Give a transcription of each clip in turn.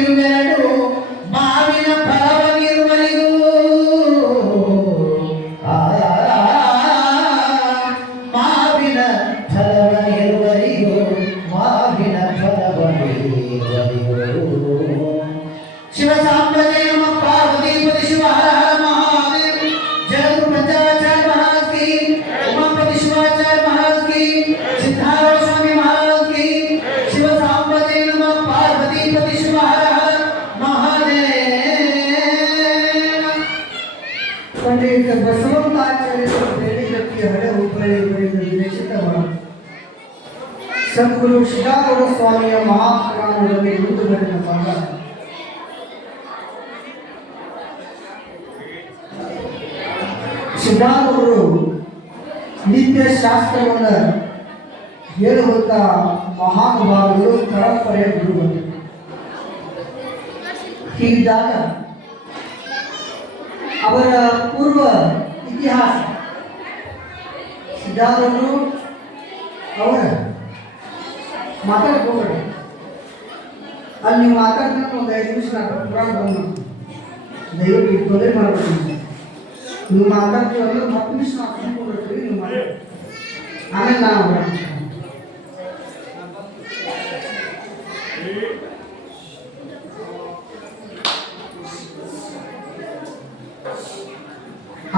ಇರುವೆರಡು ಮಾವಿನ ಫಲವನಿರುವರಿಗೂ ಮಾವಿನ ಫಲವನಿರುವರಿಗೂ ಮಾವಿನ ಫಲವನಿರುವರಿಗೂ ಶಿವ ಸಾಂಪ್ರದಾಯ ಪಾರ್ವತಿ ಶಿವ ಹರ ಹರ ಮಹಾದೇವ ಜಗದ್ಗುರು पंचाचार्य महाराज की उमापति शिवाचार्य महाराज की सिद्धार्थ स्वामी महाराज की शिव सांप्रदाय नमः पार्वती पति शिव हर हर महादेव पंडित बसवंताचार्य देवी हरे हुಬ್ಬಳ್ಳಿ ವಿರಚಿತವಾದ ಸದ್ಗುರು ಶಿವಾಚಾರ್ಯ ಸ್ವಾಮಿಯ ಮಹಾಪುರಾಣದಲ್ಲಿ ಮುಂದುವರೆದ ಭಾಗ ಸಿದ್ಧಾರೂಢರು ನಿತ್ಯ ಶಾಸ್ತ್ರವನ್ನು ಹೇಳುವಂತ ಮಹಾನುಭಾವರು ಪರಂಪರೆಯ ಗುರುಗಳು. ಹೀಗಿದ್ದಾಗ ಅವರ ಪೂರ್ವ ಇತಿಹಾಸ ಸಿದ್ಧಾರೂಢರು ಅವರ ಮಾತಾಡ್ಕೋಬೇಡಿ, ಅಲ್ಲಿ ನೀವು ಮಾತಾಡ್ತಾರೆ ಒಂದು 5 ನಿಮಿಷ ಪುರಾಣ ಬಂದು ದಯವಿಟ್ಟು ತೊಂದರೆ ಮಾಡಬೇಕು. ನೀವು ಮಾತಾಡ್ತೀವಿ ಅಂದ್ರೆ 10 ನಿಮಿಷ ಹಾಕೊಂಡ್ಬಿಡ್ತೀವಿ ನೀವು ಮಾಡಿ ಆಮೇಲೆ ನಾವು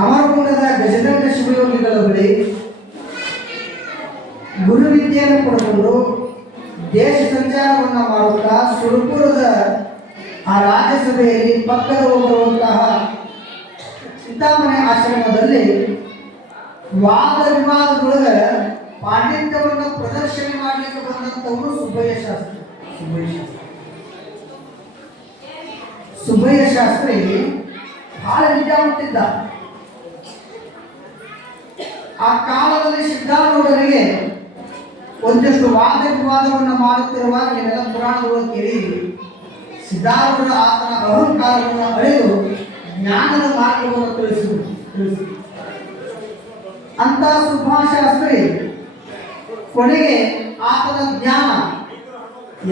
ಅಮರಕುಂಡದ ಗಜದಂಡ ಶಿವಯೋಗಿಗಳ ಬಳಿ ಗುರುವಿದ್ಯೆಯನ್ನು ಪಡೆದುಕೊಂಡು ದೇಶ ಸಂಚಾರವನ್ನು ಮಾಡುತ್ತಾ ಸುರಪುರದ ಆ ರಾಜ್ಯಸಭೆಯಲ್ಲಿ ಪಕ್ಕದ ಬರುವಂತಹ ಚಿಂತಾಮಣಿ ಆಶ್ರಮದಲ್ಲಿ ವಾದ ವಿವಾದದೊಳಗೆ ಪಾಂಡಿತ್ಯವನ್ನು ಪ್ರದರ್ಶನ ಮಾಡಲಿಕ್ಕೆ ಬಂದಂಥವರು ಸುಬ್ಬಯ್ಯ ಶಾಸ್ತ್ರಿ ಬಹಳ ವಿದ್ಯಾವಂತಿದ್ದ. ಆ ಕಾಲದಲ್ಲಿ ಸಿದ್ಧಾರೂಢರಿಗೆ ಒಂದಷ್ಟು ವಾದ ವಿವಾದವನ್ನು ಮಾಡುತ್ತಿರುವಾಗ ನೀವೆಲ್ಲ ಪುರಾಣಗಳು ಕೇಳಿದ್ರಿ. ಸಿದ್ಧಾರೂಢ ಆತನ ಅಹಂಕಾರವನ್ನು ಅಳೆದು ಜ್ಞಾನದ ಮಾರ್ಗವನ್ನು ತಿಳಿಸಿದರು. ಅಂತ ಸುಭಾಷಾಸ್ತ್ರಿ ಕೊನೆಗೆ ಆತನ ಜ್ಞಾನ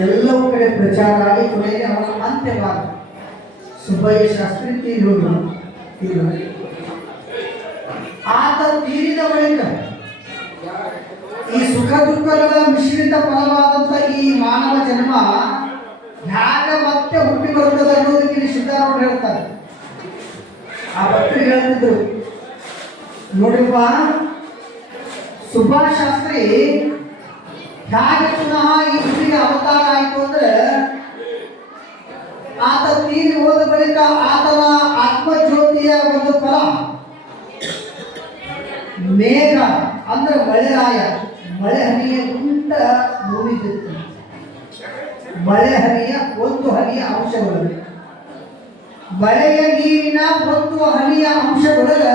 ಎಲ್ಲವೂ ಕಡೆ ಪ್ರಚಾರ ಆಗಿ ಕೊನೆಗೆ ಅವನ ಅಂತ್ಯವಾದ ಸುಬ್ಬಯ್ಯ ಶಾಸ್ತ್ರಿ ತೀರಿದರು. ಆತ ತೀರಿದ ಬಳಿಕ ಈ ಸುಖ ದುಃಖಗಳ ಮಿಶ್ರಿತ ಫಲವಾದಂಥ ಈ ಮಾನವ ಜನ್ಮ ಹ್ಯಾಗ ಮತ್ತೆ ಹುಟ್ಟಿ ಬರುತ್ತದೆ ಅನ್ನೋದಕ್ಕೆ ಸಿದ್ಧಾರೂಢರು ಹೇಳ್ತಾರೆ. ಆ ಭಕ್ತರು ಹೇಳ್ತಿದ್ರು, ನೋಡಿಪ್ಪ ಸುಭಾಷ್ ಶಾಸ್ತ್ರಿ ಹೇಗೆ ಪುನಃ ಈ ಹುಟ್ಟಿಗೆ ಅವತಾರ ಆಯಿತು ಅಂದ್ರೆ ಆತ ತೀರಿ ಹೋದ ಬಳಿಕ ಆತನ ಆತ್ಮಜ್ಯೋತಿಯ ಒಂದು ಫಲ ಮೇಘ ಅಂದ್ರೆ ಮಳೆರಾಯ, ಮಳೆ ಹನಿಯ ಉಂಟ ಭೂಮಿದಿತ್ತು. ಮಳೆ ಹನಿಯ ಒಂದು ಹನಿಯ ಅಂಶಗಳು, ಮಳೆಯ ನೀರಿನ ಒಂದು ಹನಿಯ ಅಂಶದೊಳಗ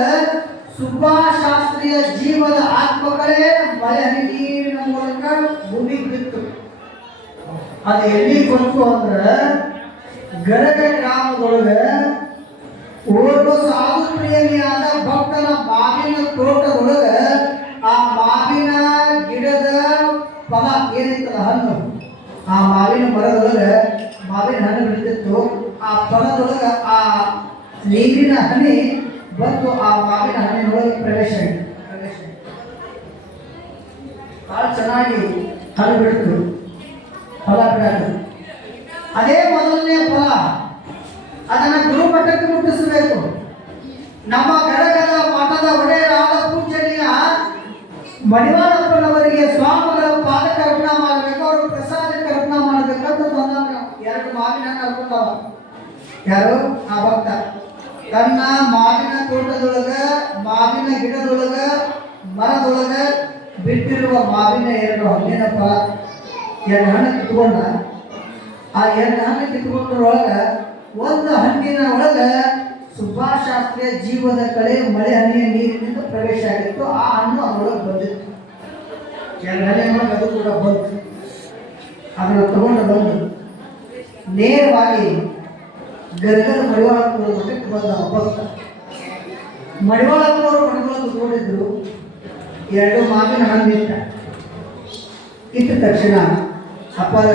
ಸುಬ್ಬಾಶಾಸ್ತ್ರಿಯ ಜೀವದ ಆತ್ಮಗಳೇ ಮಳೆ ಹನಿ ನೀರಿನ ಮೂಲಕ ಭೂಮಿಗೆ ಬಿತ್ತು. ಅದು ಎಲ್ಲಿ ಬಂತು ಅಂದ್ರೆ ಗರಗ ಗ್ರಾಮದೊಳಗ ಓರ್ವ ಸಾಧು ಪ್ರೇಮಿಯಾದ ಭಕ್ತನ ಮಾವಿನ ತೋಟದೊಳಗ ಆ ಮಾವಿನ ಗಿಡದ ಫಲ ಏನಿತ್ತಲ್ಲ ಹಣ್ಣು, ಆ ಮಾವಿನ ಮರದೊಳಗ ಮಾವಿನ ಹಣ್ಣು ಬಿಡ್ತಿತ್ತು. ಆ ಫಲದೊಳಗ ಆ ನೀರಿನ ಹನಿ ಬಂದು ಆ ಮಾವಿನ ಹಣ್ಣಿನೊಳಗೆ ಪ್ರವೇಶ ಭಾಳ ಚೆನ್ನಾಗಿ ಹಣ್ಣು ಬಿಡ್ತು, ಫಲ ಬಿಡೋದು. ಅದೇ ಮೊದಲನೇ ಫಲ ಅದನ್ನು ಗುರುಮಠಕ್ಕೆ ಮುಟ್ಟಿಸಬೇಕು. ನಮ್ಮ ಗದಗದ ಮಠದ ಒಡೆಯರಾದ ಪೂಜನೀಯ ಮಡಿವಾಳಪ್ಪನವರಿಗೆ ಸ್ವಾಮಿಗಳ ಪಾದಕ ಅರ್ಪಣೆ ಮಾಡಬೇಕು, ಅವರು ಪ್ರಸಾದಕ್ಕೆ ಅರ್ಪಣೆ ಮಾಡಬೇಕಂತ ತಂದಾಗ 2 ಮಾವಿನ ಹಣ್ಣು ಅರ್ಪಣವ. ಯಾರು? ಆ ಭಕ್ತ ತನ್ನ ಮಾವಿನ ತೋಟದೊಳಗ ಮಾವಿನ ಗಿಡದೊಳಗ ಮರದೊಳಗ ಬಿಟ್ಟಿರುವ ಮಾವಿನ 2 ಹಣ್ಣಿನ ಫಲ 2 ಹಣ್ಣು ಕಿತ್ಕೊಂಡ. ಆ 2 ಹಣ್ಣು ಕಿತ್ಕೊಂಡ್ರೊಳಗ ಒಂದು ಹಣ್ಣಿನ ಒಳಗ ಸುಬ್ಬಾಶಾಸ್ತ್ರಿಯ ಜೀವದ ಕಡೆ ಮಳೆ ಹನಿಯ ನೀರಿನಿಂದ ಪ್ರವೇಶ ಆಗಿತ್ತು. ಆ ಹಣ್ಣು ಅದರೊಳಗೆ ಬಂದಿತ್ತು. 2 ಹಣ್ಣಿನೊಳಗೆ ಅದು ಕೂಡ ಬಂತು. ಅದನ್ನು ತಗೊಂಡು ಬಂದು ನೇರವಾಗಿ ಗದಗದ ಮಡಿವಾಳಪ್ಪನವ್ರ ಮಠಕ್ಕೆ ಬಂದ ಭಕ್ತ. ಮಡಿವಾಳಪ್ಪನವರು ಮಡಿವಾಳ ನೋಡಿದ್ರು, 2 ಮಾವಿನ ಹಣ್ಣಿಟ್ಟ. ಇಟ್ಟ ತಕ್ಷಣ ಅಪ್ಪರ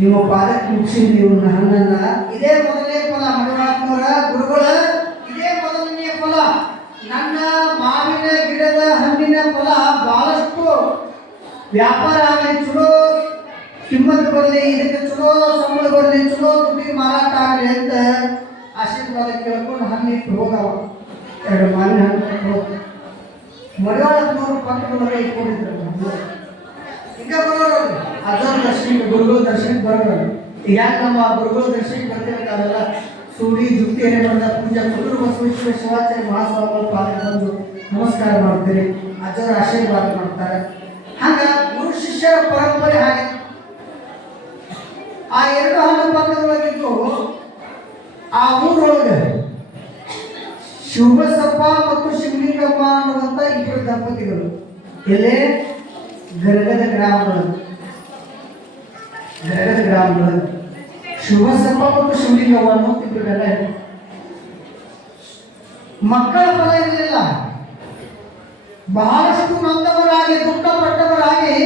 ನಿಮ್ಮ ಪಾದಕ್ಕೆ ಮುಗಿಸಿ ನೀವು ಹಣ್ಣನ್ನ ಇದೇ ಮೊದಲನೇ ಫಲ ಮಡಿವಾಳಪ್ಪನವರ ಗುರುಗಳ ಇದೇ ಮೊದಲನೆಯ ಫಲ. ನನ್ನ ಮಾವಿನ ಗಿಡದ ಹಣ್ಣಿನ ಫಲ ಬಹಳಷ್ಟು ವ್ಯಾಪಾರ ಆಗಲಿ, ಚಲೋ ಕಿಮ್ಮತ್ತು ಬರಲಿ, ಇದಕ್ಕೆ ಚಲೋ ಸಂಬಳ ಬರಲಿ, ಚಲೋ ದುಡ್ಡಿಗೆ ಮಾರಾಟ ಆಗಲಿ ಅಂತ ಆಶೀರ್ವಾದ ಕೇಳ್ಕೊಂಡು ಹಣ್ಣಿಟ್ಟು ಹೋಗವ. 2 ಮಾವಿನ ಹಣ್ಣು ಮಡಿವಾಳಪ್ಪನವರು ಪಕ್ಕದೊಳಗೆ ಇಟ್ಕೊಂಡಿದ್ರು. ಈಗ ಬರೋರು ಅದರ ದರ್ಶನಕ್ಕೆ ಗುರುಗಳ ದರ್ಶನಕ್ಕೆ ಬರೋರು. ಈಗ ಯಾಕೆ ನಮ್ಮ ಗುರುಗಳ ದರ್ಶನಕ್ಕೆ ಬರ್ತಿರ್ತಾರಲ್ಲ, ಸೂಡಿ ಜುಟ್ಟಿ ಏನೇ ಮಾಡಿದ ಪೂಜೆ ಕುಟುಂಬ ಬಸವೇಶ್ವರ ಶಿವಾಚಾರ್ಯ ಮಹಾಸ್ವಾಮಿಗಳ ಪಾದಕ್ಕೆ ಬಂದು ನಮಸ್ಕಾರ ಮಾಡ್ತೀರಿ, ಅಜ್ಜರ ಆಶೀರ್ವಾದ ಮಾಡ್ತಾರೆ. ಹಂಗ ಗುರು ಶಿಷ್ಯರ ಪರಂಪರೆ ಹಾಗೆ. ಆ 2 ಹಣ್ಣು ಪಕ್ಕದೊಳಗಿದ್ದು ಆ ಊರೊಳಗೆ ಶಿವಬಸಪ್ಪ ಮತ್ತು ಶಿವಲಿಂಗಮ್ಮ ಅನ್ನುವಂಥ 2 ದಂಪತಿಗಳು ಎಲ್ಲೇ ಗರಗದ ಗ್ರಾಮಗಳು ಶಿವಬಸಪ್ಪ ಮತ್ತು ಶಿವಲಿಂಗಮ್ಮ ಅನ್ನೋ 2 ಗಂಡ ಮಕ್ಕಳ ಫಲ ಇರಲಿಲ್ಲ. ಬಹಳಷ್ಟು ನೊಂದವರಾಗಿ ದುಃಖಪಟ್ಟವರಾಗಿ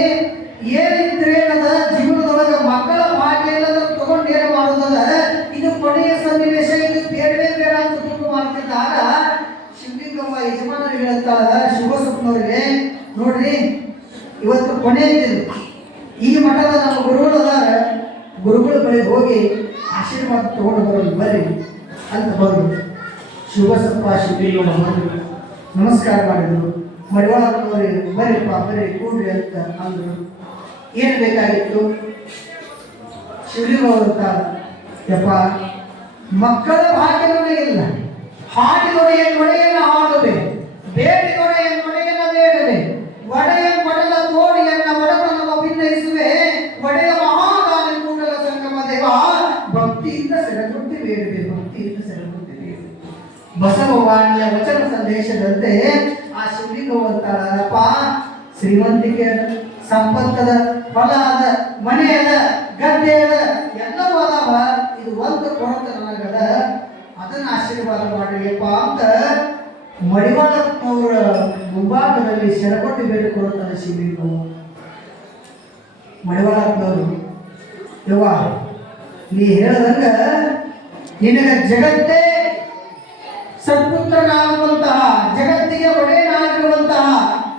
ಏನಿದ್ರೇನದ ಜೀವನದೊಳಗೆ ಮಕ್ಕಳ ಭಾಗ್ಯ ಇಲ್ಲದ ತಗೊಂಡು ಏನು ಮಾಡೋದಲ್ಲ, ಇದು ಕೊನೆಯ ಸನ್ನಿವೇಶ, ಇದು ಬೇಡವೇ ಬೇಡ ಅಂತ ದುಃಖ ಮಾಡ್ತಿದ್ದಾಗ ಶಿವಲಿಂಗಮ್ಮ ಯಜಮಾನರಿಗೆ ಹೇಳ್ತಾಳ ಶಿವಬಸಪ್ಪನವರಿಗೆ, ನೋಡ್ರಿ ಇವತ್ತು ಕೊನೆ ಇದ್ದಿದ್ದು, ಈ ಮಠದ ನಮ್ಮ ಗುರುಗಳು ಅದಾರ, ಗುರುಗಳ ಬಳಿ ಹೋಗಿ ಆಶೀರ್ವಾದ ತಗೊಂಡು ಬರೋದು ಬರ್ರಿ ಅಂತ ಬಂದು ಶಿವಬಸಪ್ಪ ಶಿವಲಿಂಗಮ್ಮ ಬಂದರು, ನಮಸ್ಕಾರ ಮಾಡಿದ್ರು. ಮಡಿವಾಳಪ್ಪನವರಿಗೆ ಬರ್ರಿಪ್ಪ ಬರ್ರಿ ಕೂಡ್ರಿ ಅಂತ ಅಂದರು. ಏನು ಬೇಕಾಗಿತ್ತು? ಶಿವಲಿಂಗ ಅಂತ ಯಪ್ಪ ಮಕ್ಕಳ ಭಾಗ್ಯ ನನಗಿಲ್ಲ, ಹಾಡಿದೊಡೆಯ ಒಡೆಯನ ಹಾಡುವೆ, ಬೇಡಿದೊಡೆಯ ಒಡೆಯನ ಬೇಡವೆ, ಒಡೆಯ ಕೊಡಲ ತೋಡಿಯನ್ನ ಒಡತನವ ಭಿನ್ನಯಿಸುವೆ, ಒಡೆಯ ಮಹಾದಾನ ಕೂಡಲ ಸಂಗಮ ದೇವ, ಭಕ್ತಿಯಿಂದ ಸೆರಗುತ್ತಿ ಬೇಡವೆ, ಭಕ್ತಿಯಿಂದ ಸೆರಗುತ್ತಿ ಬೇಡವೆ. ಬಸವವಾಣಿಯ ವಚನ ಸಂದೇಶದಂತೆ ಆ ಶಿವಲಿಂಗವಂತಾಳಪ್ಪ, ಶ್ರೀಮಂತಿಕೆ ಸಂಪತ್ತದ, ಹೊಲ ಅದ, ಮನೆ ಅದ, ಗದ್ದೆ ಅದ, ಎಲ್ಲವೂ ಅದಾವ, ಇದು ಒಂದು ಕೊರತೆ ನನಗದ, ಅದನ್ನ ಆಶೀರ್ವಾದ ಮಾಡಿಯಪ್ಪ ಅಂತ ಮಡಿವಾಳಪ್ಪನವರ ಮುಂಭಾಗದಲ್ಲಿ ಸೆರಗೊಟ್ಟಿ ಬೇಡಿಕೊಳ್ಳುತ್ತಾನೆ ಶಿವಲಿಂಗವು. ಮಡಿವಾಳಪ್ಪನವರು, ಯವ್ವ ನೀ ಹೇಳದಂಗ ನಿನಗ ಜಗತ್ತೇ ಸತ್ಪುತ್ರನಾಗುವಂತಹ, ಜಗತ್ತಿಗೆ ಒಡೆಯನಾಗಿರುವಂತಹ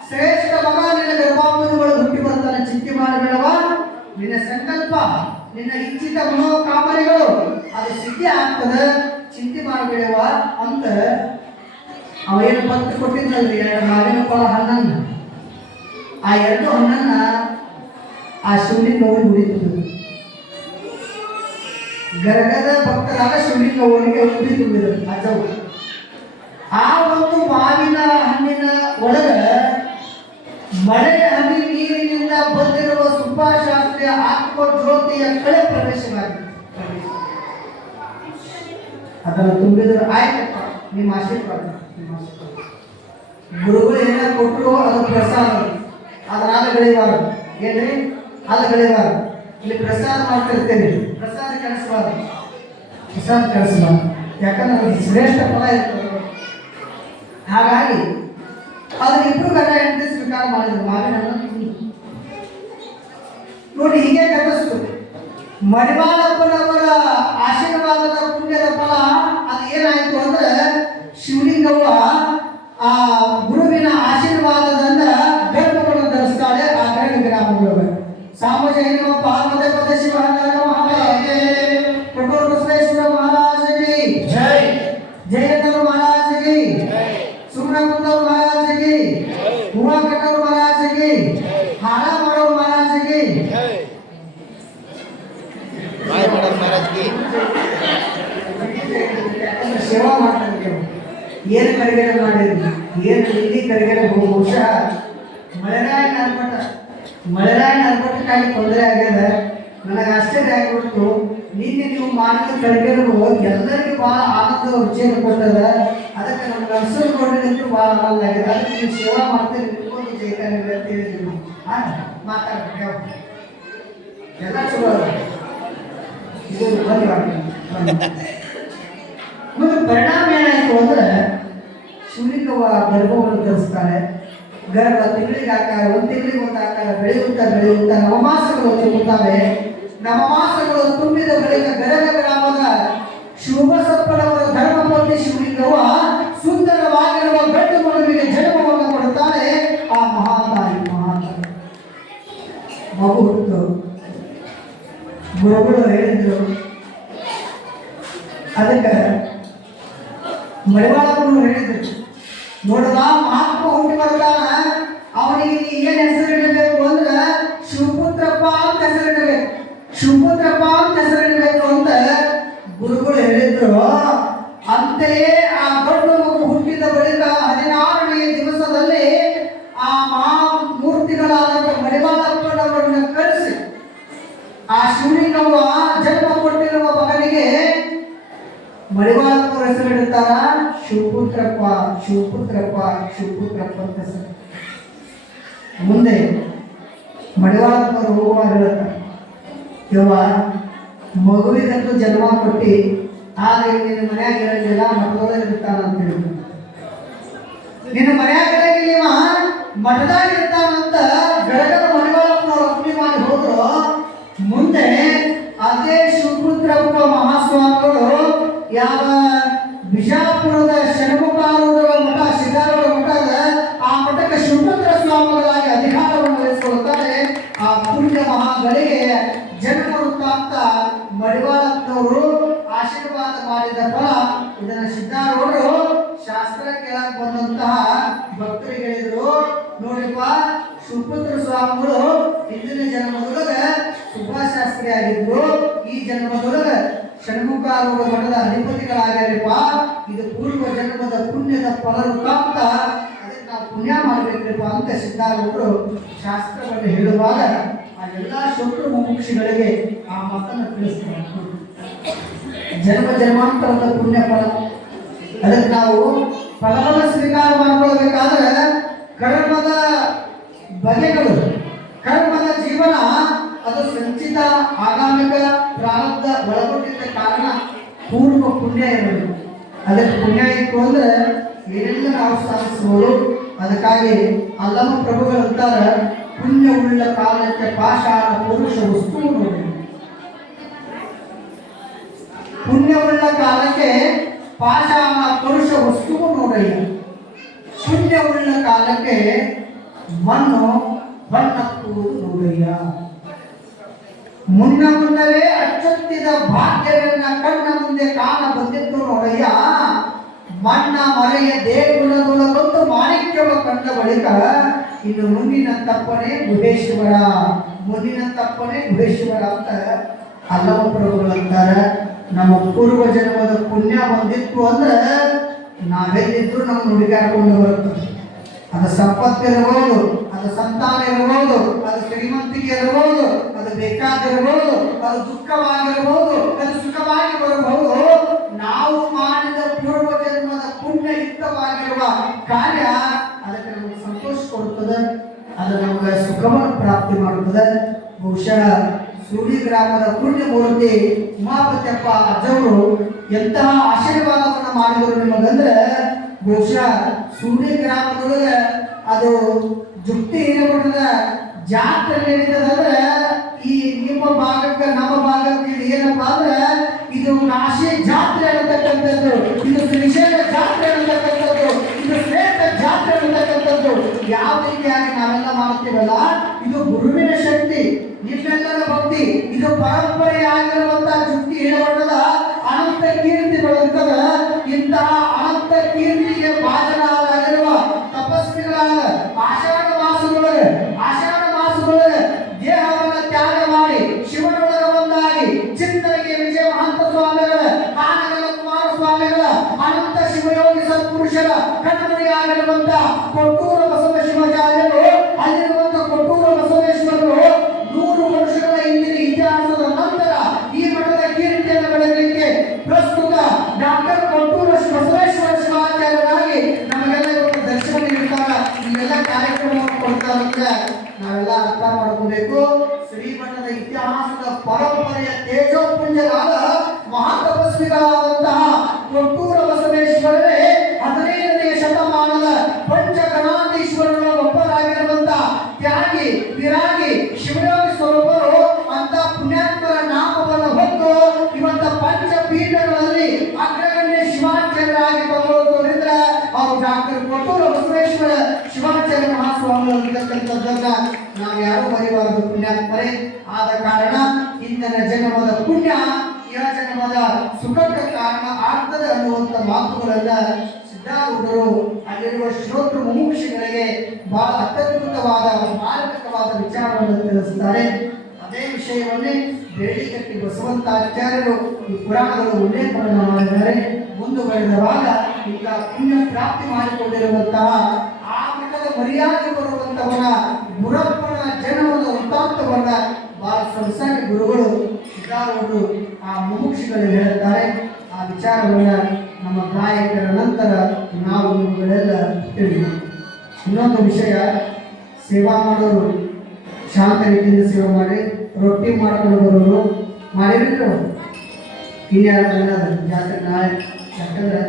ಶ್ರೇಷ್ಠ ಮಗ ನಿನ್ನ ಗರ್ಭಾಂಬುಗಳು ಹುಟ್ಟಿ ಬರ್ತಾನೆ, ಚಿಂತೆ ಮಾಡಬೇಡವ. ನಿನ್ನ ಸಂಕಲ್ಪ, ನಿನ್ನ ಇಚ್ಛಿತ ಮನೋಕಾಮನೆಗಳು ಅದು ಸಿದ್ಧಿ ಆಗ್ತದೆ, ಚಿಂತೆ ಮಾಡಬೇಡವ ಅಂತ ಅವೇನು ಪತ್ತು ಕೊಟ್ಟಿದ್ರಲ್ರಿ 2 ಮಾವಿನ ಫಲ ಹಣ್ಣನ್ನ, ಆ 2 ಹಣ್ಣನ್ನ ಆ ಶಿವಲಿಂಗವರಿಗೆ ಉಡಿತು. ಗರಗದ ಭಕ್ತರಾದ ಶಿವಲಿಂಗವರಿಗೆ ಉಡಿ ತುಂಬಿದರು ಅಜ್ಜವು. ಆ ಒಂದು ಮಾವಿನ ಹಣ್ಣಿನ ಒಳಗ ಮಳೆಯ ಹನಿ ನೀರಿನಿಂದ ಬಂದಿರುವ ಸುಬ್ಬಾಶಾಸ್ತ್ರಿಯ ಆತ್ಮ ಜ್ಯೋತಿಯ ಕಳೆ ಪ್ರವೇಶವಾಗಿದೆ. ಅದನ್ನು ತುಂಬಿದ್ರು. ಆಯ್ತಪ್ಪ ನಿಮ್ಮ ಆಶೀರ್ವಾದ, ಗುರುಗಳು ಏನ ಕೊಟ್ಟರು ಅದು ಪ್ರಸಾದ, ಅದನ್ನಾದ ಬೆಳೆಯಬಾರದು. ಏನ್ರಿ ಅದು ಬೆಳೆಯಬಾರದು. ಇಲ್ಲಿ ಪ್ರಸಾದ ಮಾಡ್ತಿರ್ತೇನೆ, ಪ್ರಸಾದ ಕಳಿಸಬಾರ್ದು, ಪ್ರಸಾದ ಕಳಿಸಬಾರ್ದು, ಯಾಕಂದ್ರೆ ಅದು ಶ್ರೇಷ್ಠ ಫಲ ಇರ್ತದೆ. ಹಾಗಾಗಿ ಅದನ್ನ 2 ಗಂಡ ಹೆಂಡತಿ ಸ್ವೀಕಾರ ಮಾಡಿದ್ರು. ಮಾವಿನ ನೋಡಿ ಹೀಗೆ ಕಲಿಸ್ತು. ಮಡಿವಾಳಪ್ಪನವರ ಆಶೀರ್ವಾದದ ಪುಣ್ಯದ ಫಲ ಅದು ಏನಾಯ್ತು ಅಂದ್ರೆ ಶಿವಲಿಂಗವ್ವ ಆ ಗುರುವಿನ ಆಶೀರ್ವಾದದಿಂದ ಗರ್ಭವನ್ನು ಧರಿಸ್ತಾಳೆ ಆ 2 ಗ್ರಾಮಗಳು. ಸಾಮಜೈನ ಪಾರ್ವತ ಪದ ಶಿವಹರ ಮಹಾರಾಜೇ, ಕಟೋರ ಬಸವೇಶ್ವರ ಮಹಾರಾಜಗೆ ಜೈ, ಜಯಧರ ಮಹಾರಾಜಗೆ, ಸುಬ್ರಹ್ಮಣ್ಯ ಮಹಾರಾಜಗೆ, ಹೂವಾ ಕಟ್ಟೋರ ಮಹಾರಾಜಗೆ, ಹಾರ ಮಾಡೋ ಮಹಾರಾಜಗೆ, ಸೇವಾ ಮಾಡ್ತಾರೆ. ಏನು ಕರಿಗೇರ ಮಾಡಿದ್ವಿ, ಏನು ಇಲ್ಲಿ ಕರಿಗೇರ ಬಹುಶಃ ಮಳೆರಾಯ ನರ್ಮಟಕ್ಕಾಗಿ ತೊಂದರೆ ಆಗ್ಯದ. ನನಗೆ ಆಶ್ಚರ್ಯ ಆಗಿಬಿಟ್ಟು, ನಿನ್ನೆ ನೀವು ಮಾಡಿದ ಕರಿಗೇರು ಎಲ್ಲರಿಗೂ ಭಾಳ ಆನಂದ ರುಚಿಯನ್ನು ಕೊಟ್ಟದ. ಅದಕ್ಕೆ ನಮ್ಗೆ ಅನ್ಸೋದು ನೋಡಿದಂತೂ ಭಾಳ ಆನಂದ ಆಗಿದೆ. ಅದಕ್ಕೆ ನೀವು ಸೇವಾ ಮಾಡ್ತೀರಿ, ನಿಮ್ಗೊಂದು ಜೈತಾನೆ ಅಂತ ಹೇಳಿದ್ವಿ. ಮಾತಾಡ್ಬೇಕು ಎಲ್ಲ ಚಲೋ ಅದ. ಇದು ಮುಂದೆ ಪರಿಣಾಮ ಏನಾಯ್ತು ಅಂದ್ರೆ ಶಿವಲಿಂಗವ್ವ ಗರ್ಭವನ್ನು ಧರಿಸ್ತಾಳೆ. ಗರ್ಭ ತಿಂಗಳಿಗೆ ಆಕಾರ, 1 ತಿಂಗಳಿಗೆ 1 ಆಕಾರ ಬೆಳೆಯುತ್ತಾ ನವಮಾಸಗಳು ತಿರುಗುತ್ತವೆ. ನವಮಾಸಗಳು ತುಂಬಿದ ಬಳಿಕ ಗರಗ ಗ್ರಾಮದ ಶಿವಬಸಪ್ಪನವರ ಧರ್ಮಪತ್ನಿ ಶಿವಲಿಂಗವ ಸುಂದರವಾಗಿರುವ ಗಂಡು ಮಗುವಿಗೆ ಜನ್ಮವನ್ನು ಕೊಡುತ್ತಾನೆ. ಆ ಮಹಾತಾಯಿ ಮಗು ಹುಟ್ಟು ಗುರುಗಳು ಹೇಳಿದ್ರು. ಅದಕ್ಕೆ ಮಡಿವಾಳರು ಹೇಳಿದ್ರು, ನೋಡುವ ಮಹಾತ್ಮ ಹುಟ್ಟಿ ಬರ್ತಾನ, ಅವನಿಗೆ ಏನ್ ಹೆಸರಿಡಬೇಕು ಅಂದ್ರೆ ಶಿವಪುತ್ರಪ್ಪ ಅಂತ ಹೆಸರಿಡಬೇಕು, ಶಿವಪುತ್ರಪ್ಪ ಅಂತ ಹೆಸರಿಡಬೇಕು ಅಂತ ಗುರುಗಳು ಹೇಳಿದ್ರು. ಅಂತೆಯೇ ಆ ಗಂಡು ಮಗು ಹುಟ್ಟಿದ ಬಳಿಕ 16ನೇ ದಿವಸದಲ್ಲಿ ಆ ಮಹಾಮೂರ್ತಿಗಳಾದ ಮಡಿವಾಳಪ್ಪನವರನ್ನು ಕರೆಸಿ ಆ ಶಿವಲಿಂಗವ ಜನ್ಮ ಕೊಟ್ಟಿರುವ ಮಗನಿಗೆ ಮಡಿವಾಳಪ್ಪನ ಹೆಸರಿಡುತ್ತಾರ. ಶಿವಪುತ್ರಪ್ಪ ಶಿವಪುತ್ರಪ್ಪ ಶಿವಪುತ್ರಪ್ಪ ಅಂತ ಹೆಸರು. ಮುಂದೆ ಮಡಿವಾಳಪ್ಪನವರು ಹೋಗುವಾಗ ಹೇಳುತ್ತಾರೆ, ಯವ್ವ ಮಗುವಿಗಂತೂ ಜನ್ಮ ಕೊಟ್ಟು ಆದರೆ ನಿನ್ನ ಮನೆಯಾಗ ಇರಂಗಿಲ್ಲ, ಮಠದೊಳಗೆ ಇರ್ತಾನ ಅಂತ ಹೇಳಿದ್ರು. ನಿನ್ನ ಮನೆಯಾಗ ಇರಂಗಿಲ್ಲ, ಮಠದಾಗ ಇರ್ತಾನಂತ ಗರಗದ ಮಡಿವಾಳಪ್ಪನವರು ಅಪ್ಪಣೆ ಮಾಡಿ ಹೋದ್ರು. ಮುಂದೆ ಅದೇ ಶಿವಪುತ್ರಪ್ಪ ಮಹಾಸ್ವಾಮಿಗಳು ಯಾವ ಬಿಜಾಪುರದ ಷಣ್ಮುಖಾರೂಢ ಮಠ ಸಿದ್ದಾರೂಢ ಮಠದ ಆ ಮಠಕ್ಕೆ ಶಿವಪುತ್ರ ಸ್ವಾಮಿಗಳಾಗಿ ಅಧಿಕಾರವನ್ನು ವಹಿಸಿಕೊಳ್ಳುತ್ತಾರೆ. ಆ ಪುಣ್ಯ ಮಹಾಗಳಿಗೆ ಜನ್ಮ ವೃತ್ತಾಂತ ಮಡಿವಾಳಪ್ಪನವರು ಆಶೀರ್ವಾದ ಮಾಡಿದ ಫಲ. ಇದನ್ನು ಸಿದ್ದಾರೂಢರು ಶಾಸ್ತ್ರ ಕೇಳಕ್ ಬಂದಂತಹ ಭಕ್ತರಿಗೆ ಹೇಳಿದ್ರು, ನೋಡಿಪ್ಪ ಶಿವಪುತ್ರ ಸ್ವಾಮಿಗಳು ಹಿಂದಿನ ಜನ್ಮದೊಳಗ ಸುಭಾಶಾಸ್ತ್ರಿ ಆಗಿದ್ರು, ಈ ಜನ್ಮದೊಳಗ ಷಣ್ಮುಖಾರೂಢ ಮಠದ ಅಧಿಪತಿಗಳಾಗ್ಯಾರಪ್ಪ. ಇದು ಪೂರ್ವ ಜನ್ಮದ ಪುಣ್ಯದ ಫಲ ರೂಪಾಂತ, ಅದಕ್ಕೆ ನಾವು ಪುಣ್ಯ ಮಾಡಬೇಕ್ರಿಪ್ಪ ಅಂತ ಸಿದ್ದಾರೂಢರು ಶಾಸ್ತ್ರವನ್ನು ಹೇಳುವಾಗ ಆ ಎಲ್ಲ ಶತ್ರು ಮುಮುಕ್ಷಿಗಳಿಗೆ ಆ ಮಾತನ್ನು ತಿಳಿಸ್ತಾರೆ. ಜನ್ಮ ಜನ್ಮಾಂತರದ ಪುಣ್ಯ ಫಲ, ಅದಕ್ಕೆ ನಾವು ಫಲವನ್ನು ಸ್ವೀಕಾರ ಮಾಡಿಕೊಳ್ಬೇಕಾದ್ರೆ ಕರ್ಮದ ಬಗೆಗಳು, ಕರ್ಮದ ಜೀವನ ಅದು ಸಂಚಿತ ಆಗಾಮಿಕ ಪ್ರಾರಬ್ಧ ಒಳಗೊಂಡಿದ್ದ ಕಾರಣ ಪೂರ್ವ ಪುಣ್ಯ ಇರಬೇಕು. ಅದಕ್ಕೆ ಪುಣ್ಯ ಇತ್ತು ಅಂದ್ರೆ ಏನೆಲ್ಲ ನಾವು ಸಾಧಿಸಬಹುದು. ಅದಕ್ಕಾಗಿ ಅಲ್ಲಮ ಪ್ರಭುಗಳು ಅಂತಾರೆ, ಪುಣ್ಯವುಳ್ಳ ಕಾಲಕ್ಕೆ ಪಾಷಾಣ ಪುರುಷ ವಸ್ತು ನೋಡಿ. ಪುಣ್ಯವುಳ್ಳ ಕಾಲಕ್ಕೆ ಪಾಷಾಣ ಪುರುಷ ವಸ್ತುವು ನೋಡಯ್ಯ. ಪುಣ್ಯವುಳ್ಳ ಕಾಲಕ್ಕೆ ಮಣ್ಣು ಬಣ್ಣಕ್ಕುವುದು ನೋಡಯ್ಯ. ಮುನ್ನವೇ ಅಚ್ಚೊತ್ತಿದ ಭಾಗ್ಯವನ್ನ ಕಣ್ಣ ಮುಂದೆ ಕಾಣ ಬಂದಿತ್ತು ನೋಡಯ್ಯ. ಮಣ್ಣ ಮರೆಯ ದೇಗುಲದೊಳಗೊಂದು ಮಾಣಿಕ್ಯವ ಕಂಡ ಬಳಿಕ ಇನ್ನು ಮುಂದಿನ ತಪ್ಪನೆ ಗುಹೇಶ್ವರ, ಮುಂದಿನ ತಪ್ಪನೆ ಗುಹೇಶ್ವರ ಅಂತ ಅಲ್ಲಮ ಪ್ರಭುಗಳು ಅಂತಾರೆ. ನಮ್ಮ ಪೂರ್ವ ಜನ್ಮದ ಪುಣ್ಯ ಬಂದಿತ್ತು ಅಂದ್ರೆ ನಾವೆಲ್ಲಿದ್ರು ನಮ್ಮ ಹುಡುಗಾಡ್ಕೊಂಡು ಬರುತ್ತದೆ. ಅದು ಸಂಪತ್ತಿರಬಹುದು, ಅದು ಸಂತಾನ ಇರಬಹುದು, ಅದು ಶ್ರೀಮಂತಿಕೆ ಇರಬಹುದು, ಅದು ಬೇಕಾದಿರಬಹುದು, ಅದು ದುಃಖವಾಗಿರಬಹುದು, ಅದು ಸುಖವಾಗಿ ಬರಬಹುದು. ನಾವು ಮಾಡಿದ ಪೂರ್ವ ಜನ್ಮದ ಪುಣ್ಯಯುಕ್ತವಾಗಿರುವ ಕಾರ್ಯ ಅದಕ್ಕೆ ನಮಗೆ ಸಂತೋಷ ಕೊಡುತ್ತದೆ, ಅದು ನಮಗೆ ಸುಖವನ್ನು ಪ್ರಾಪ್ತಿ ಮಾಡುತ್ತದೆ. ಬಹುಶಃ ಸೂಡಿ ಗ್ರಾಮದ ಪುಣ್ಯ ಮೂರ್ತಿ ಉಮಾಪತ್ಯಪ್ಪ ಅಜ್ಜವರು ಎಂತಹ ಆಶೀರ್ವಾದವನ್ನು ಮಾಡಿದರು ನಿಮಗಂದ್ರೆ, ಬಹುಶಃ ಸೂಡಿ ಗ್ರಾಮದೊಳಗೆ ಅದು ಜುಟ್ಟಿ ಹಿರೇಮಠದ ಜಾತ್ರೆ ನಡೀತದಂದ್ರೆ ಈ ನಿಮ್ಮ ಭಾಗಕ್ಕೆ ನಮ್ಮ ಭಾಗಕ್ಕೆ ಇದು ಏನಪ್ಪಾ ಅಂದ್ರೆ ಇದು ಕಾಶಿ ಜಾತ್ರೆ ಅನ್ನತಕ್ಕಂಥದ್ದು, ಇದು ಶ್ರೀಶೈಲ ಜಾತ್ರೆ ಅನ್ನತಕ್ಕಂಥದ್ದು, ಇದು ಶ್ರೇಷ್ಠ ಜಾತ್ರೆ ಅನ್ನತಕ್ಕಂಥದ್ದು. ಯಾವ ರೀತಿಯಾಗಿ ನಾವೆಲ್ಲ ಮಾಡ್ತೀವಲ್ಲ, ಇದು ಗುರುವಿನ ಶಕ್ತಿ, ನಿಮ್ಮೆಲ್ಲರ ಭಕ್ತಿ, ಇದು ಪರಂಪರೆಯಾಗಿರುವಂತಹ ಜುಟ್ಟಿ ಹಿರೇಮಠದ ಅನಂತ ಕೀರ್ತಿ ಬೆಳೆದಿರ್ತದ. ಇಂತಹ ಅನಂತ ಕೀರ್ತಿಗೆ ಭಾಜನರಾಗಿರುವ ತಪಸ್ವಿಗಳಾದ ಆಷಾಢ ಮಾಸದೊಳಗೆ ದೇಹವನ್ನು ತ್ಯಾಗ ಮಾಡಿ ಶಿವನೊಳಗ ಒಂದಾಗಿ ಚಿಂತನೆಗೆ ವಿಜಯ ಮಹಂತ ಸ್ವಾಮಿಗಳ, ಆನಗಲ ಕುಮಾರ ಸ್ವಾಮಿಗಳ, ಅನಂತ ಶಿವಯೋಗಿ ಸತ್ಪುರುಷರ ಕಣ್ಮಣಿಯಾಗಿರುವಂತ ಕೊಟ್ಟೂರ ಬಸವ ಶಿವಾಚಾರ್ಯರು, ಅಲ್ಲಿರುವಂತ ಕೊಟ್ಟೂರ ಬಸವೇಶ್ವರರು 100 ವರ್ಷಗಳ ಹಿಂದಿನ ಇತಿಹಾಸದ ನಂತರ ಈ ಮಠದ ಕೀರ್ತಿಯನ್ನು ಬೆಳೆಯಲಿಕ್ಕೆ ಪ್ರಸ್ತುತ ಡಾಕ್ಟರ್ ಕೊಟ್ಟೂರ ಬಸವೇಶ್ವರ ಶಿವಾಚಾರ್ಯರಾಗಿ ನಮಗೆಲ್ಲ ಇವತ್ತು ದರ್ಶನ ನೀಡುತ್ತಾರೆ. ಇವೆಲ್ಲ ಕಾರ್ಯಕ್ರಮವನ್ನು ಕೊಡ್ತಾರೆ. ನಾವೆಲ್ಲ ಅರ್ಥ ಮಾಡ್ಕೋಬೇಕು. ಶ್ರೀಮಠದ ಇತಿಹಾಸದ ಪರಂಪರೆಯ ತೇಜೋಪುಂಜರಾದ ಮಹಾತಪಸ್ವಿಗಳಾದಂತಹ ಕೊಟ್ಟೂರ ಬಸವೇಶ್ವರರೇ 15ನೇ ಶತಮಾನದ ಪಂಚಗಣಾಧೀಶ್ವರರ ಒಬ್ಬರಾಗಿರುವಂತಹ ತ್ಯಾಗಿ ವಿರಾಗಿ ಶಿವಯೋಗಿ ಸ್ವರೂಪರು ಅಂತ ಪುಣ್ಯಾತ್ಮರ ಅಂತಕ್ಕಂಥದ್ದನ್ನ ನಾವು ಯಾರು ಮರೆಯಬಾರದು. ಪುಣ್ಯಾತ್ಮರೇ, ಆದ ಕಾರಣ ಇಂದಿನ ಜನ್ಮದ ಪುಣ್ಯ ಈ ಜನ್ಮದ ಸುಖಕ್ಕೆ ಕಾರಣ ಆಗ್ತದೆ ಅನ್ನುವಂಥ ಮಾತುಗಳನ್ನ ಸಿದ್ಧಾರೂಢರು ಅಲ್ಲಿರುವ ಶ್ರೋತೃ ಮುಮುಕ್ಷಿಗಳಿಗೆ ಬಹಳ ಅತ್ಯದ್ಭುತವಾದ ಮಾರ್ಮಿಕವಾದ ವಿಚಾರವನ್ನು ತಿಳಿಸುತ್ತಾರೆ. ಅದೇ ವಿಷಯವನ್ನೇ ಬೇಡಿಕಟ್ಟಿ ಬಸವಂತಾಚಾರ್ಯರು ಈ ಪುರಾಣಗಳು ಉಲ್ಲೇಖವನ್ನು ಮಾಡಿದ್ದಾರೆ. ಮುಂದುವರೆದವಾಗ ಈಗ ಪುಣ್ಯ ಪ್ರಾಪ್ತಿ ಮಾಡಿಕೊಂಡಿರುವಂತಹ ಆ ಮಠದ ಮರ್ಯಾದೆ ಬರುವಂತವನ ಗುರಪ್ಪನ ಜನ್ಮದ ವೃತ್ತಾಂತವನ್ನ ಬಹಳ ಸಂಸಾರಿ ಗುರುಗಳು ಸಿದ್ಧಾರೂಢರು ಆ ಮುಮುಕ್ಷಿಗಳಿಗೆ ಹೇಳುತ್ತಾರೆ. ಆ ವಿಚಾರವನ್ನ ನಮ್ಮ ಗಾಯಕರ ನಂತರ ನಾವು ಇವುಗಳೆಲ್ಲ ತಿಳಿದು. ಇನ್ನೊಂದು ವಿಷಯ, ಸೇವಾ ಮಾಡೋರು ಶಾಂತ ರೀತಿಯಿಂದ ಸೇವೆ ಮಾಡಿ ರೊಟ್ಟಿ ಮಾಡ್ಕೊಂಡು ಬರೋರು ಮಾಡಿರಲಿಲ್ಲ. ಇನ್ಯಾರು ಜಾತ್ರೆ ನಾಳೆ, ಯಾಕಂದ್ರೆ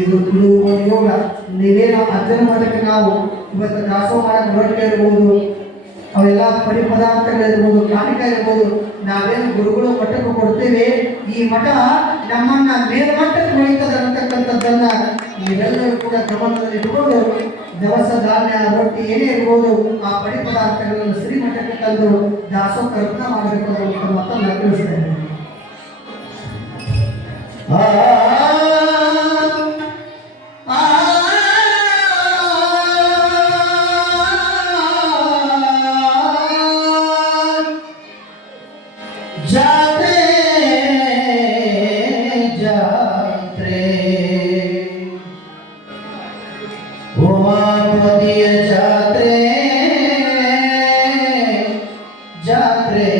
ಇದು ಒಂದು ಯೋಗ. ನೀವೇನೋ ಅರ್ಜನ ಮಠಕ್ಕೆ ನಾವು ಇವತ್ತು ದಾಸೋಹ ಮಾಡಕ್ಕೆ ರೊಟ್ಟಿ ಇರ್ಬೋದು, ಅವೆಲ್ಲ ಪಡಿ ಪದಾರ್ಥಗಳಿರ್ಬೋದು, ಕಾಣಿಕ ಇರ್ಬೋದು, ನಾವೇನು ಗುರುಗಳು ಮಠಕ್ಕೆ ಕೊಡ್ತೇವೆ. ಈ ಮಠ ನಮ್ಮನ್ನ ಮೇಲ್ಮಟ್ಟಕ್ಕೆ ಹೊಯ್ತದೆ ಅಂತಕ್ಕಂಥದ್ದನ್ನ ನೀವೆಲ್ಲರೂ ಕೂಡ ಗಮನದಲ್ಲಿ ಇಟ್ಕೊಂಡು ದವಸ ಧಾನ್ಯ ರೊಟ್ಟಿ ಏನೇ ಇರ್ಬೋದು ಆ ಪಡಿ ಪದಾರ್ಥಗಳನ್ನು ಶ್ರೀಮಠಕ್ಕೆ ತಂದು ದಾಸೋಹ ಕಲ್ಪನ ಮಾಡಬೇಕು ಅನ್ನುವಂಥ ಮಾತನ್ನು ತಿಳಿಸ್ತಾ ಇದ್ದೇನೆ. ಜಾತ್ರೆ ಜಾತ್ರೆ ಉಮಾಪತಿಯ ಜಾತ್ರೆ ಜಾತ್ರೆ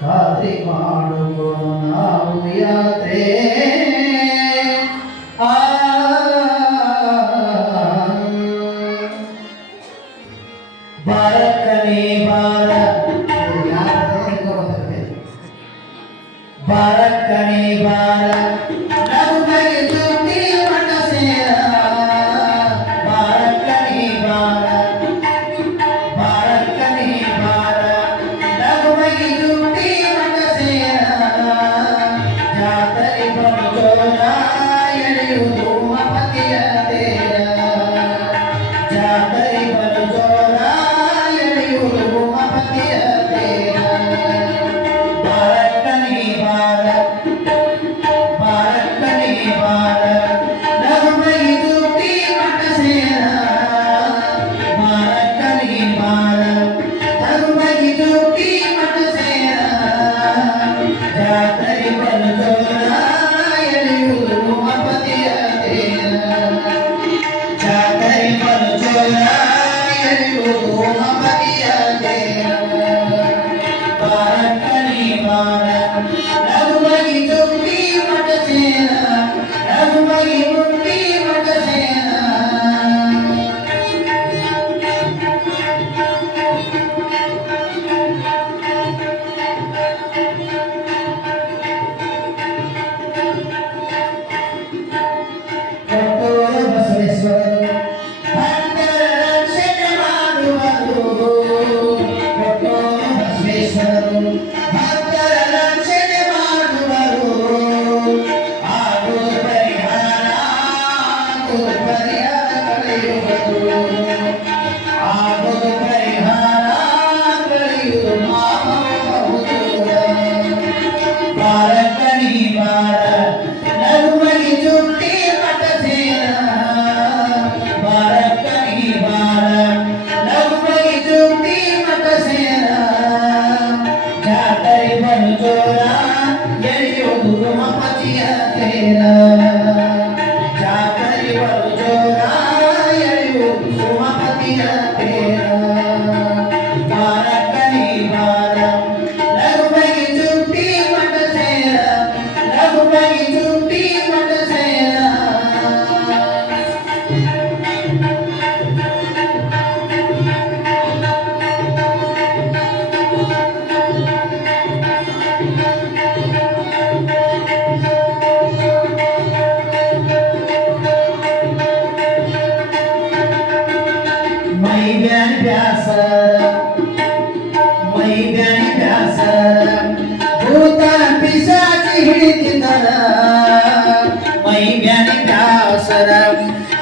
ಖಾತ್ರಿ ಮಾಡುವ ನಾವು ಯಾತ್ರೆ. ಬಾರಕನೇ ಬಾರ ಬಾರಕನೇ ಬಾರ ನಗುಮಗೆ ಸುದ್ದಿ ಮಠ ಸೇರ. ಬಾರಕನೇ ಬಾರ ಬಾರಕನೇ ಬಾರ ನಗುಮಗೆ ಸುದ್ದಿ ಮಠ ಸೇರ. ಜಾತ್ರೆ ಬರುತ್ತೋರ ಎಳೆಯುವುದು ಉಮಾಪತಿಯ ತೇರ. ಜಾತ್ರೆ ಬರುತ್ತೋರ ಎಳೆಯುವುದು ಉಮಾಪತಿಯ ತೇರ.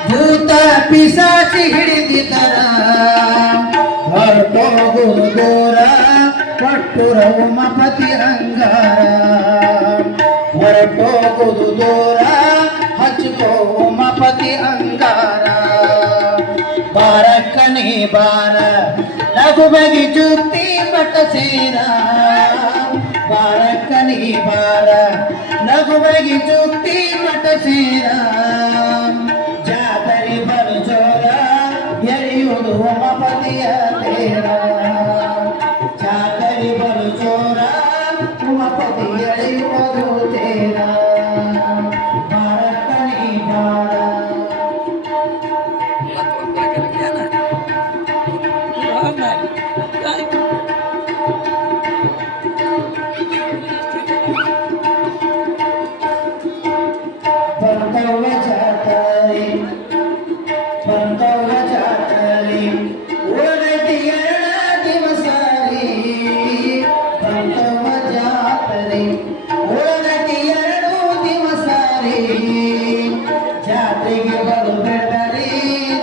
ಭೂತ ಪಿಶಾಚಿ ಹಿಡಿದಿದ್ದರ ಜೋರ ಕೊಟ್ಟುರ ಉಮಾಪತಿ ಅಂಗಾರ ಹೊರಟೋಗುದು ದೂರ ಹಚ್ಕೋ ಉಮಾಪತಿ ಅಂಗಾರ ಬಾರಕ್ಕನೇ ಬಾರ ಲಘು ಬಗಿ ಜುಕ್ತಿ ಮಠ ಸೇರ ಬಾರಕ್ಕನೇ ಬಾರ ಲಘು ಬಗಿ ಜುಕ್ತಿ ಮಠ ಸೇರ ಜಾತರಿ ಬಲು ಜೋರ ಎಳೆಯುವುದು ಉಮಾಪತಿಯ ತೇರ ಜಾತರಿ ಬಲು ಜೋರ ಉಮಾಪತಿ ಎಳೆಯುವುದು ತೇರ ಬಾರಕ್ಕನೇ ಬಾರ ಬಂದವ ಜಾತರಿ ಉಳಿದೈತಿ ಎರಡ ದಿವಸ ರೀ ಬಂದವ ಜಾತರಿ ಉಳಿದೈತಿ 2 ದಿವಸ ರೀ ಜಾತ್ರೆಗೆ ಬರು ಬಿಡರಿ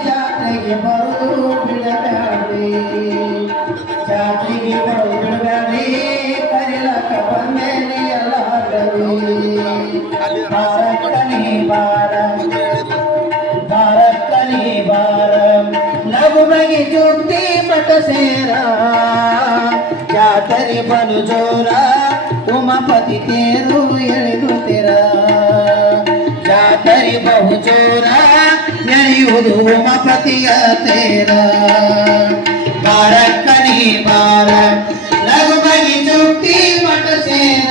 ಜಾತ್ರೆಗೆ ಬರುದು ಬಿಡಬೇಡ್ರಿ ಜಾತ್ರೆಗೆ ಬರು ಬಿಡಬೇಡ್ರಿ ಕರಿಲಕ್ಕ ಬಂದೇನಿ ಎಲ್ಲಾಗರಿ ಬಾರಕ್ಕನೇ ಬಾರ ಬಾರಕ್ಕನೇ ಬಾರ ಲಘು ಬಗಿ ಜುಕ್ತಿ ಮಠ ಸೇರ ಜಾತರಿ ಬಲು ಜೋರ ಉಮಾಪತಿ ತೇರು ಎಳೆದು ತೆರ ಜಾತರಿ ಬಹು ಜೋರ ಎಳೆಯುವುದು ಉಮಾಪತಿಯ ತೇರ ಬಾರಕ್ಕನೇ ಬಾರ ಲಘು ಬಗಿ ಜುಕ್ತಿ ಮಠ ಸೇರ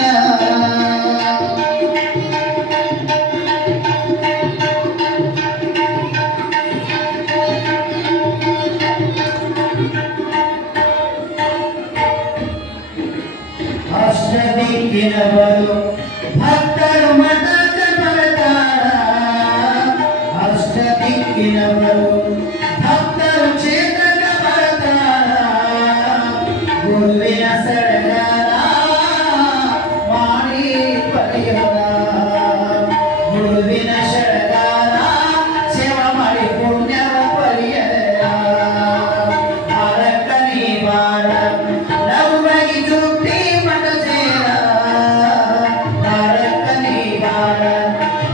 ಅಷ್ಟದಿಕ್ಕಿನವರು ಭಕ್ತರು ಮಠಕ್ಕೆ ಬರ್ತಾರ ಅಷ್ಟದಿಕ್ಕಿನವರು ಭಕ್ತರು ಕ್ಷೇತ್ರಕ್ಕೆ ಬರ್ತಾರ ಗುರುವಿನ ಸಡಗರ ಮಾಡಿ ಪಡೆಯೋದ ಗುರುವಿನ ಸಡಗರ ಸೇವಾ ಮಾಡಿ ಪುಣ್ಯವ ಪಡೆಯದ ಬಾರಕ್ಕನೇ ಬಾರ ಲಘು ಬಗಿ ಜುಕ್ತಿ ಮಠ ಸೇರ ಬಾರಕ್ಕನೇ ಬಾರ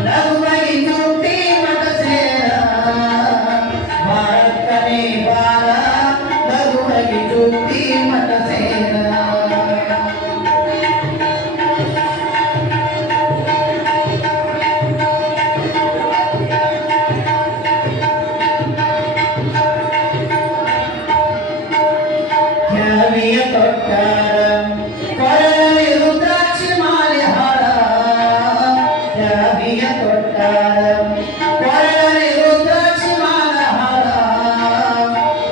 ಲಘು ಬಗಿ ಜುಕ್ತಿ ಮಠ ಸೇರ ಬಾರಕ್ಕನೇ ಬಾರ ಲಘು ಬಗಿ ಜುಕ್ತಿ ಮಠ ಸೇರ ಕೆಳವಿಯ ತೊಟ್ಟಾರ ಕೊರಳಲ್ಲಿ ರುದ್ರಾಕ್ಷಿ ಮಾಲೆ ಹಾರ ಕೆಳವಿಯ ತೊಟ್ಟಾರ ಕೊರಳಲ್ಲಿ ರುದ್ರಾಕ್ಷಿ ಮಾಲ ಹಾರ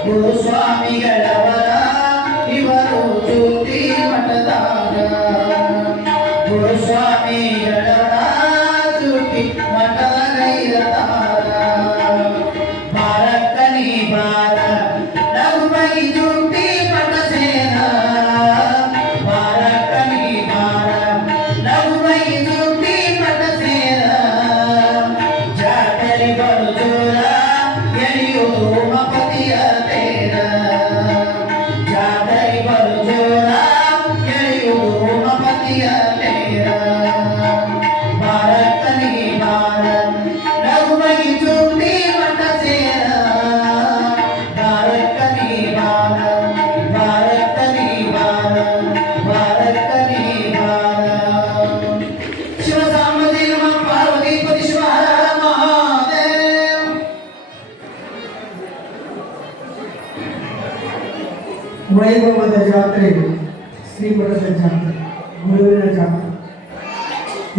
ಗುರು ಸ್ವಾಮಿಗಳವರ ಇವರು ಜ್ಯೋತಿ ಮಠದಾಗ ಗುರು ಸ್ವಾಮಿಗಳವರ ಜ್ಯೋತಿ ಮಠದಾಗ ಇರತಾರ ಬಾರಕ್ಕನೇ ಬಾರ ಲಘು ಬಗಿ ಜುಕ್ತಿ ಮಠ ಸೇರ ಬಾರಕ್ಕನೇ ಬಾರ ಲಘು ಬಗಿ ಜುಕ್ತಿ ಮಠ ಸೇರ ಜಾತರಿ ಬಲು ಜೋರ ಎಳೆಯುವುದು ಉಮಾಪತಿಯ ತೇರ ಜಾತರಿ ಬಲು ಜೋರ ಎಳೆಯುವುದು ಉಮಾಪತಿಯ ತೇರ ಬಾರಕ್ಕನೇ ಬಾರ ಲಘು ಬಗಿ ಜುಕ್ತಿ ಮಠ ಸೇರ ಬಾರಕ್ಕನೇ ಬಾರ ಬಾರಕ್ಕನೇ ಬಾರ ಬಾರಕ್ಕನೇ ಬಾರ ಶಿವಸಾಂಬದೇ ನಮಃ ಪಾರ್ವತೀಪತಿ ಶಿವ ಹರ ಮಹಾದೇವ ವೈಭವದ ಜಾತ್ರೆ ಶ್ರೀಮಠದ ಜಾತ್ರೆ ಗುರುವಿನ ಜಾತ್ರೆ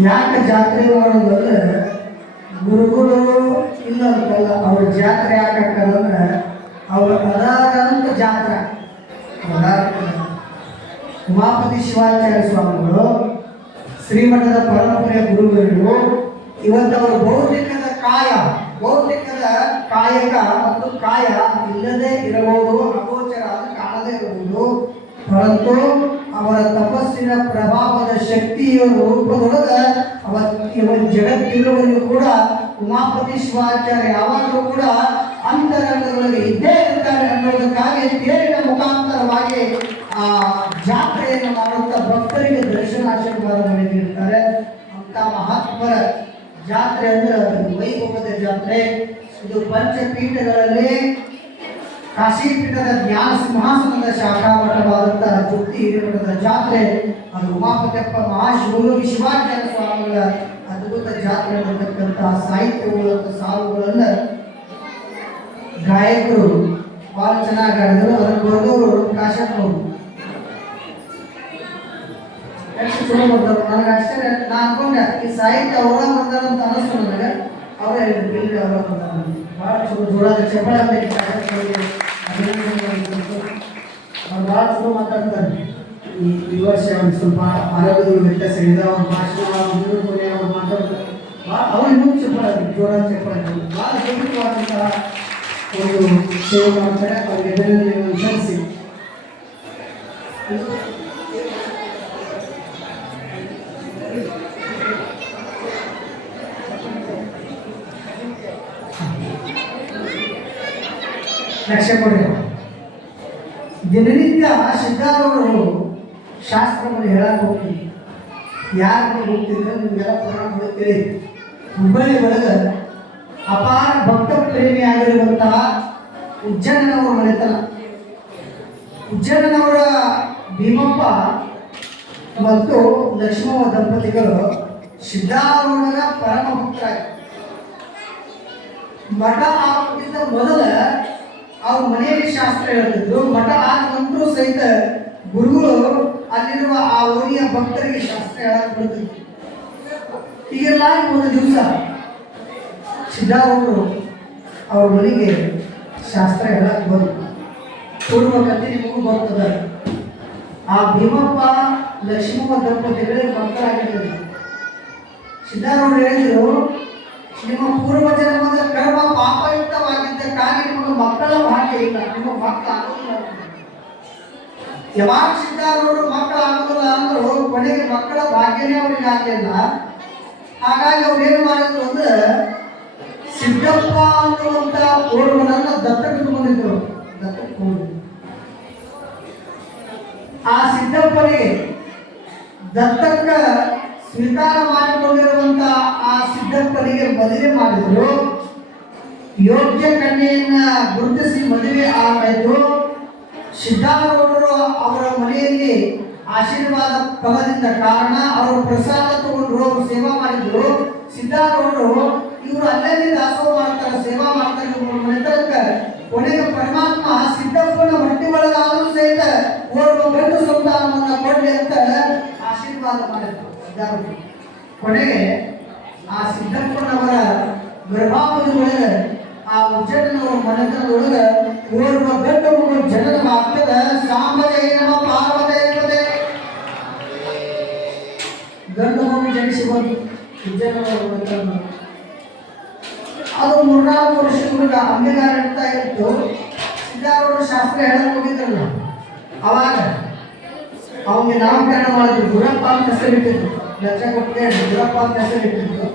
ಯಾಕೆ ಜಾತ್ರೆ ಮಾಡೋದಂದ್ರೆ ಗುರುಗಳು ಇಲ್ಲ ಅಂತಲ್ಲ ಅವ್ರ ಜಾತ್ರೆ ಯಾಕಂದ್ರೆ ಅವ್ರ ಅದಾರಂತ ಜಾತ್ರೆ ಉಮಾಪತಿ ಶಿವಾಚಾರ್ಯ ಸ್ವಾಮಿಗಳು ಶ್ರೀಮಠದ ಪರಂಪರೆಯ ಗುರುಗಳು ಇವತ್ತು ಅವರು ಭೌತಿಕದ ಕಾಯಕ ಮತ್ತು ಕಾಯ ಇಲ್ಲದೆ ಇರಬಹುದು ಅಗೋಚರ ಕಾಣದೇ ಇರಬಹುದು ಪರಂತು ಅವರ ತಪಸ್ಸಿನ ಪ್ರಭಾವದ ಶಕ್ತಿಯ ರೂಪದೊಳಗ ಜಗತ್ತಿರುವವರೆಗೂ ಕೂಡ ಉಮಾಪತಿ ಶಿವಾಚಾರ್ಯ ಯಾವಾಗಲೂ ಕೂಡ ಅಂತರಂಗದೊಳಗೆ ಇದ್ದೇ ಇರ್ತಾರೆ ಅನ್ನೋದಕ್ಕಾಗಿ ತೇರಿನ ಮುಖಾಂತರವಾಗಿ ಆ ಜಾತ್ರೆಯನ್ನು ಮಾಡುತ್ತಾ ಭಕ್ತರಿಗೆ ದರ್ಶನ ಆಶೀರ್ವಾದ ನೀಡಿರ್ತಾರೆ. ಅಂತ ಮಹಾತ್ಮರ ಜಾತ್ರೆ ಅಂದ್ರೆ ಅದು ವೈಭವದ ಜಾತ್ರೆ. ಇದು ಪಂಚಪೀಠಗಳಲ್ಲಿ ಕಾಶಿಪೀಠದ ಜ್ಞಾನ ಸಿಂಹಾಸನದ ಶಾಖಾಮಠವಾದಂತಹ ತೃಪ್ತಿ ಹಿರೇಮಠದ ಜಾತ್ರೆ. ಅದು ಉಮಾಪತಿಯಪ್ಪ ಮಹಾಶಿವಯೋಗಿ ಶಿವಾಚಾರ್ಯ ಸ್ವಾಮಿಗಳ ಅದ್ಭುತ ಜಾತ್ರೆ ಅನ್ನತಕ್ಕಂತಹ ಸಾಹಿತ್ಯಗಳು ಸಾಲುಗಳನ್ನು ಗಾಯಕರು ಬಹಳ ಚೆನ್ನಾಗಿ ಆಡಿದ್ರು. ಅದನ್ನು ಬರೆದವರು ಕಾಶಪ್ಪನವರು. ಎಷ್ಟು ಚಲೋ ಬರ್ತಾರೆ ನನಗೆ ಅಷ್ಟೇ. ನಾ ಅನ್ಕೊಂಡೆ ಈ ಸಾಹಿತ್ಯ ಅವರ ಬರ್ತಾರೆ ಅಂತ ಅನಿಸ್ತು ನನಗೆ. ಅವರೇ ಹೇಳಿದ್ರು ಇಲ್ಲಿ ಅವರ ಬರ್ತಾರೆ ಭಾಳ ಚಲೋ ಜೋರಾದ ಚಪ್ಪಳ ಅವ್ರು ಭಾಳ ಚಲೋ ಮಾತಾಡ್ತಾರೆ. ಈ ವರ್ಷ ಅವ್ರಿಗೆ ಸ್ವಲ್ಪ ಆರೋಗ್ಯದ ವ್ಯತ್ಯಾಸ ಇದೆ. ಅವ್ರ ಭಾಷಣ ಅವ್ರು ಮಾತಾಡ್ತಾರೆ ಅವ್ರು ಇನ್ನೂ ಚಪ್ಪಳ ಜೋರಾದ ಚಪ್ಪಳ ಭಾಳ ಸುಂದರವಾದಂತಹ ಒಂದು ಸೇವೆ ಮಾಡ್ತಾರೆ. ಅವ್ರಿಗೆ ಬೆನ್ನಲ್ಲಿ ವಿಶ್ವಾಸಿ ಲಕ್ಷ್ಯ ಕೊಡ್ರಿ. ದಿನನಿತ್ಯ ಸಿದ್ಧಾರವರು ಶಾಸ್ತ್ರವನ್ನು ಹೇಳಕ್ಕೆ ಹೋಗ್ತೀವಿ. ಯಾರು ಹೋಗ್ತಿದ್ರೆ ನಿಮಗೆಲ್ಲ ಪುರಾಣ ಹೋಗ್ತೀರಿ. ಹುಬ್ಬಳ್ಳಿ ಒಳಗೆ ಅಪಾರ ಭಕ್ತ ಪ್ರೇಮಿಯಾಗಿರುವಂತಹ ಉಜ್ಜನನವರ ಮನೆತನ. ಉಜ್ಜನನವರ ಭೀಮಪ್ಪ ಮತ್ತು ಲಕ್ಷ್ಮವ್ವ ದಂಪತಿಗಳು ಸಿದ್ಧಾರೂಢರ ಪರಮ ಭಕ್ತರಾಗಿ ಮಠ ಆಗೋಕ್ಕಿಂತ ಮೊದಲ ಅವ್ರ ಮನೆಯಲ್ಲಿ ಶಾಸ್ತ್ರ ಹೇಳ್ತಿದ್ರು. ಮಠ ಆದ ನಂತರ ಸಹಿತ ಗುರುಗಳು ಅಲ್ಲಿರುವ ಆ ಊರಿಯ ಭಕ್ತರಿಗೆ ಶಾಸ್ತ್ರ ಹೇಳಕ್ ಬಿಡ್ತಿದ್ರು. ಹೀಗೆಲ್ಲ ಒಂದು ದಿವಸ ಸಿದ್ಧಾರೂಢರು ಅವ್ರ ಮನೆಗೆ ಶಾಸ್ತ್ರ ಹೇಳಕ್ ಬಂದು ಪೂರ್ವ ಕಥೆ ನಿಮಗೂ ಬರ್ತದೆ. ಆ ಭೀಮಪ್ಪ ಲಕ್ಷ್ಮವ್ವ ದಂಪತಿಗಳಿಗೆ ಮಕ್ಕಳಾಗಿರ್ತದೆ. ಸಿದ್ಧಾರೂಢರು ಹೇಳಿದ್ರು, ನಿಮ್ಮ ಪೂರ್ವ ಜನ್ಮದ ಕರ್ಮ ಪಾಪಯುಕ್ತವಾಗಿದ್ದಕ್ಕಾಗಿ ನಿಮಗೆ ಮಕ್ಕಳ ಭಾಗ್ಯ ಇಲ್ಲ, ನಿಮ್ಮ ಮಕ್ಕಳ ಆಗೋದಿಲ್ಲ. ಯಾವಾಗ ಸಿದ್ಧಾರೂಢರು ಮಕ್ಕಳ ಆಗೋದಿಲ್ಲ ಅಂದ್ರು ಕೊನೆಗೆ ಮಕ್ಕಳ ಭಾಗ್ಯನೇ ಅವ್ರಿಗೆ ಆಗಲಿಲ್ಲ. ಹಾಗಾಗಿ ಅವ್ರು ಏನು ಮಾಡಿದ್ರು ಅಂದ್ರೆ ಸಿದ್ದಪ್ಪ ಅನ್ನುವಂತ ಓರ್ವನನ್ನ ದತ್ತಕ್ಕೆ ತಗೊಂಡಿದ್ರು. ದತ್ತಕ್ಕೆ ಹೋಗಿದ್ರು. ಆ ಸಿದ್ದಪ್ಪನಿಗೆ ದತ್ತಕ್ಕ ಸ್ವೀಕಾರ ಮಾಡಿಕೊಂಡಿರುವಂತ ಆ ಸಿದ್ದಪ್ಪನಿಗೆ ಮದುವೆ ಮಾಡಿದ್ರು. ಯೋಗ್ಯ ಕನ್ಯೆಯನ್ನ ಗುರುತಿಸಿ ಮದುವೆ ಆಯಿತು. ಸಿದ್ಧಾರೂಢರು ಅವರ ಮನೆಯಲ್ಲಿ ಆಶೀರ್ವಾದ ಫಲದಿಂದ ಕಾರಣ ಅವರು ಪ್ರಸಾದ ತಗೊಂಡ್ರು, ಅವರು ಸೇವಾ ಮಾಡಿದ್ರು. ಸಿದ್ಧಾರೂಢರು ಇವರು ಅಲ್ಲಲ್ಲಿ ದಾಸೋಹ ಮಾಡ್ತಾರೆ, ಸೇವಾ ಮಾಡ್ತಾರೆ. ಇವರು ಮನೆತನಕ್ಕೆ ಕೊನೆಗೆ ಪರಮಾತ್ಮ ಸಿದ್ದಪ್ಪನ ಹೊಟ್ಟೆ ಒಳಗಾದರೂ ಸಹಿತ ಓರ್ವ ಗಂಡು ಸಂತಾನವನ್ನು ಕೊಡ್ಲಿ ಅಂತ ಆಶೀರ್ವಾದ ಮಾಡಿದ್ರು ಸಿದ್ಧಾರೂಢರು. ಕೊನೆಗೆ ಆ ಸಿದ್ದಪ್ಪನವರ ಗರ್ಭಾವಧಿ ಒಳಗೆ ಆ ಉಜ್ಜನವರ ಮನೆತನದೊಳಗೆ ಓರ್ವ ಗಂಡು ಮಗು ಜನನವಾಗ್ತದ. ಸಾಂಬರೇ ನಮ ಪಾರ್ವತೇ ಪದೇ ಗಂಡು ಮಗು ಜನಿಸಿ ಬಂದು ಉಜ್ಜನವರ ಮನೆತನ. ಅದು 3-4 ವರ್ಷಗಳ ಅಂಬಿಗಾರ ಅಂತ ಇತ್ತು. ಸಿದ್ಧಾರೂಢರು ಶಾಸ್ತ್ರ ಹೇಳಕ್ ಹೋಗಿದ್ರಲ್ಲ, ಅವಾಗ ಅವನಿಗೆ ನಾಮಕರಣ ಮಾಡಿದ್ರು. ಗುರಪ್ಪ ಅಂತ ಹೆಸರಿಟ್ಟಿದ್ರು. ಲಕ್ಷ ಕೊಟ್ಟಿಗೆ ಗುರಪ್ಪ ಅಂತ ಹೆಸರಿಟ್ಟಿದ್ರು.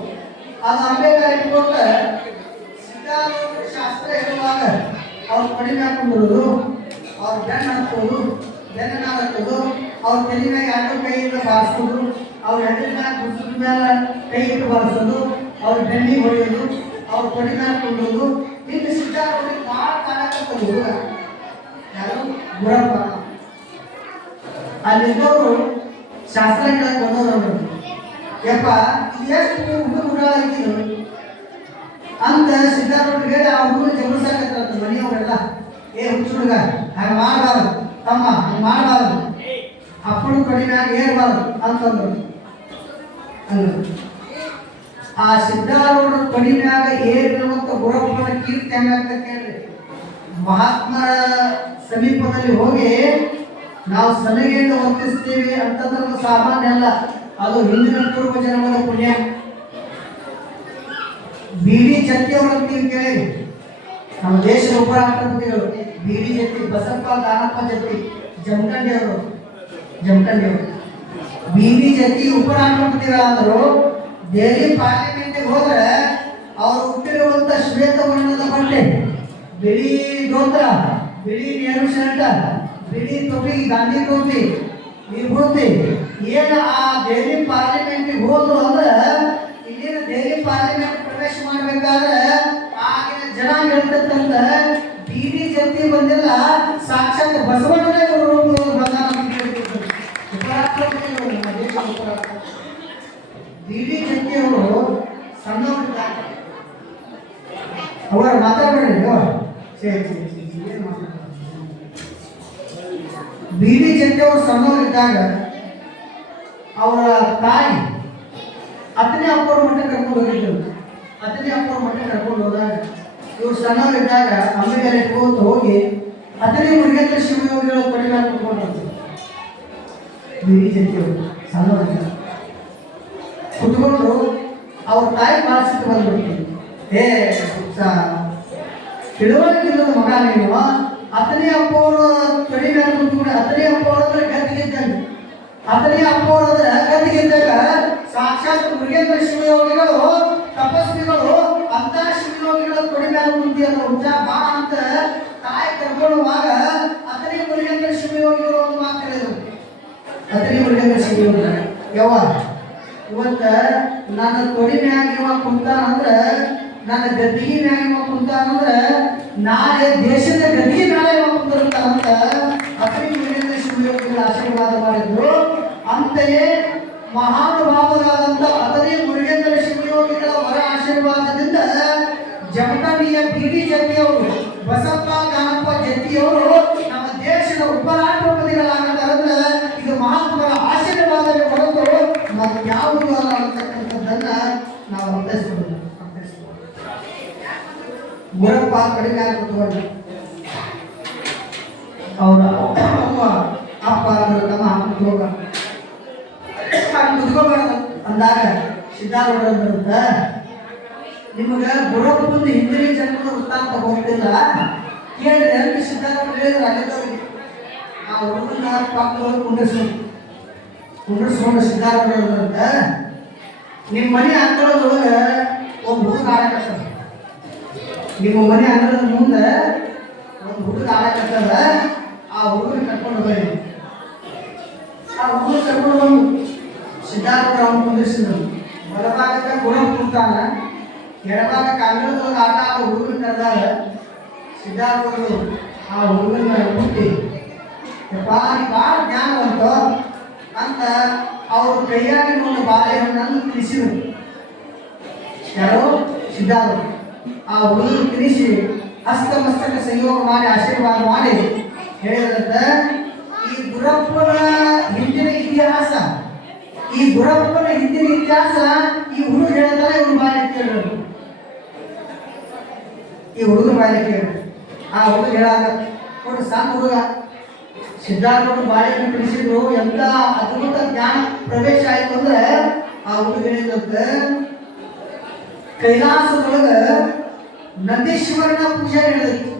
ಅದು ಅಂಬೇಗಾರ ಇಟ್ಕೊಂಡ ಸಿದ್ಧಾರೂಢರು ಶಾಸ್ತ್ರ ಹೇಳುವಾಗ ಅವ್ರು ಕಡಿಮೆ ಹಾಕೊಂಡಿರೋದು, ಅವ್ರ ಬೆನ್ನು ಹಾಕೋದು, ಬೆನ್ನ ಹಾಕೋದು, ಅವ್ರ ತಲೆ ಮ್ಯಾಗ ಎರಡು ಕೈಯಿಂದ ಬಾರಿಸೋದು, ಅವ್ರ ಹೆಣ್ಣಿನ ಮ್ಯಾಗ ಬುಸದ ಮೇಲೆ ಕೈ ಇಟ್ಟು ಬಾರಿಸೋದು, ಅವ್ರ ಬೆನ್ನಿಗೆ ಹೊಡೆಯೋದು, ಅವ್ರ ಕಡಿಮೆ ಹಾಕೊಳ್ಳೋದು. ಇನ್ನು ಸಿದ್ಧಾರೂಢರಿಗೆ ಭಾಳ ಕಾಣಕತ್ತದು. ಯಾರು ಗುರಪ್ಪ ಅಲ್ಲಿದ್ದವರು ಶಾಸ್ತ್ರ ಕೇಳಕ್ಕೆ ಬಂದವರು. ಯಪ್ಪ ಇದು ಎಷ್ಟು ಹುಡುಗ ಆಗಿದ್ರು ಅಂತ ಸಿದ್ಧಾರೂಢರಿಗೆ ಹೇಳಿ ಆ ಹುಡುಗರು ಜಗಡ್ಸಾಕತ್ತ ಮನೆಯವರೆಲ್ಲ. ಏ ಹುಚ್ಚು ಹುಡುಗ ಹಾಗೆ ಮಾಡಬಾರ್ದು, ತಮ್ಮ ಹಂಗೆ ಮಾಡಬಾರ್ದು, ಅಪ್ಪಳು ಕಡಿಮೆ ಆಗಿ ಏರ್ಬಾರ್ದು ಅಂತಂದ್ರು. ಆ ಸಿದ್ಧಾರೂಢರು ಕಡಿಮೆ ಆಗ ಏರಿರುವಂತ ಗುರಪ್ಪನ ಕೀರ್ತಿ ಹೆಂಗಾಗ್ತದೆ ಕೇಳ್ರಿ. ಮಹಾತ್ಮರ ಸಮೀಪದಲ್ಲಿ ಹೋಗಿ ನಾವು ಸಲಿಗೆಯಿಂದ ವರ್ತಿಸ್ತೀವಿ ಅಂತಂದ್ರೆ ಸಾಮಾನ್ಯ ಅಲ್ಲ. ಅದು ಹಿಂದಿನ ಪೂರ್ವ ಜನ್ಮದ ಪುಣ್ಯ. ಬೀಡಿ ಜತ್ತಿಯವರನ್ನು ನೀವು ಕೇಳಿ, ನಮ್ಮ ದೇಶದ ಉಪರಾಷ್ಟ್ರಪತಿಗಳು ಬೀಡಿ ಜತ್ತಿ, ಬಸಪ್ಪ ದಾನಪ್ಪ ಜತ್ತಿ, ಜಮಖಂಡಿಯವರು ಬೀಡಿ ಜತ್ತಿ ಉಪರಾಷ್ಟ್ರಪತಿಗಳಾದರು. ದೆಹಲಿ ಪಾರ್ಲಿಮೆಂಟ್ಗೆ ಹೋದ್ರೆ ಅವರು ಹುಟ್ಟಿರುವಂತ ಶ್ವೇತ ವರ್ಣದ ಬಟ್ಟೆ ಬಿಳಿ ಧೋತ್ರ, ಬಿಳಿ ನೇರು ಶರ್ಟ್, ಬಿಳಿ ಟೋಪಿ, ಗಾಂಧಿ ಟೋಪಿ, ವಿಭೂತಿ ಏನು ಆ ದೆಹಲಿ ಪಾರ್ಲಿಮೆಂಟ್ಗೆ ಹೋದ್ರು ಅಂದ್ರೆ ಇಲ್ಲಿನ ದೆಹಲಿ ಪಾರ್ಲಿಮೆಂಟ್ ಪ್ರವೇಶ ಮಾಡ್ಬೇಕಾದ್ರೆ ಆಗಿನ ಜನ ಹೇಳ್ತಕ್ಕಂತ ಬಿಡಿ ಜೊತೆ ಬಂದಿಲ್ಲ, ಸಾಕ್ಷಾತ್ ಬಸವಣ್ಣನೇ ಬಿಡಿ ಜೊತೆಯವರು ಸಣ್ಣವರು ಅವರ ಮಾತಾಡಬೇಡಿ. ಬಿಡಿ ಜೊತೆಯವರು ಸಣ್ಣವರಿದ್ದಾಗ ಅವರ ತಾಯಿ ಹತ್ತನೇ ಅಪ್ಪವ್ರ ಮಟ್ಟಕ್ಕೆ ಕರ್ಕೊಂಡು ಹೋಗಿದ್ರು. ಹತ್ತನೇ ಅಪ್ಪವ್ರ ಮಟ್ಟಕ್ಕೆ ಕರ್ಕೊಂಡು ಹೋದಾಗ ಇವ್ರು ಸಣ್ಣವರಿದ್ದಾಗ ಅಂಬಿಗಲ್ಲಿ ಕೂತು ಹೋಗಿ ಹತ್ತನೇ ಮುರುಗೇಂದ್ರ ಶಿವಯೋಗಿಗಳ ಕೊಡಿಗೆ ಕುತ್ಕೊಂಡು ಬಿಡಿ ಜೊತೆಯವರು ಸಣ್ಣವರಿದ್ದಾಗ ಕುತ್ಕೊಂಡು ಅವ್ರ ತಾಯಿ ಮಾಡಿಸಿಟ್ಟು ಬಂದ್ಬಿಡ್ತೀವಿ. ತಿಳುವಳಿಕಿಲ್ಲದ ಮಗ ನೀನು ಹತ್ತನೇ ಅಪ್ಪವರು ತೊಡಿ ಮೇಲೆ ಕುತ್ಕೊಂಡು ಹತ್ತನೇ ಅಪ್ಪವ್ರಂದ್ರೆ ಗದ್ದಿಗಿದ್ದಂಗೆ, ಹತ್ತನೇ ಅಪ್ಪವ್ರಂದ್ರೆ ಗದ್ದಿಗಿದ್ದಾಗ ಸಾಕ್ಷಾತ್ ಮುರುಗೇಂದ್ರ ಶಿವಯೋಗಿಗಳು ತಪಸ್ವಿಗಳು ಅಂತ ಶಿವಯೋಗಿಗಳ ತೊಡಿ ಮೇಲೆ ಕುಂತಿಯಲ್ಲ ಹುಚ್ಚ ಬಾ ಅಂತ ತಾಯಿ ಕರ್ಕೊಳ್ಳುವಾಗ ಹತ್ತನೇ ಮುರುಗೇಂದ್ರ ಶಿವಯೋಗಿಗಳು ಒಂದು ಮಾತು ಹೇಳಿದ್ರು. ಹತ್ತನೇ ಮುರುಗೇಂದ್ರ ಶಿವಯೋಗಿಗಳು ಯಾವ ಇವತ್ತ ನನ್ನ ತೊಡಿ ಮ್ಯಾಗ ಇವ ಕುಂತಾನಂದ್ರ, ನನ್ನ ಗದ್ದಿಗೆ ಮ್ಯಾಗ ಇವ ಕುಂತಾನಂದ್ರ ನಾಳೆ ದೇಶದ ಗದ್ದಿಗೆ ಮ್ಯಾಲೆ ಇವ ಕುಂತಿರ್ತಾನಂತ ಹತ್ತನೇ ಮುರುಗೇಂದ್ರ ಶಿವಯೋಗಿಗಳ ಆಶೀರ್ವಾದ ಮಾಡಿದ್ರು. ಅಂತೆಯೇ ಮಹಾನುಭಾವರಾದಂಥ ಹತ್ತನೇ ಮುರುಗೇಂದ್ರ ಶಿವಯೋಗಿಗಳ ವರ ಆಶೀರ್ವಾದದಿಂದ ಜಮಖಂಡಿಯ ಬಿಡಿ ಜತಿಯವರು ಬಸಪ್ಪ ಗಾನಪ್ಪ ಜತಿಯವರು ನಮ್ಮ ದೇಶದ ಉಪರಾಷ್ಟ್ರಪತಿಗಳಾಗತ್ತಾರಂದ್ರೆ ಇದು ಮಹಾತ್ಮರ ಆಶೀರ್ವಾದವೇ ಹೊರತು ನಾವು ಯಾವುದು ಅಲ್ಲ ಅಂತಕ್ಕಂಥದ್ದನ್ನ ನಾವು ಅರ್ಥೈಸ್ಬೋದು. ಗುರಪ್ಪ ಕಡಿಮೆ ಕುತ್ಕೊಂಡು ಅವರ ಅವ್ವ ಅಪ್ಪ ಅಂದ್ರೆ ತಮ್ಮ ಕುತ್ಕೋಬ ಕುತ್ಕೋಬಾರ್ದು ಅಂದಾಗ ಸಿದ್ಧಾರೂಢ ನಿಮಗೆ ಗುರಪ್ಪಂದು ಹಿಂದಿನ ಜನ್ಮದ ವೃತ್ತಾಂತ ಹೋಗ್ತಿಲ್ಲ ಕೇಳಿದ್ರೆ ಅಂತ ಸಿದ್ಧಾರೂಢ ಹೇಳಿದ್ರು. ಅಲ್ಲಿದ್ದವ್ರಿಗೆ ಆ ಹುಡುಗನ ಪಕ್ಕದೊಳಗೆ ಕುಂಡ್ರಿಸ್ಕೊಂಡು ಸಿದ್ಧಾರೂಢ ಅಂತ ನಿಮ್ಮ ಮನೆ ಅಂಗಳದೊಳಗೆ ಒಂದು ಹುಡುಗ ಆಡಕತ್ತದ, ನಿಮ್ಮ ಮನೆ ಅಂಗಳದ ಮುಂದೆ ಒಂದು ಹುಡುಗ ಆಡಕತ್ತದ, ಆ ಹುಡುಗನ ಕರ್ಕೊಂಡು ಹೋಗಿ ಆ ಹುಡುಗ ಕರ್ಕೊಂಡು ಬಂದು ಸಿದ್ಧಾರೂಢ ಅವನು ಕುಂದಿಸಿದ್ರು. ಬಲಭಾಗಕ್ಕೆ ಗುರಪ್ಪ ಕುಂತಾನ, ಎಡಭಾಗಕ್ಕೆ ಅಂಗಳದೊಳಗೆ ಆಟ ಆಡೋ ಹುಡುಗನ ಕರೆದಾಗ ಸಿದ್ಧಾರೂಢರು ಆ ಹುಡುಗನ ಹುಟ್ಟಿ ಭಾಳ ಜ್ಞಾನ ಬಂತು ಅಂತ ಅವರು ಕೈಯಾಗಿ ಒಂದು ಬಾಳೆಹಣ್ಣನ್ನು ತಿನ್ನಿಸಿದರು. ಯಾರು ಸಿದ್ಧಾರೂಢ ಆ ಹುಡುಗರು ತಿನ್ನಿಸಿ ಹಸ್ತಮಸ್ತಕ ಸಂಯೋಗ ಮಾಡಿ ಆಶೀರ್ವಾದ ಮಾಡಿ ಹೇಳಿದಂತ ಈ ಗುರಪ್ಪನ ಹಿಂದಿನ ಇತಿಹಾಸ, ಈ ಗುರಪ್ಪನ ಹಿಂದಿನ ಇತಿಹಾಸ ಈ ಹುಡುಗ ಹೇಳ್ತಾರೆ, ಇವ್ರು ಬಾಯಿ ಕೇಳೋದು, ಈ ಹುಡುಗರು ಬಾಯಿ ಕೇಳಿ ಆ ಹುಡುಗ ಹೇಳಾಗ ನೋಡಿ ಸಣ್ಣ ಹುಡುಗ ಸಿದ್ಧಾರೂಢರು ಬಾಳೆಯನ್ನು ತಿಳಿಸಿದ್ರು. ಎಂತ ಅದ್ಭುತ ಜ್ಞಾನ ಪ್ರವೇಶ ಆಯ್ತು ಅಂದ್ರೆ ಆ ಹುಡುಗ ಹೇಳಿದಂತೆ ಕೈಲಾಸದೊಳಗ ನಂದೀಶ್ವರನ ಪೂಜೆ ಹೇಳಿದ್ರು.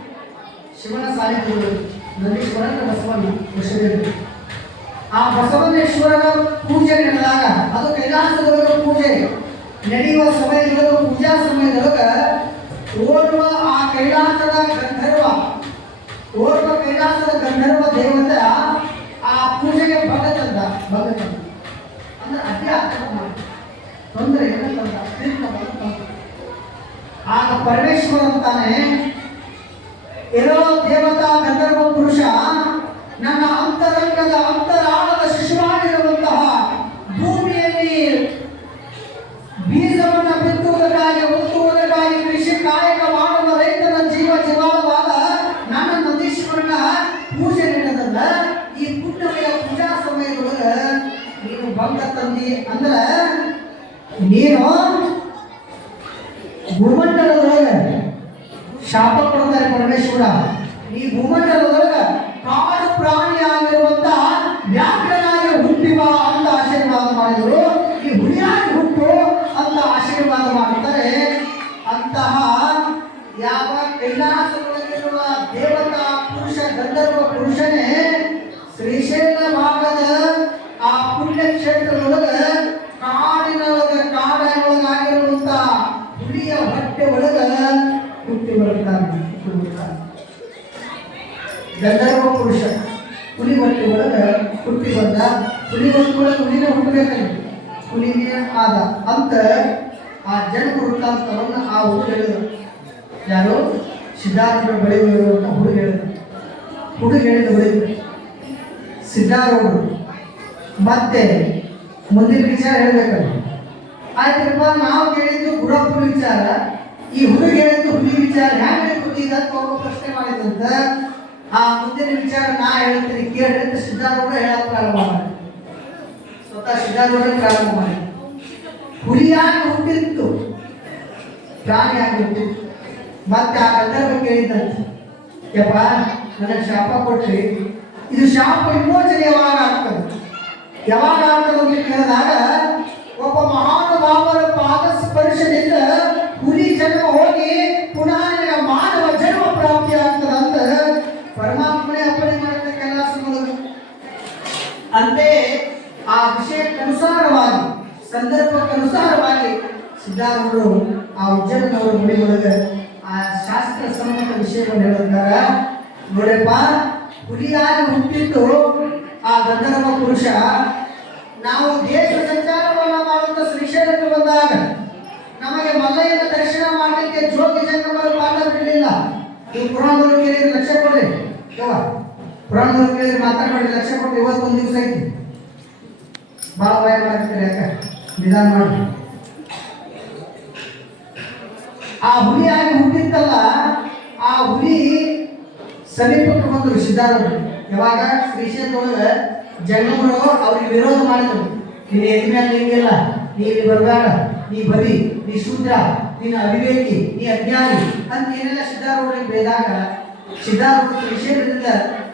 ಶಿವನ ಸಾನ್ನಿಧ್ಯಗಳು ನಂದೀಶ್ವರನ ಬಸವಣ್ಣ ಕೃಷ್ಣ ಆ ಬಸವನೇಶ್ವರನ ಪೂಜೆ ನಡೆದಾಗ ಅದು ಕೈಲಾಸದೊಳಗ ಪೂಜೆ ನಡೆಯುವ ಸಮಯದೊಳಗ ಪೂಜಾ ಸಮಯದೊಳಗ ಓರ್ವ ಆ ಕೈಲಾಸದ ಗಂಧರ್ವ, ಓರ್ವ ಕೈಲಾಸದ ಗಂಧರ್ವ ದೇವತೆ ಆ ಪೂಜೆಗೆ ಭಗತಂದ ಅಂದ್ರೆ ಅಧ್ಯಾತ್ಮ ತೊಂದರೆ ಆಗ ಪರಮೇಶ್ವರ ಅಂತಾನೆ ಇರೋ ದೇವತಾ ಗಂಧರ್ವ ಪುರುಷ ನನ್ನ ಅಂತರಂಗದ ಅಂತರಾಳದ ಶಿಶುವಾಗಿರುವಂತಹ ಭೂಮಿಯಲ್ಲಿ ಬೀಜವನ್ನು ಬಿತ್ತುವುದಕ್ಕಾಗಿ ಒತ್ತುವುದಕ್ಕಾಗಿ ಕೃಷಿ ಕಾಯಕ ಮಾಡುವ ರೈತನ ಜೀವಾಳವಾದ ನನ್ನ ನಂದೀಶ್ವರನ ಪೂಜೆ ನಡೆದಲ್ಲ. ಈ ಪುಣ್ಯಮಯ ಪೂಜಾ ಸಮಯದೊಳಗೆ ನೀನು ಭಂಗ ತಂದಿ ಅಂದ್ರೆ ನೀನು ಭೂಮಂಡಲದೊಳಗೆ ಶಾಪ ಕೊಡ್ತಾರೆ ಪರಮೇಶ್ವರ. ಈ ಭೂಮಂಡಲದೊಳಗೆ ಕಾಡು ಪ್ರಾಣಿಯಾಗಿರುವಂತಹ ವ್ಯಾಘ್ರನಾಗಿ ಹುಟ್ಟಿವ ಅಂತ ಆಶೀರ್ವಾದ ಮಾಡಿದರು. ಈ ಹುಲಿಯಾಗಿ ಹುಟ್ಟು ಅಂತ ಆಶೀರ್ವಾದ ಮಾಡುತ್ತಾರೆ. ಅಂತಹ ಯಾವ ಕೈಲಾಸದೊಳಗಿರುವ ದೇವತಾ ಪುರುಷ ಗಂಧರ್ವ ಪುರುಷನೇ ಶ್ರೀಶೈಲ ಭಾಗದ ಆ ಪುಣ್ಯ ಕ್ಷೇತ್ರದೊಳಗೆ ಕಾಡಿನೊಳಗಾಗಿರುವಂತಹ ಹುಲಿಯ ಹೊಟ್ಟೆ ಒಳಗೆ ಹುಟ್ಟಿ ಬರ್ತಾನೆ. ಪುರುಷ ಹುಲಿ ಹೊಟ್ಟೆ ಒಳಗೆ ಹುಟ್ಟಿ ಬಂದ. ಹುಲಿ ಹೊಟ್ಟೆ ಒಳಗೆ ಹುಲಿನ ಹುಟ್ಟಬೇಕಲ್ಲ, ಹುಲಿನೇ ಆದ ಅಂತ ಆ ಜನ್ಮ ವೃತ್ತಾಂತವನ್ನು ಆ ಹುಡುಗ ಹೇಳಿದ್ರು. ಯಾರು? ಸಿದ್ಧಾರೂಢರ ಬಳಿ ಅಂತ ಹುಡುಗ ಹೇಳಿದ್ರು. ಹುಡುಗ ಹೇಳಿದ ಬಳಿ ಸಿದ್ಧಾರೂಢರು ಮತ್ತೆ ಮುಂದಿನ ವಿಚಾರ ಹೇಳ್ಬೇಕಲ್ಲ. ಆಯ್ತಪ್ಪ, ನಾವು ಕೇಳಿದ್ದು ಗುರಪ್ಪನ ವಿಚಾರ, ಈ ಹುಡುಗ ಹೇಳಿದ್ದು ಹುಲಿ ವಿಚಾರ ಹ್ಯಾಂಗೆ ಗೊತ್ತಿದೆ ಅಂತ ಒಬ್ಬ ಪ್ರಶ್ನೆ ಮಾಡಿದಂತ. ಆ ಮುಂದಿನ ವಿಚಾರ ನಾ ಹೇಳ್ತೀನಿ ಕೇಳಿ ಅಂತ ಸಿದ್ಧಾರೂಢ ಹೇಳಕ್ ಪ್ರಾರಂಭ ಮಾಡಿ. ಸ್ವತಃ ಸಿದ್ಧಾರೂಢ ಪ್ರಾರಂಭ ಮಾಡಿ. ಹುಲಿಯಾಗಿ ಹುಟ್ಟಿತ್ತು, ಪ್ರಾಣಿಯಾಗಿ ಹುಟ್ಟಿತ್ತು. ಮತ್ತೆ ಆ ಗಂಧರ್ವ ಕೇಳಿದಂತೆ, ಯಪ್ಪ ನನಗೆ ಶಾಪ ಕೊಟ್ರಿ, ಇದು ಶಾಪ ವಿಮೋಚನೆ ಯಾವಾಗ ಆಗ್ತದೆ, ಯಾವಾಗ ಆಗ್ತದೆ ಅಂತ ಕೇಳಿದಾಗ ಒಬ್ಬ ಮಹಾನುಭಾವರ ಪಾದ ಸ್ಪರ್ಶದಿಂದ ಹುಲಿ ಜನ್ಮ ಹೋಗಿ ಪುನಃ ನಿನಗೆ ಮಾನವ ಜನ್ಮ ಪ್ರಾಪ್ತಿ ಆಗ್ತದೆ ಅಂತ ಪರಮಾತ್ಮನೇ ಅಪ್ಪಣೆ ಮಾಡಿದ ಕೆಲಸ ಮಾಡೋದು. ಅಂತೆ ಆ ವಿಷಯಕ್ಕನುಸಾರವಾಗಿ ಸಂದರ್ಭಕ್ಕನುಸಾರವಾಗಿ ಸಿದ್ಧಾರೂಢರು ಆ ಉಜ್ಜನವರ ಮನೆಯೊಳಗೆ ಆ ಶಾಸ್ತ್ರ ಸಮ್ಮತ ವಿಷಯವನ್ನು ಹೇಳುತ್ತಾರ. ನೋಡಪ್ಪ, ಹುಲಿಯಾಗಿ ಹುಟ್ಟಿದ್ದು ಆ ಗಂಧರ್ವ ಪುರುಷ. ನಾವು ದೇಶ ಸಂಚಾರವನ್ನು ಮಾಡುವಂತ ಶ್ರೀಶೈಲಕ್ಕೆ ಬಂದಾಗ ನಮಗೆ ಮಲ್ಲಯ್ಯನ ದರ್ಶನ ಮಾಡಲಿಕ್ಕೆ ಜೋಗಿ ಜಂಗಮರ ಪಾಠ ಬಿಡಲಿಲ್ಲ. ನೀವು ಪುರಾಣದವ್ರು ಕೇಳಿದ್ರೆ ಲಕ್ಷ್ಯ ಕೊಡ್ರಿ, ಪುರಾಣದವ್ರು ಕೇಳಿದ್ರೆ ಮಾತಾಡ್ಬೇಡಿ, ಲಕ್ಷ್ಯ ಕೊಟ್ಟು ಇವತ್ತೊಂದು ದಿವಸ ಐತಿ. ಭಾಳ ಭಯ ಮಾಡ್ತಾರೆ, ಯಾಕೆ ನಿಧಾನ ಮಾಡಿ. ಆ ಹುಲಿಯಾಗಿ ಹುಟ್ಟಿತ್ತಲ್ಲ, ಆ ಹುಲಿ ಸಮೀಪಕ್ಕೆ ಬಂದರು ಸಿದ್ಧಾರೂಢರು. ಯಾವಾಗ? ಶ್ರೀಶೈಲದೊಳಗೆ ಜಂಗಮರು ಅವ್ರಿಗೆ ವಿರೋಧ ಮಾಡಿದ್ರು. ನೀನು ಎದ್ದ ಮೇಲೆ ನಿಂಗಿಲ್ಲ, ನೀನು ಬರಬೇಡ, ನೀ ಬಲಿ, ನೀ ಶೂದ್ರ, ನೀನು ಅವಿವೇಕಿ, ನೀ ಅಜ್ಞಾನಿ ಅಂತ ಏನೆಲ್ಲ ಸಿದ್ಧಾರೂಢರಿಗೆ ಬೇದಾಗ ಸಿದ್ಧಾರೂಢರು ಶ್ರೀಶೈಲದಿಂದ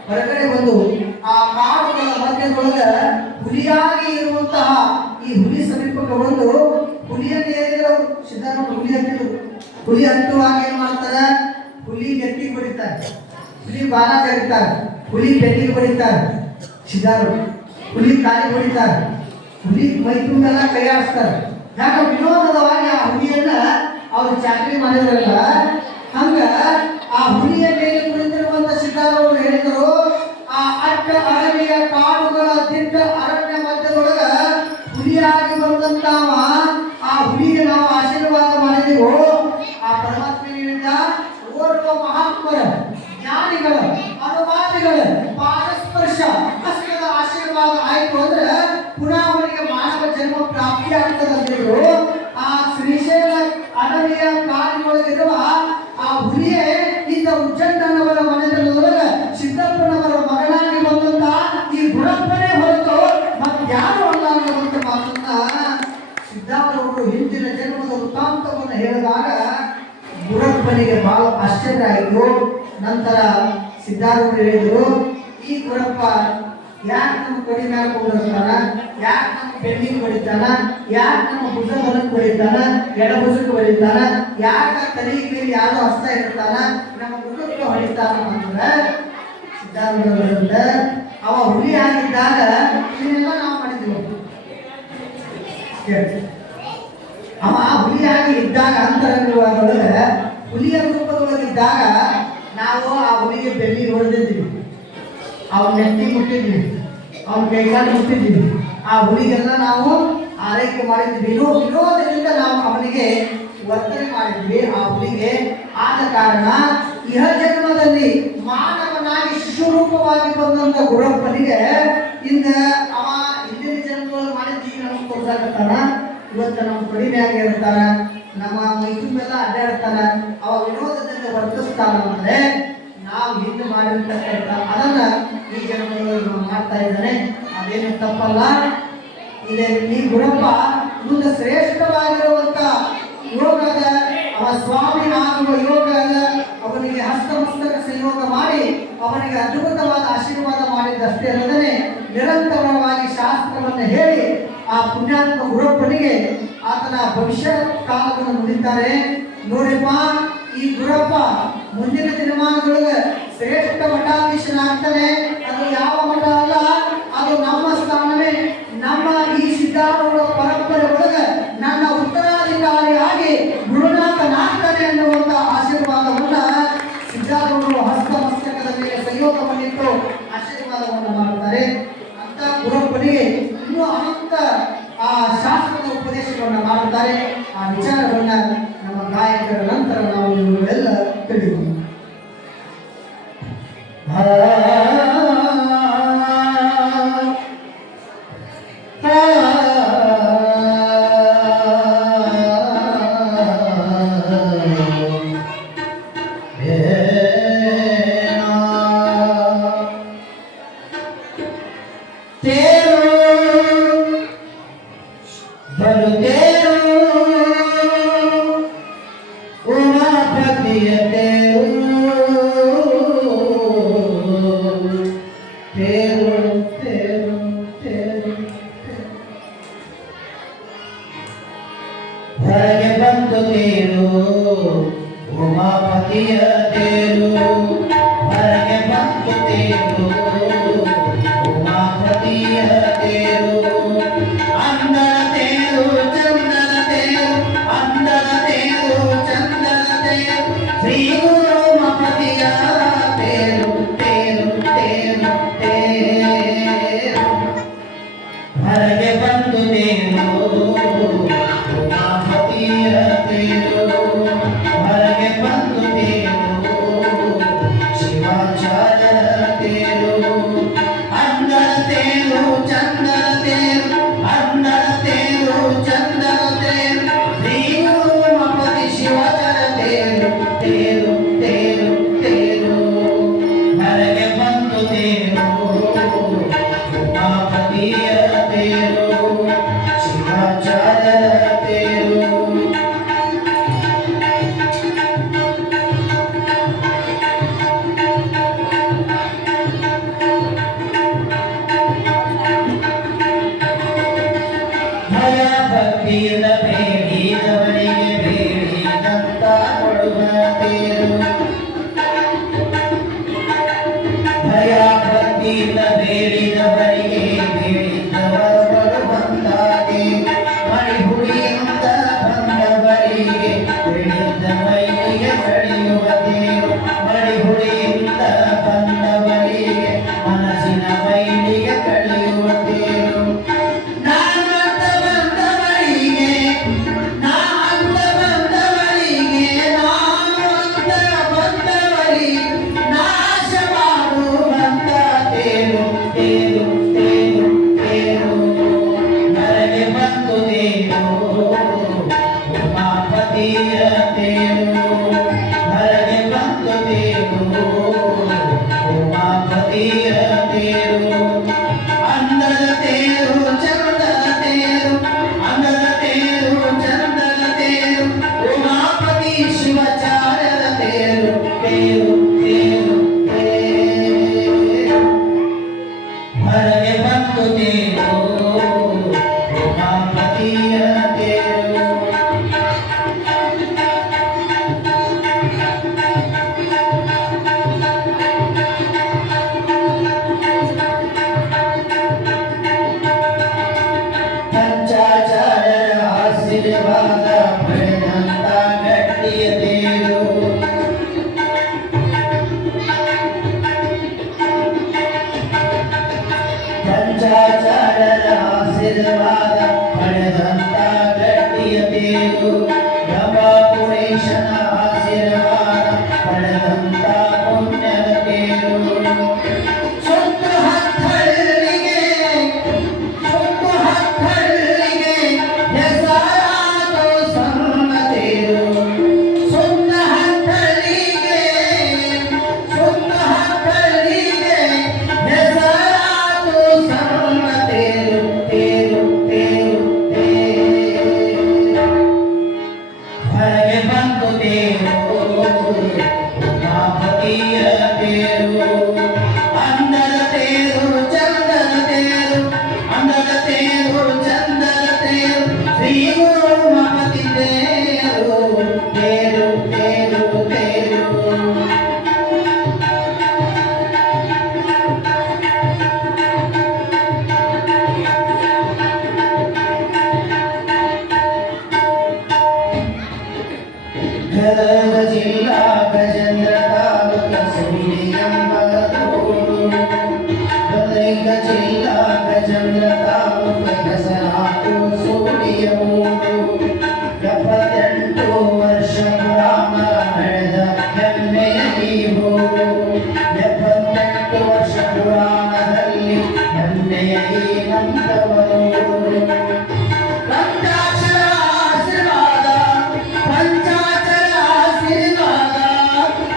ಹೊರಗಡೆ ಬಂದು ಆ ಕಾಡುಗಳ ಮಧ್ಯದೊಳಗೆ ಹುಲಿಯಾಗಿ ಇರುವಂತಹ ಈ ಹುಲಿ ಸಮೀಪಕ್ಕೆ ಬಂದು ಹುಲಿಯನ್ನು ಏರಿದ್ರು. ಸಿದ್ಧಾರೂಢರು ಹುಲಿ ಹತ್ತಿದ್ರು. ಹುಲಿ ಹತ್ತುವಾಗ ಏನು ಮಾಡ್ತಾರೆ? ಹುಲಿ ನೆತ್ತಿಗೆ ಬಡಿತಾರೆ, ಹುಲಿ ಬಾಲ ತೆಗಿತಾರೆ, ಹುಲಿ ಬೆನ್ನಿಗೆ ಬಡಿತಾರೆ. ಸಿದ್ಧಾರೂಢರು ಹುಲಿ ಕಾಲಿಗೆ ಹೊಡಿತಾರೆ, ಹುಲಿ ಮೈ ತುಂಬೆಲ್ಲ ಕೈ ಆಡಿಸ್ತಾರೆ. ಯಾಕೆ? ವಿನೋದವಾಗಿ ಆ ಹುಲಿಯನ್ನ ಅವರು ಚಾಕರಿ ಮಾಡಿದ್ರಲ್ಲ, ಹಂಗ ಆ ಹುಲಿಯ ಮೇಲೆ ಕುಳಿತಿರುವಂತ ಸಿದ್ಧಾರೂಢರು ಹೇಳಿದರು, ಆ ಅಡ್ಡ ಅರಣ್ಯ ಕಾಡುಗಳ ದಿಟ್ಟ ಅರಣ್ಯ ಮಧ್ಯದೊಳಗ ಹುಲಿಯಾಗಿ ಬಂದಂತಾವ ಆ ಹುಲಿಗೆ ನಾವು ಆಶೀರ್ವಾದ ಮಾಡಿದೆವು. ಆ ಪರಮಾತ್ಮ ಹೇಳಿದ, ಓರ್ವ ಮಹಾತ್ಮರ ಜ್ಞಾನಿಗಳ ಅನುವಾದಿಗಳ ಪಾದಸ್ಪರ್ಶ ಹಸ್ತದ ಆಶೀರ್ವಾದ ಆಯ್ತು ಅಂದ್ರೆ ಪುನಃ ಅವರಿಗೆ ಮಾನವ ಜನ್ಮ ಪ್ರಾಪ್ತಿ ಆಗ್ತದೆ ಅಂತಿದ್ರು. ಆ ಶ್ರೀಶೈಲ ಅಡವಿಯ ಕಾಡಿನೊಳಗಿರುವ ಆ ಹುಲಿಯೇ ಈಗ ಉಜ್ಜಣ್ಣನವರ ಮನೆಯೊಳಗೆ ಸಿದ್ದಪ್ಪನವರ ಮಗನಾಗಿ ಬಂದಂತ ಈ ಗುಣಪ್ಪನೇ ಹೊರತು ಮತ್ತಾರು ಅಲ್ಲ ಅನ್ನುವಂಥ ಮಾತನ್ನ ಸಿದ್ಧಾರೂಢರು ಹಿಂದಿನ ಜನ್ಮದ ವೃತ್ತಾಂತವನ್ನು ಹೇಳಿದಾಗ ಗುರಪ್ಪನಿಗೆ ಬಹಳ ಆಶ್ಚರ್ಯ ಆಯಿತು. ನಂತರ ಸಿದ್ಧಾರೂಢರು ಹೇಳಿದರು, ಈ ಗುರಪ್ಪ ಯಾಕೆ ನಮ್ಮ ಕಡಿ ಮೇಲೆ ಕೊಂಡಿರ್ತಾನ, ಯಾಕೆ ನಮ್ಮ ಬೆನ್ನಿಗೆ ಹೊಡಿತಾನ, ಯಾಕೆ ನಮ್ಮ ಭುಜ ಹೊಲಕ್ಕೆ ಹೊಡಿತಾನ, ಎಡಭುಜಕ್ಕೆ ಹೊಡಿತಾನ, ಯಾಕೆ ತಲೆಗೆ ಮೇಲೆ ಯಾರೋ ಹಸ್ತ ಇರ್ತಾನ, ನಮ್ಮ ಮುಖಕ್ಕೆ ಹೊಡಿತಾನ ಅಂದ್ರೆ ಸಿದ್ಧಾರೂಢರಿಂದ ಅವ ಹುಲಿ ಆಗಿದ್ದಾಗ ಇದನ್ನೆಲ್ಲ ನಾವು ಮಾಡಿದ್ವಿ. ಅವ ಹುಲಿಯಾಗಿ ಇದ್ದಾಗ ಅಂತರಂಗದೊಳಗೆ ಹುಲಿಯ ರೂಪದೊಳಗಿದ್ದಾಗ ನಾವು ಆ ಹುಲಿಗೆ ಬೆನ್ನಿಗೆ ಹೊಡೆದಿದ್ದೀವಿ, ಅವನ ನೆತ್ತಿ ಮುಟ್ಟಿದ್ವಿ, ಅವನ ಕೈಕಾಲು ಮುಟ್ಟಿದ್ವಿ, ಆ ಹುಲಿಗೆಲ್ಲ ನಾವು ಆರೈಕೆ ಮಾಡಿದ್ವಿ. ವಿರೋಧದಿಂದ ನಾವು ಅವನಿಗೆ ವರ್ತನೆ ಮಾಡಿದ್ವಿ. ಆ ಹುಲಿಗೆ ಆದ ಕಾರಣ ಇಹ ಜನ್ಮದಲ್ಲಿ ಮಾನವನಾಗಿ ಶಿಶುರೂಪವಾಗಿ ಬಂದಂತ ಗುರಪ್ಪನಿಗೆ ಇಂದ ಅವ ಹಿಂದಿನ ಜನ್ಮದಲ್ಲಿ ಮಾಡಿದ್ದೀವಿ ನಮಗೆ ಕೊಡ್ಸಾಕತ್ತಾನ. ಇವತ್ತು ನಮ್ಮ ಕಡಿಮೆ ಆಗಿರ್ತಾನ, ನಮ್ಮ ಮೈತುಂಬೆಲ್ಲ ಅಡ್ಡಾಡ್ತಾನ, ಅವ ವಿನೋದದಿಂದ ವರ್ತಿಸ್ತಾನ ಅಂದ್ರೆ ನಾವು ಹಿಂದೆ ಮಾಡಿರ್ತಕ್ಕಂಥ ಅದನ್ನ ಈ ಜನ್ಮದಲ್ಲಿ ಮಾಡ್ತಾ ಇದ್ದಾನೆ. ಅದೇನು ತಪ್ಪಲ್ಲ. ಇದೆ ಈ ಗುರಪ್ಪ ಮುಂದೆ ಶ್ರೇಷ್ಠವಾಗಿರುವಂತ ಯೋಗದ ಅವ ಸ್ವಾಮಿ ಆಗುವ ಯೋಗ ಅಲ್ಲ, ಅವನಿಗೆ ಹಸ್ತಮಸ್ತಕ ಸಂಯೋಗ ಮಾಡಿ ಅವನಿಗೆ ಅದ್ಭುತವಾದ ಆಶೀರ್ವಾದ ಮಾಡಿದ್ದಷ್ಟೇ ಅಲ್ಲದೆ ನಿರಂತರವಾಗಿ ಶಾಸ್ತ್ರವನ್ನು ಹೇಳಿ ಆ ಪುಣ್ಯಾತ್ಮ ಗುರಪ್ಪನಿಗೆ ಆತನ ಭವಿಷ್ಯ ಕಾಲವನ್ನು ನುಡಿತಾರೆ. ನೋಡಿಪ್ಪ, ಈ ಗುರಪ್ಪ ಮುಂದಿನ ದಿನಮಾನದೊಳಗೆ ಶ್ರೇಷ್ಠ ಮಠಾಧೀಶನಾಗ್ತಾನೆ. ಅದು ಯಾವ ಮಠ ಅಲ್ಲ, ಅದು ನಮ್ಮ ಸ್ಥಾನವೇ. ನಮ್ಮ ಈ ಸಿದ್ಧಾರೂಢ ಪರಂಪರೆ ಒಳಗೆ ನನ್ನ ಉತ್ತರಾಧಿಕಾರಿಯಾಗಿ ಗುರುನಾಥನಾಗ್ತಾನೆ ಅನ್ನುವಂಥ ಆಶೀರ್ವಾದವನ್ನ ಸಿದ್ಧಾರೂಢರು ಹಸ್ತಮಸ್ತಕದ ಮೇಲೆ ಸಂಯೋಗ ಮಾಡಿಟ್ಟು ಉಪದೇಶಗಳನ್ನ ಮಾಡುತ್ತಾರೆ. ಆ ವಿಚಾರಗಳನ್ನ ನಮ್ಮ ಗಾಯಕರ ನಂತರ ನಾವು ಇವುಗಳೆಲ್ಲ ತಿಳಿಯೋಣ. ಹೊರಗೆ ಬಂದು ತೇರು ಉಮಾಪತಿಯ ತೇರು, ಹೊರಗೆ ಬಂದು ತೇರು ಉಮಾಪತಿಯ ತೇರು, ಅಂದರ ತೇರು ಚಂದನ ತೇರು, ಅಂದರ ತೇರು ಚಂದನ ತೇರು, ಶ್ರೀ ಉಮಾಪತಿಯ ತೇರು ತೇರು ತೇರು ತೇರು, ಹೊರಗೆ ಬಂದು ತೇರು ಹೊರಗೆ ಬಂದು ತೇರು ಶಿವಾಚಾರ್ಯರ ತೇರು, ಅಂದರ ತೇರು ಚಂದನ ತೇರು, ಅಂದರ ತೇರು ಚಂದನ ತೇರು, ಶ್ರೀ ಉಮಾಪತಿ ಶಿವಾಚಾರ್ಯ ತೇರು ತೇರು ತೇರು ತೇರು, ಹೊರಗೆ ಬಂದು ತೇರು ಉಮಾಪತಿಯ ತೇರು ಶಿವಾಚಾರ್ಯರ ತೇರು. ಭಕ್ತಿಯಿಂದ ಬೇಡಿದವನಿಗೆ ಬೇಡಿದಂತ ಕೊಡುವ ತೇರು, ಭಯ ಭಕ್ತಿಯಿಂದ ಬೇಡಿದವರಿಗೆ ಬೇಡಿದವ ಕೊಡುವಂತ ತೇರು, ಮಣಿಹುಡಿಯಿಂದ ಬಂದವರಿಗೆ ಬೇಡಿದ ಮೈಲಿಗೆ ಕಳೆಯುವ ತೇರು, ಮಣಿಹುಡಿಯಿಂದ ಬಂದವರಿಗೆ ಮನಸ್ಸಿನ ಮೈಲಿಗೆ ಕಳೆಯುವ ತೇರು, ಹೊರಗೆ ಬಂದು ತೇರು ಉಮಾಪತಿಯ ತೇರು. ಪಂಚಾಚಾರ್ಯರ ಆಶೀರ್ವಾದ ಪಡೆದಂತ ಗಟ್ಟಿಯ ತೇರು, ಪಂಚಾಚಾರ್ಯರ ಆಶೀರ್ವಾದ ಪಡೆದಂತ ಗಟ್ಟಿಯ ತೇರು, ಗಂಗಾಪುರೇಶನ ಆಶೀರ್ವಾದ ಪಡೆದಂತ ಪುಣ್ಯದ ತೇರು, ಸುತ್ತು ಹತ್ತಳ್ಳಿಗೆ ಹೆಸರಾದ ಸಣ್ಣ ತೇರು, ಸುತ್ತ ಹತ್ತಳ್ಳಿಗೆ ಹೆಸರಾದ ಸಣ್ಣ ತೇರು ತೇರು ತೇರು ತೇರು, ಹೊರಗೆ ಬಂದು ತೇರು ಉಮಾಪತಿಯ ತೇರು, ಅಂದರ ತೇರು ಚಂದನ ತೇರು, ಅಂದರ ತೇರು ಚಂದನ ತೇರು, ಶ್ರೀ ಉಮಾಪತಿ ತೇರು ತೇರು ತೇರು ತೇರು, ಗದಗ ಜಿಲ್ಲಾ ಗಜೇಂದ್ರ ತಾಲೂಕ ಸುಳ್ಳಿ ಎಂಬೂರು, ಗದಗ ಜಿಲ್ಲಾ ಗಜೇಂದ್ರ ತಾಲೂಕ ಹೆಸರಾತು ಸುಳ್ಳಿಯ ಊರು. ಪಂಚಾಕ್ಷರ ಆಶೀರ್ವಾದ ಪಂಚಾಚರ ಆಶೀರ್ವಾದ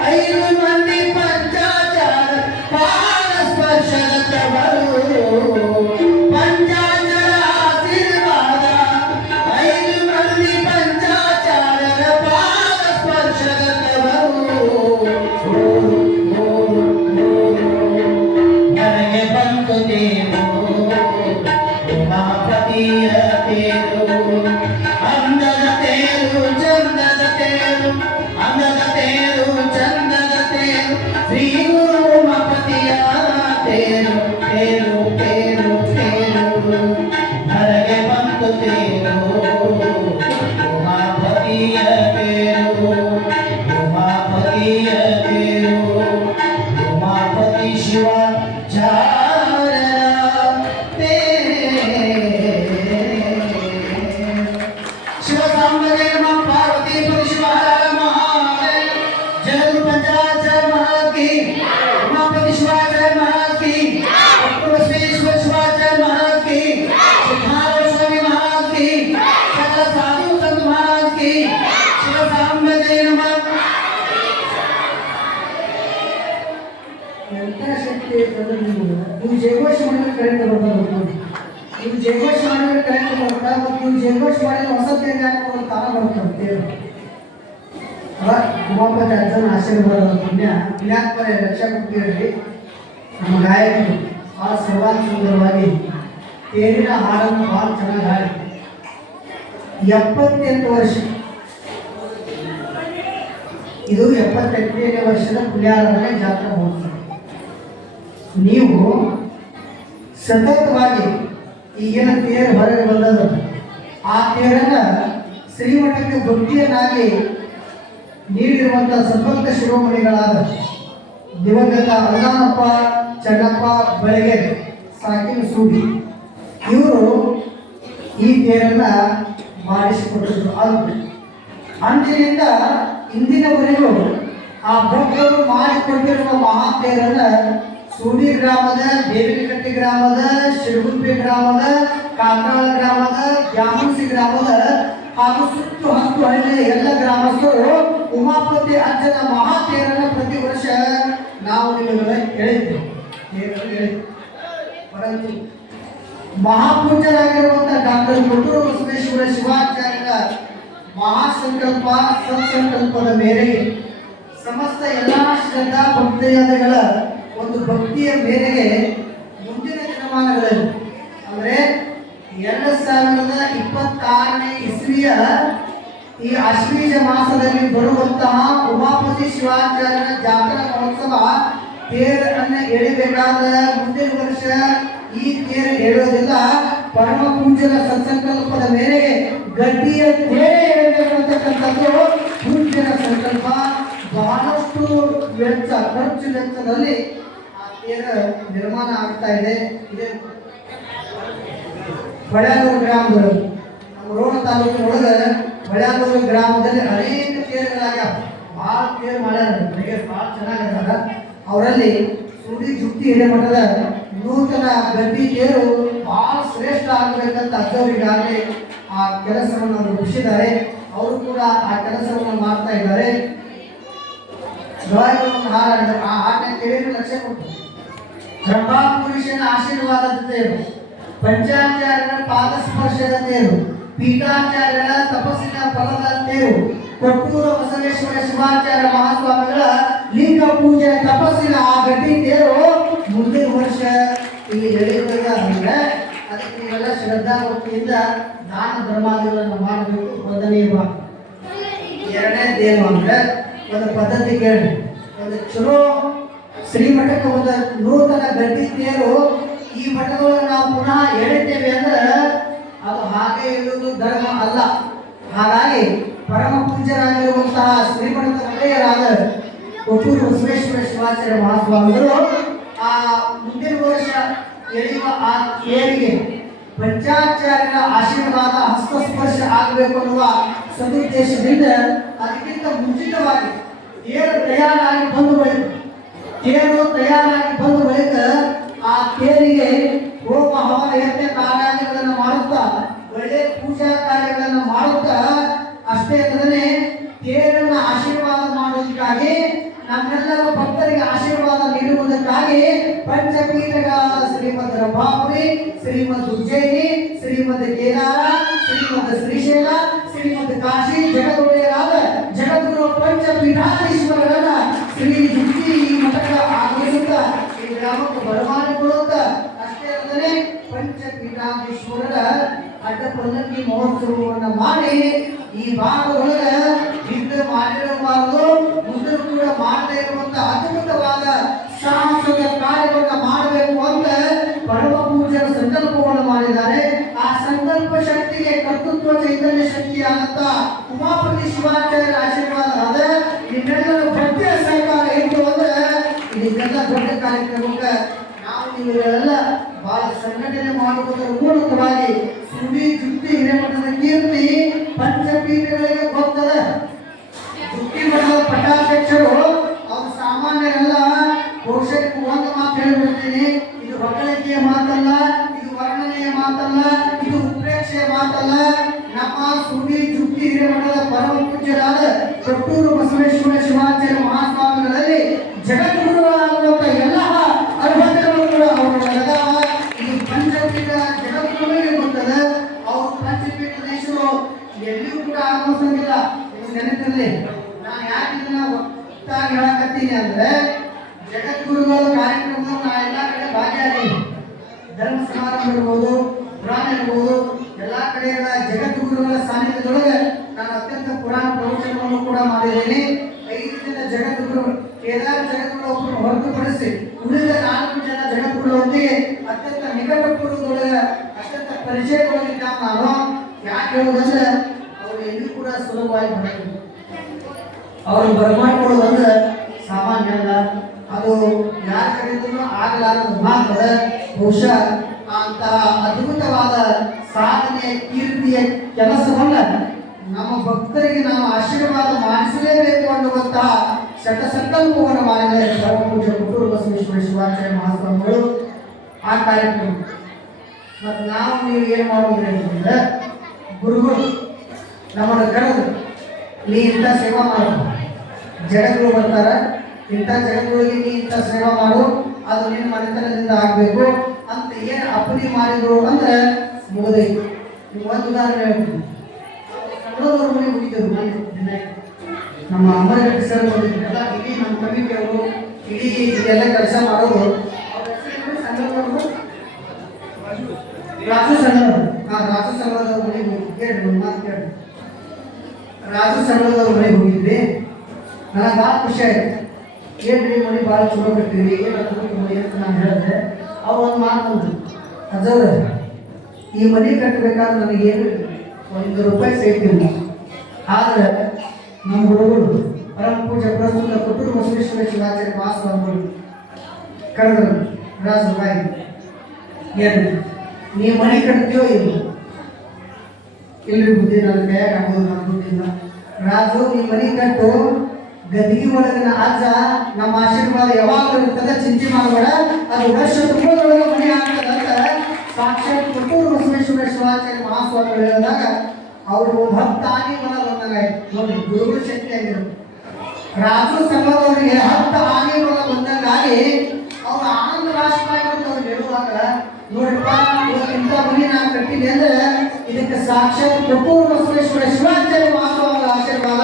5 ಮಂದಿ ಪಂಚಾಚಾರ ಪಾದ ಸ್ಪರ್ಶದ ತವರು ಪಂಚಾಚರ ಆಶೀರ್ವಾದ 5 ಮಂದಿ ಪಂಚಾಚಾರರ ಪಾದ ಸ್ಪರ್ಶದ ತವರು ನನಗೆ ಬಂತು ದೇವು ಉಮಾಪತಿಯ ತೇರು ಅಂದದ ತೇರು ಚಂದದ ತೇರು ಅಂದದ ತೇರು ಚಂದದ ತೇರು ಶ್ರೀ ಗುರು ಉಮಾಪತಿಯ ತೇರು ತೇರು ತೇರು ತೇರು ನನಗೆ ಬಂತು ತೇರು ಉಮಾಪತಿಯ ತೇರು ಉಮಾಪತಿಯ ತೇರು ಉಮಾಪತಿ ಶಿವ ಶಿವ ಸಾಮ್ರಾಜ್ಯ ನಮ ಪಾರ್ವತಿ ಶಿವಹರ ಮಹಾದೇವ ಜಯ पंचाचर महाराज की उमापति शिवाचार्य महाराज की बसवेश्वर शिवाचार्य महाराज की सिद्धार्थ स्वामी महाराज की सकल साधु संत महाराज की शिव साम्राज्य नम ಎಂಥ ಶಕ್ತಿ ಇರ್ತದೆ ನೀವು ಜಯಘೋಷ ಮಾಡಿದ್ರೆ ಕರೆಂಟ್ ಬರ್ತಾರೆ ನೀವು ಜಯಘೋಷ ಮಾಡಿದ್ರೆ ಕರೆಂಟ್ ಬರ್ತಾ ಮತ್ತು ನೀವು ಜಯಘೋಷ ಮಾಡಿದ್ರೆ ಹೊಸತೇನೆ ಹಾಕೋದು ತಾನ ಬರ್ತದೆ ಉಮಾಪತಿ ಅಜ್ಜನ ಆಶೀರ್ವಾದ ಪುಣ್ಯ ಪುಣ್ಯಾತ್ಮರ ರಕ್ಷಾ ಕೊಟ್ಟಿರಲಿ ನಮ್ಮ ಗಾಯಕರು ಭಾಳ ಸರ್ವಾಂಗ ಸುಂದರವಾಗಿ ತೇರಿನ ಹಾಡನ್ನು ಭಾಳ ಚೆನ್ನಾಗಿ ಹಾಡಿ 78 ವರ್ಷ ಇದು 78ನೇ ವರ್ಷದ ಪುಣ್ಯಾರಾಧನೆ ಜಾತ್ರಾ ಮಹೋತ್ಸವ ನೀವು ಸತತವಾಗಿ ಈಗಿನ ತೇರು ಹೊರಗೆ ಬಂದದ ಆ ತೇರನ್ನ ಶ್ರೀಮಠಕ್ಕೆ ಭಕ್ತಿಯನ್ನಾಗಿ ನೀಡಿರುವಂಥ ಸಂಪರ್ಕ ಶಿರೋಮಣಿಗಳಾದ ದಿವಂಗತ ಅಲ್ಲಾನಪ್ಪ ಚನ್ನಪ್ಪ ಬೆಳಗೆರೆ ಸಾಕಿನ ಸೂಡಿ ಇವರು ಈ ತೇರನ್ನ ಮಾಡಿಸಿಕೊಟ್ಟಿದ್ರು ಅದು ಅಂದಿನಿಂದ ಇಂದಿನವರೆಗೂ ಆ ಭಕ್ತರು ಮಾಡಿಕೊಟ್ಟಿರುವ ಮಹಾ ತೇರನ್ನ ಸೂಡಿ ಗ್ರಾಮದ ದೇವಿನಕಟ್ಟಿ ಗ್ರಾಮದ ಶಿರಗುಪ್ಪೆ ಗ್ರಾಮದ ಕಾಕರಾಳ ಗ್ರಾಮದ ಜಾಮುನ್ಸಿ ಗ್ರಾಮದ ಹಾಗೂ ಸುತ್ತು ಹತ್ತು ಹಳ್ಳಿಯ ಎಲ್ಲ ಗ್ರಾಮಸ್ಥರು ಉಮಾಪತಿ ಅಜ್ಜನ ಮಹಾ ತೇರನ್ನ ಪ್ರತಿ ವರ್ಷ ನಾವು ನಿಮಗೆ ಹೇಳಿದ್ದೇವೆ ಪರಂತು ಮಹಾಪೂಜ್ಯರಾಗಿರುವಂಥ ಡಾಕ್ಟರ್ ಕೊಟ್ಟೂರು ಬಸವೇಶ್ವರ ಶಿವಾಚಾರ್ಯರ ಮಹಾಸಂಕಲ್ಪ ಸತ್ಸಂಕಲ್ಪದ ಮೇರೆಗೆ ಸಮಸ್ತ ಎಲ್ಲ ಶ್ರದ್ಧಾ ಭಕ್ತಿಯಾದಿಗಳ ಒಂದು ಭಕ್ತಿಯ ಮೇರೆಗೆ ಮುಂದಿನ ದಿನಮಾನಗಳಲ್ಲಿ ಅಂದರೆ 2026ನೇ ಇಸ್ವಿಯ ಈ ಆಶ್ವೀಜ ಮಾಸದಲ್ಲಿ ಬರುವಂತಹ ಉಮಾಪತಿ ಶಿವಾಚಾರ್ಯರ ಜಾತ್ರಾ ಮಹೋತ್ಸವ ತೇರನ್ನು ಎಳಿಬೇಕಾದ ಮುಂದಿನ ವರ್ಷ ಈ ತೇರು ಎಳೆಯೋದಿಲ್ಲ ಪರಮ ಪೂಜ್ಯರ ಸತ್ಸಂಕಲ್ಪದ ಮೇರೆಗೆ ಗಡ್ಡಿಯ ತೇರೆ ಎಳೆಯಬೇಕಂತಕ್ಕಂಥದ್ದು ಪೂಜ್ಯರ ಸಂಕಲ್ಪ ಬಹಳಷ್ಟು ವೆಚ್ಚ ಖರ್ಚು ವೆಚ್ಚದಲ್ಲಿ ಆ ತೇರ ನಿರ್ಮಾಣ ಆಗ್ತಾ ಇದೆ ಇದೇ ಬಳ್ಯಾನೂರು ಗ್ರಾಮದಲ್ಲಿ ನಮ್ಮ ರೋಣ ತಾಲೂಕಿನೊಳಗೆ ಬಳ್ಯಾನೂರು ಗ್ರಾಮದಲ್ಲಿ ಅನೇಕ ತೇರುಗಳಾಗ್ಯಾವ ಭಾಳ ತೇರು ಮಾಡ್ಯಾರ ಭಾಳ ಚೆನ್ನಾಗದ ಅವರಲ್ಲಿ ಸೂಡಿ ಜುಟ್ಟಿ ಹಿರೇಮಠದ ನೂತನ ಗಡ್ಡಿ ತೇರು ಭಾಳ ಶ್ರೇಷ್ಠ ಆಗಬೇಕಂತ ಅಜ್ಜವರಿಗಾಗಲೇ ಆ ಕೆಲಸವನ್ನು ರೂಪಿಸಿದ್ದಾರೆ ಅವರು ಕೂಡ ಆ ಕೆಲಸವನ್ನು ಮಾಡ್ತಾ ಇದ್ದಾರೆ ಗಾಯಗಳನ್ನು ಹಾರಾಡಿದ್ದಾರೆ ಆ ಹಾಡಿನ ತೇರಿನ ಲಕ್ಷ್ಯ ಕೊಟ್ಟು ಬ್ರಹ್ಮಪುರುಷನ ಆಶೀರ್ವಾದದ ತೇರು ಪಂಚಾಚಾರ್ಯರ ಪಾದಸ್ಪರ್ಶದ ತೇರು ಪೀಠಾಚಾರ್ಯರ ತಪಸ್ಸಿನ ಫಲದ ತೇರು ಕೊಟ್ಟೂರು ಬಸವೇಶ್ವರ ಶಿವಾಚಾರ್ಯ ಮಹಾಸ್ವಾಮಿಗಳ ಲಿಂಗ ಪೂಜೆ ತಪಸ್ಸಿನ ಆ ಗಡ್ಡಿ ತೇರು ಮುಂದಿನ ವರ್ಷ ಇಲ್ಲಿ ಎಳೆಯುವಾಗ ಅಂದ್ರೆ ಅದಕ್ಕೆ ನೀವೆಲ್ಲ ಶ್ರದ್ಧಾ ಭಕ್ತಿಯಿಂದ ದಾನ ಧರ್ಮಾದಿಗಳನ್ನು ಮಾಡಬೇಕು ಮೊದಲನೇ ಭಾಗ ಎರಡನೇದೇನು ಅಂದ್ರೆ ಒಂದು ಪದ್ಧತಿ ಕೇಳಿ ಒಂದು ಚಲೋ ಶ್ರೀಮಠಕ್ಕೆ ಒಂದು ನೂತನ ಗಡ್ಡಿ ತೇರು ಈ ಮಠದೊಳಗೆ ನಾವು ಪುನಃ ಎಳಿತೇವೆ ಅಂದ್ರೆ ಅದು ಹಾಗೆ ಇರುವುದು ಧರ್ಮ ಅಲ್ಲ. ಹಾಗಾಗಿ ಪರಮ ಪೂಜ್ಯರಾಗಿರುವಂತಹ ಶ್ರೀಮಠದ ಒಡೆಯರಾದ ಕೊಟ್ಟೂರು ಬಸವೇಶ್ವರ ಶಿವಾಚಾರ್ಯ ಮಹಾಸ್ವಾಮಿಗಳು ಆ ಮುಂದಿನ ವರ್ಷ ಎಳೆಯುವ ಆ ತೇರಿಗೆ ಪಂಚಾಚಾರ್ಯರ ಆಶೀರ್ವಾದ ಹಸ್ತಸ್ಪರ್ಶ ಆಗಬೇಕು ಅನ್ನುವ ಸದುದ್ದೇಶದಿಂದ ಅದಕ್ಕಿಂತ ಮುಂಚಿತವಾಗಿ ತೇರು ತಯಾರಾಗಿ ಬಂದ ಬಳಿಕ ಆ ತೇರಿಗೆ ಹೋಮ ಹವನ ಯಜ್ಞ ಭಕ್ತರಿಗೆ ಆಶೀರ್ವಾದ ನೀಡುವುದಕ್ಕಾಗಿ ಪಂಚಪೀಠಗಳ ಶ್ರೀಮದ್ ರಂಭಾಪುರಿ, ಶ್ರೀಮದ್ ಉಜ್ಜಯಿನಿ, ಶ್ರೀಮದ್ ಕೇದಾರ, ಶ್ರೀಮದ್ ಶ್ರೀಶೈಲ, ಶ್ರೀಮದ್ ಕಾಶಿ ಜಗದೊಡೆಯರಾದ ಜಗದ್ಗುರು ಪಂಚಪೀಠಾಧೀಶ್ವರರನ್ನ ಶ್ರೀ ಜುಕ್ತಿ ಈ ಮಠಕ್ಕೆ ಆಗಮಿಸುತ್ತ ಈ ಗ್ರಾಮಕ್ಕೆ ಬರಮಾಡಿಕೊಳ್ಳುತ್ತ ಅಷ್ಟೇ ಅಲ್ಲದೆ ಪಂಚಪೀಠಾಧೀಶ್ವರರ ಅಡ್ಡ ಪಲ್ಲಕ್ಕಿ ಮಹೋತ್ಸವವನ್ನು ಮಾಡಿ ಈ ಭಾಗದೊಳಗ ಹಿಂದೆ ಮಾಡಿರಬಾರದು, ಮುಂದೆ ಕೂಡ ಮಾಡದೇ ಇರುವಂತ ಅದ್ಭುತವಾದ ಸಾಹಸದ ಕಾರ್ಯವನ್ನು ಮಾಡಬೇಕು ಅಂತ ಪರಮ ಪೂಜ್ಯರ ಸಂಕಲ್ಪವನ್ನು ಮಾಡಿದ್ದಾರೆ. ಆ ಸಂಕಲ್ಪ ಶಕ್ತಿಗೆ ಕರ್ತೃತ್ವ ಚೈತನ್ಯ ಶಕ್ತಿಯಾದಂತ ಉಮಾಪತಿ ಶಿವಾಚಾರ್ಯರ ಆಶೀರ್ವಾದ ಆದ ನಿಮ್ಮೆಲ್ಲರ ಭಕ್ತಿಯ ಸಹಕಾರ ಇತ್ತು ಅಂದ್ರೆ ಇದಕ್ಕೆಲ್ಲ ದೊಡ್ಡ ಕಾರ್ಯಕ್ರಮಕ್ಕೆ ನಾವು ನೀವೆಲ್ಲ ಬಹಳ ಸಂಘಟನೆ ಮಾಡುವುದರ ಮೂಲಕವಾಗಿ ಸುಡಿ ಜುಟ್ಟಿ ಹಿರೇಮಠದ ಕೀರ್ತಿ ಪಂಚಪೀಠಗಳಿಗೆ ಹೋಗ್ತದೆ. ಜುಟ್ಟಿ ಮಠದ ಪಟ್ಟಾಧ್ಯಕ್ಷರು ಅವರು ಸಾಮಾನ್ಯರೆಲ್ಲ ಬಹುಶಃ ಒಂದು ಮಾತು ಹೇಳಿಬಿಡ್ತೀನಿ, ಇದು ಹೊಗಳಿಕೆಯ ಮಾತಲ್ಲ, ಇದು ವರ್ಣನೆಯ ಮಾತಲ್ಲ, ಇದು ಉತ್ಪ್ರೇಕ್ಷೆಯ ಮಾತಲ್ಲ. ನಮ್ಮ ಸುಡಿ ಜುಟ್ಟಿ ಹಿರೇಮಠದ ಪರಮ ಪೂಜ್ಯರಾದ ಕೊಟ್ಟೂರು ಬಸವೇಶ್ವರ ಶಿವಾಚಾರ್ಯ ಮಹಾಸ್ವಾಮಿಗಳಲ್ಲಿ ಜಗದ್ಗುರುಗಳಾಗುವಂತ ಎಲ್ಲ ಅರ್ಹತೆಗಳು ಕೂಡ ಅವರೊಳಗದಾವ. ಇದು ಪಂಚಪೀಠ ಜಗದ್ಗುರುಗಳಿಗೆ ಗೊತ್ತದೆ. ಅವರು ಪಂಚಪೀಠಾಧೀಶರು ಎಲ್ಲಿಯೂ ಕೂಡ ಆಗಮಿಸಂಗಿಲ್ಲ. ಇದು ನೆನಪಿರಲಿ. ನಾನು ಯಾಕೆ ಇದನ್ನ ಒಟ್ಟಾಗಿ ಹೇಳಕತ್ತೀನಿ ಅಂದ್ರೆ ಜಗದ್ಗುರುಗಳ ಕಾರ್ಯಕ್ರಮದಲ್ಲಿ ನಾ ಎಲ್ಲ ಕಡೆ ಭಾಗಿಯಾಗೀನಿ. ಧರ್ಮ ಸಮಾರಂಭ ಇರ್ಬೋದು, ಪುರಾಣ ಇರ್ಬೋದು, ಎಲ್ಲಾ ಕಡೆಗಳ ಜಗದ್ಗುರುಗಳ ಸಾನ್ನಿಧ್ಯದೊಳಗೆ ನಾನು ಅತ್ಯಂತ ಪುರಾಣ ಪ್ರವಚನವನ್ನು ಕೂಡ ಮಾಡಿದ್ದೇನೆ. 5 ಜನ ಜಗದ್ಗುರು, ಕೇದಾರ ಜಗದ್ಗುರು ಒಬ್ಬರು ಹೊರತುಪಡಿಸಿ ಉಳಿದ 4 ಜನ ಜಗದ್ಗುರುಗಳೊಂದಿಗೆ ಅತ್ಯಂತ ನಿಕಟಪೂರ್ವದೊಳಗೆ ಅತ್ಯಂತ ಪರಿಚಯದೊಳಗಿದ್ದ ನಾನು. ಯಾಕೆ ಹೇಳುವುದಂದ್ರೆ ಅವರು ಎಲ್ಲಿ ಕೂಡ ಸುಲಭವಾಗಿ ಬರಲಿಲ್ಲ. ಅವರು ಬರಮಾಡಿಕೊಳ್ಳುವುದಂದ್ರೆ ಸಾಮಾನ್ಯ ಅಲ್ಲ. ಅದು ಯಾರ ಕಡೆಯಿಂದಲೂ ಆಗಲಾರದು ಮಾತ್ರ. ಬಹುಶಃ ಅಂತಹ ಅದ್ಭುತವಾದ ಸಾಧನೆ ಕೀರ್ತಿಯ ಕೆಲಸವನ್ನ ನಮ್ಮ ಭಕ್ತರಿಗೆ ನಾವು ಆಶೀರ್ವಾದ ಮಾಡಿಸಲೇಬೇಕು ಅನ್ನುವಂತಹ ಶತ ಸಂಕಲ್ಪವನ್ನು ಮಾಡಿದ್ದಾರೆ ಪರಮ ಪೂಜ್ಯ ಕೊಟ್ಟೂರು ಬಸವೇಶ್ವರ ಶಿವಾಚಾರ್ಯ ಮಹಾಸ್ವಾಮಿಗಳು. ಆ ಕಾರ್ಯಕ್ರಮ ಮತ್ತು ನಾವು ನೀವು ಏನು ಮಾಡೋದು ಅಂತಂದ್ರೆ ಗುರುಗಳು ನಮ್ಮನ್ನು ಕರೆದು ನೀ ಇಂಥ ಸೇವಾ ಮಾಡು, ಜಗದ್ಗುರು ಬರ್ತಾರ, ಇಂಥ ಜಗದ್ಗುರಿಗೆ ನೀ ಇಂಥ ಸೇವಾ ಮಾಡು, ಅದು ನಿನ್ನ ಮನೆತನದಿಂದ ಆಗಬೇಕು ಅಂತ ಏನು ಅಪ್ಪಣೆ ಮಾಡಿದ್ರು ಅಂದ್ರೆ ಮುಗಿದೈತು. ನೀವು ಒಂದು ಉದಾಹರಣೆ ಹೇಳ್ತೀನಿ. ಕನ್ನಡದವ್ರ ಮನೆಗೆ ಹೋಗಿದ್ದರು ದಿನ. ನಮ್ಮ ಅಮ್ಮನ ಸರ್ ಬಂದಿದ್ರು ಎಲ್ಲ, ಇಡೀ ನಮ್ಮ ಕಮಿಟಿ ಅವರು ಇಡೀ ಇದೆಲ್ಲ ಕೆಲಸ ಮಾಡೋರು. ರಾಜು ಸಂಘದವರು, ರಾಜು ಸಂಘದವ್ರ ಮನೆಗೆ ಹೋಗಿ ಕೇಳಿ ಮಾತು ಕೇಳಿ ರಾಜು ಸಂಘದವ್ರ ಮನೆಗೆ ಹೋಗಿದ್ವಿ. ನನಗೆ ಭಾಳ ಖುಷಿ ಆಯ್ತು. ಏನ್ರಿ ಮನೆ ಭಾಳ ಚಲೋ ಕಟ್ತೀವಿ, ಏನು ಮನೆ ಅಂತ ನಾನು ಹೇಳಿದೆ. ಅವ್ರು ಒಂದು ಮಾತು ಅಂದ್ರು, ಅಜ್ಜವ್ರ ಈ ಮನೆ ಕಟ್ಟಬೇಕಾದ್ರೆ ನನಗೇನು ₹1 ಸೇರ್ತಿಲ್ಲ. ಆದರೆ ನಮ್ಮ ಹುಡುಗರು ಪರಮ ಪೂಜೆ ಪ್ರಸ್ತುತ ಕೊಟ್ಟೂರು ಬಸವೇಶ್ವರ ಶಿವಾಚಾರ್ಯ ಮಹಾಸ್ವಾಮಿಗಳು ಕರೆದ್ರು, ರಾಜು ಬಾಯಿ ಏನು ನೀ ಮನೆ ಕಟ್ತೀಯೋ ಇಲ್ರಿ ಬುದ್ಧಿ ನನ್ನ ಕೈಯಾಗ ಆಗೋದು, ನನ್ನ ಬುದ್ಧಿಲ್ಲ. ರಾಜು ನೀ ಮನೆ ಕಟ್ಟು, ಗದಿಗೆ ಒಳಗಿನ ಅಜ್ಜ ನಮ್ಮ ಆಶೀರ್ವಾದ ಯಾವಾಗಲೂ ಇರ್ತದೆ, ಚಿಂತೆ ಮಾಡಬೇಡ, ಅದು ವರ್ಷ ತುಂಬದೊಳಗೆ ಮನೆ ಆಗ್ತದೆ ಅಂತ ಸಾಕ್ಷಾತ್ ಕೊಟ್ಟೂರು ಬಸವೇಶ್ವರ ಶಿವಾಚಾರ್ಯ ಮಹಾಸ್ವಾಮಿಗಳು ಹೇಳಿದಾಗ ಅವರು 10 ಆನೆ ಮನ ಬಂದಂಗಾಯ್ತು. ನೋಡಿ ಗುರುಗಳ ಶಕ್ತಿ ಆಗಿರೋದು. ರಾಜು ಸಂಘದವರಿಗೆ 10 ಆನೆ ಮನ ಬಂದಂಗಾಗಿ ಅವ್ರ ಆನಂದ ರಾಷ್ಟ್ರವಾಗಿ ಅವ್ರು ಹೇಳುವಾಗ ನೋಡಪ್ಪ ಇಂಥ ಮನೆ ನಾನು ಕಟ್ಟಿದೆ ಅಂದ್ರೆ ಇದಕ್ಕೆ ಸಾಕ್ಷಾತ್ ಕೊಟ್ಟೂರು ಬಸವೇಶ್ವರ ಶಿವಾಚಾರ್ಯ ಮಹಾಸ್ವಾಮಿಗಳ ಆಶೀರ್ವಾದ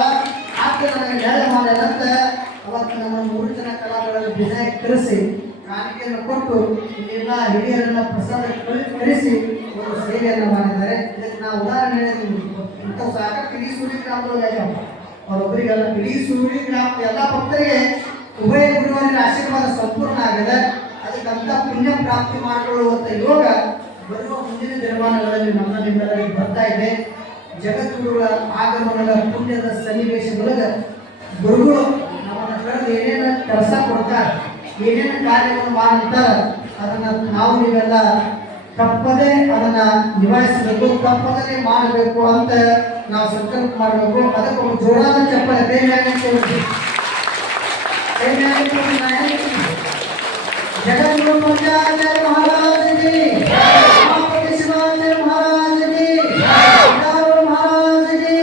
ಆಗ್ತದೆ ನನಗೆ ಹೇಳ ಮಾಡಿದಂತ ಅವತ್ತು ನಮ್ಮ 3 ಜನ ಕಲಾವಿದರಲ್ಲಿ ಡಿಸೈನ್ ಕರೆಸಿ ಕಾಣಿಕೆಯನ್ನು ಕೊಟ್ಟು ಇಲ್ಲೆಲ್ಲ ಹಿರಿಯರನ್ನ ಪ್ರಸಾದ ಕಳಿಸಿ ಒಂದು ಸೇವೆಯನ್ನು ಮಾಡಿದ್ದಾರೆ. ಇದಕ್ಕೆ ನಾವು ಉದಾಹರಣೆ ಹೇಳಿದ್ವಿ. ಇಂಥವು ಸಾಕಷ್ಟು ಇಡೀ ಸೂರ್ಯ ಗ್ರಾಮದೊಳಗೆ ಅವರೊಬ್ಬರಿಗೆಲ್ಲ ಇಡೀ ಸೂರ್ಯ ಗ್ರಾಮದ ಎಲ್ಲ ಭಕ್ತರಿಗೆ ಉಭಯ ಗುರುವರಿನ ಆಶೀರ್ವಾದ ಸಂಪೂರ್ಣ ಆಗಿದೆ. ಅದಕ್ಕಂತ ಪುಣ್ಯ ಪ್ರಾಪ್ತಿ ಮಾಡಿಕೊಳ್ಳುವಂಥ ಯೋಗ ಬರುವ ಮುಂದಿನ ದಿನಮಾನಗಳಲ್ಲಿ ನಮ್ಮ ನಿಮ್ಮೆಲ್ಲರಿಗೆ ಬರ್ತಾ ಇದೆ. ಜಗದ್ಗುರುಗಳ ಆಗಮನದ ಪುಣ್ಯದ ಸನ್ನಿವೇಶದೊಳಗೆ ಗುರುಗಳು ನಮ್ಮನ್ನು ಕರೆದು ಏನೇನು ಕೆಲಸ ಕೊಡ್ತಾರೆ, ಏನೇನು ಕಾರ್ಯವನ್ನು ಮಾಡ್ತಾರೆ, ಅದನ್ನು ನಾವು ನೀವೆಲ್ಲ ತಪ್ಪದೇ ಅದನ್ನ ನಿಭಾಯಿಸಬೇಕು, ತಪ್ಪದೇ ಮಾಡಬೇಕು ಅಂತ ನಾವು ಸಂಕಲ್ಪ ಮಾಡಬೇಕು. ಅದಕ್ಕೆ ಒಂದು ಜೋರಾದ ಚಪ್ಪಲೆ ಜಗದ್ಗುರು ಪಂಚಾಚಾರ್ಯ ಮಹಾರಾಜರಿಗೆ, ಉಮಾಪತಿ ಶಿವಾಚಾರ್ಯ ಮಹಾರಾಜರಿಗೆ, ಮಹಾರಾಜರಿಗೆ,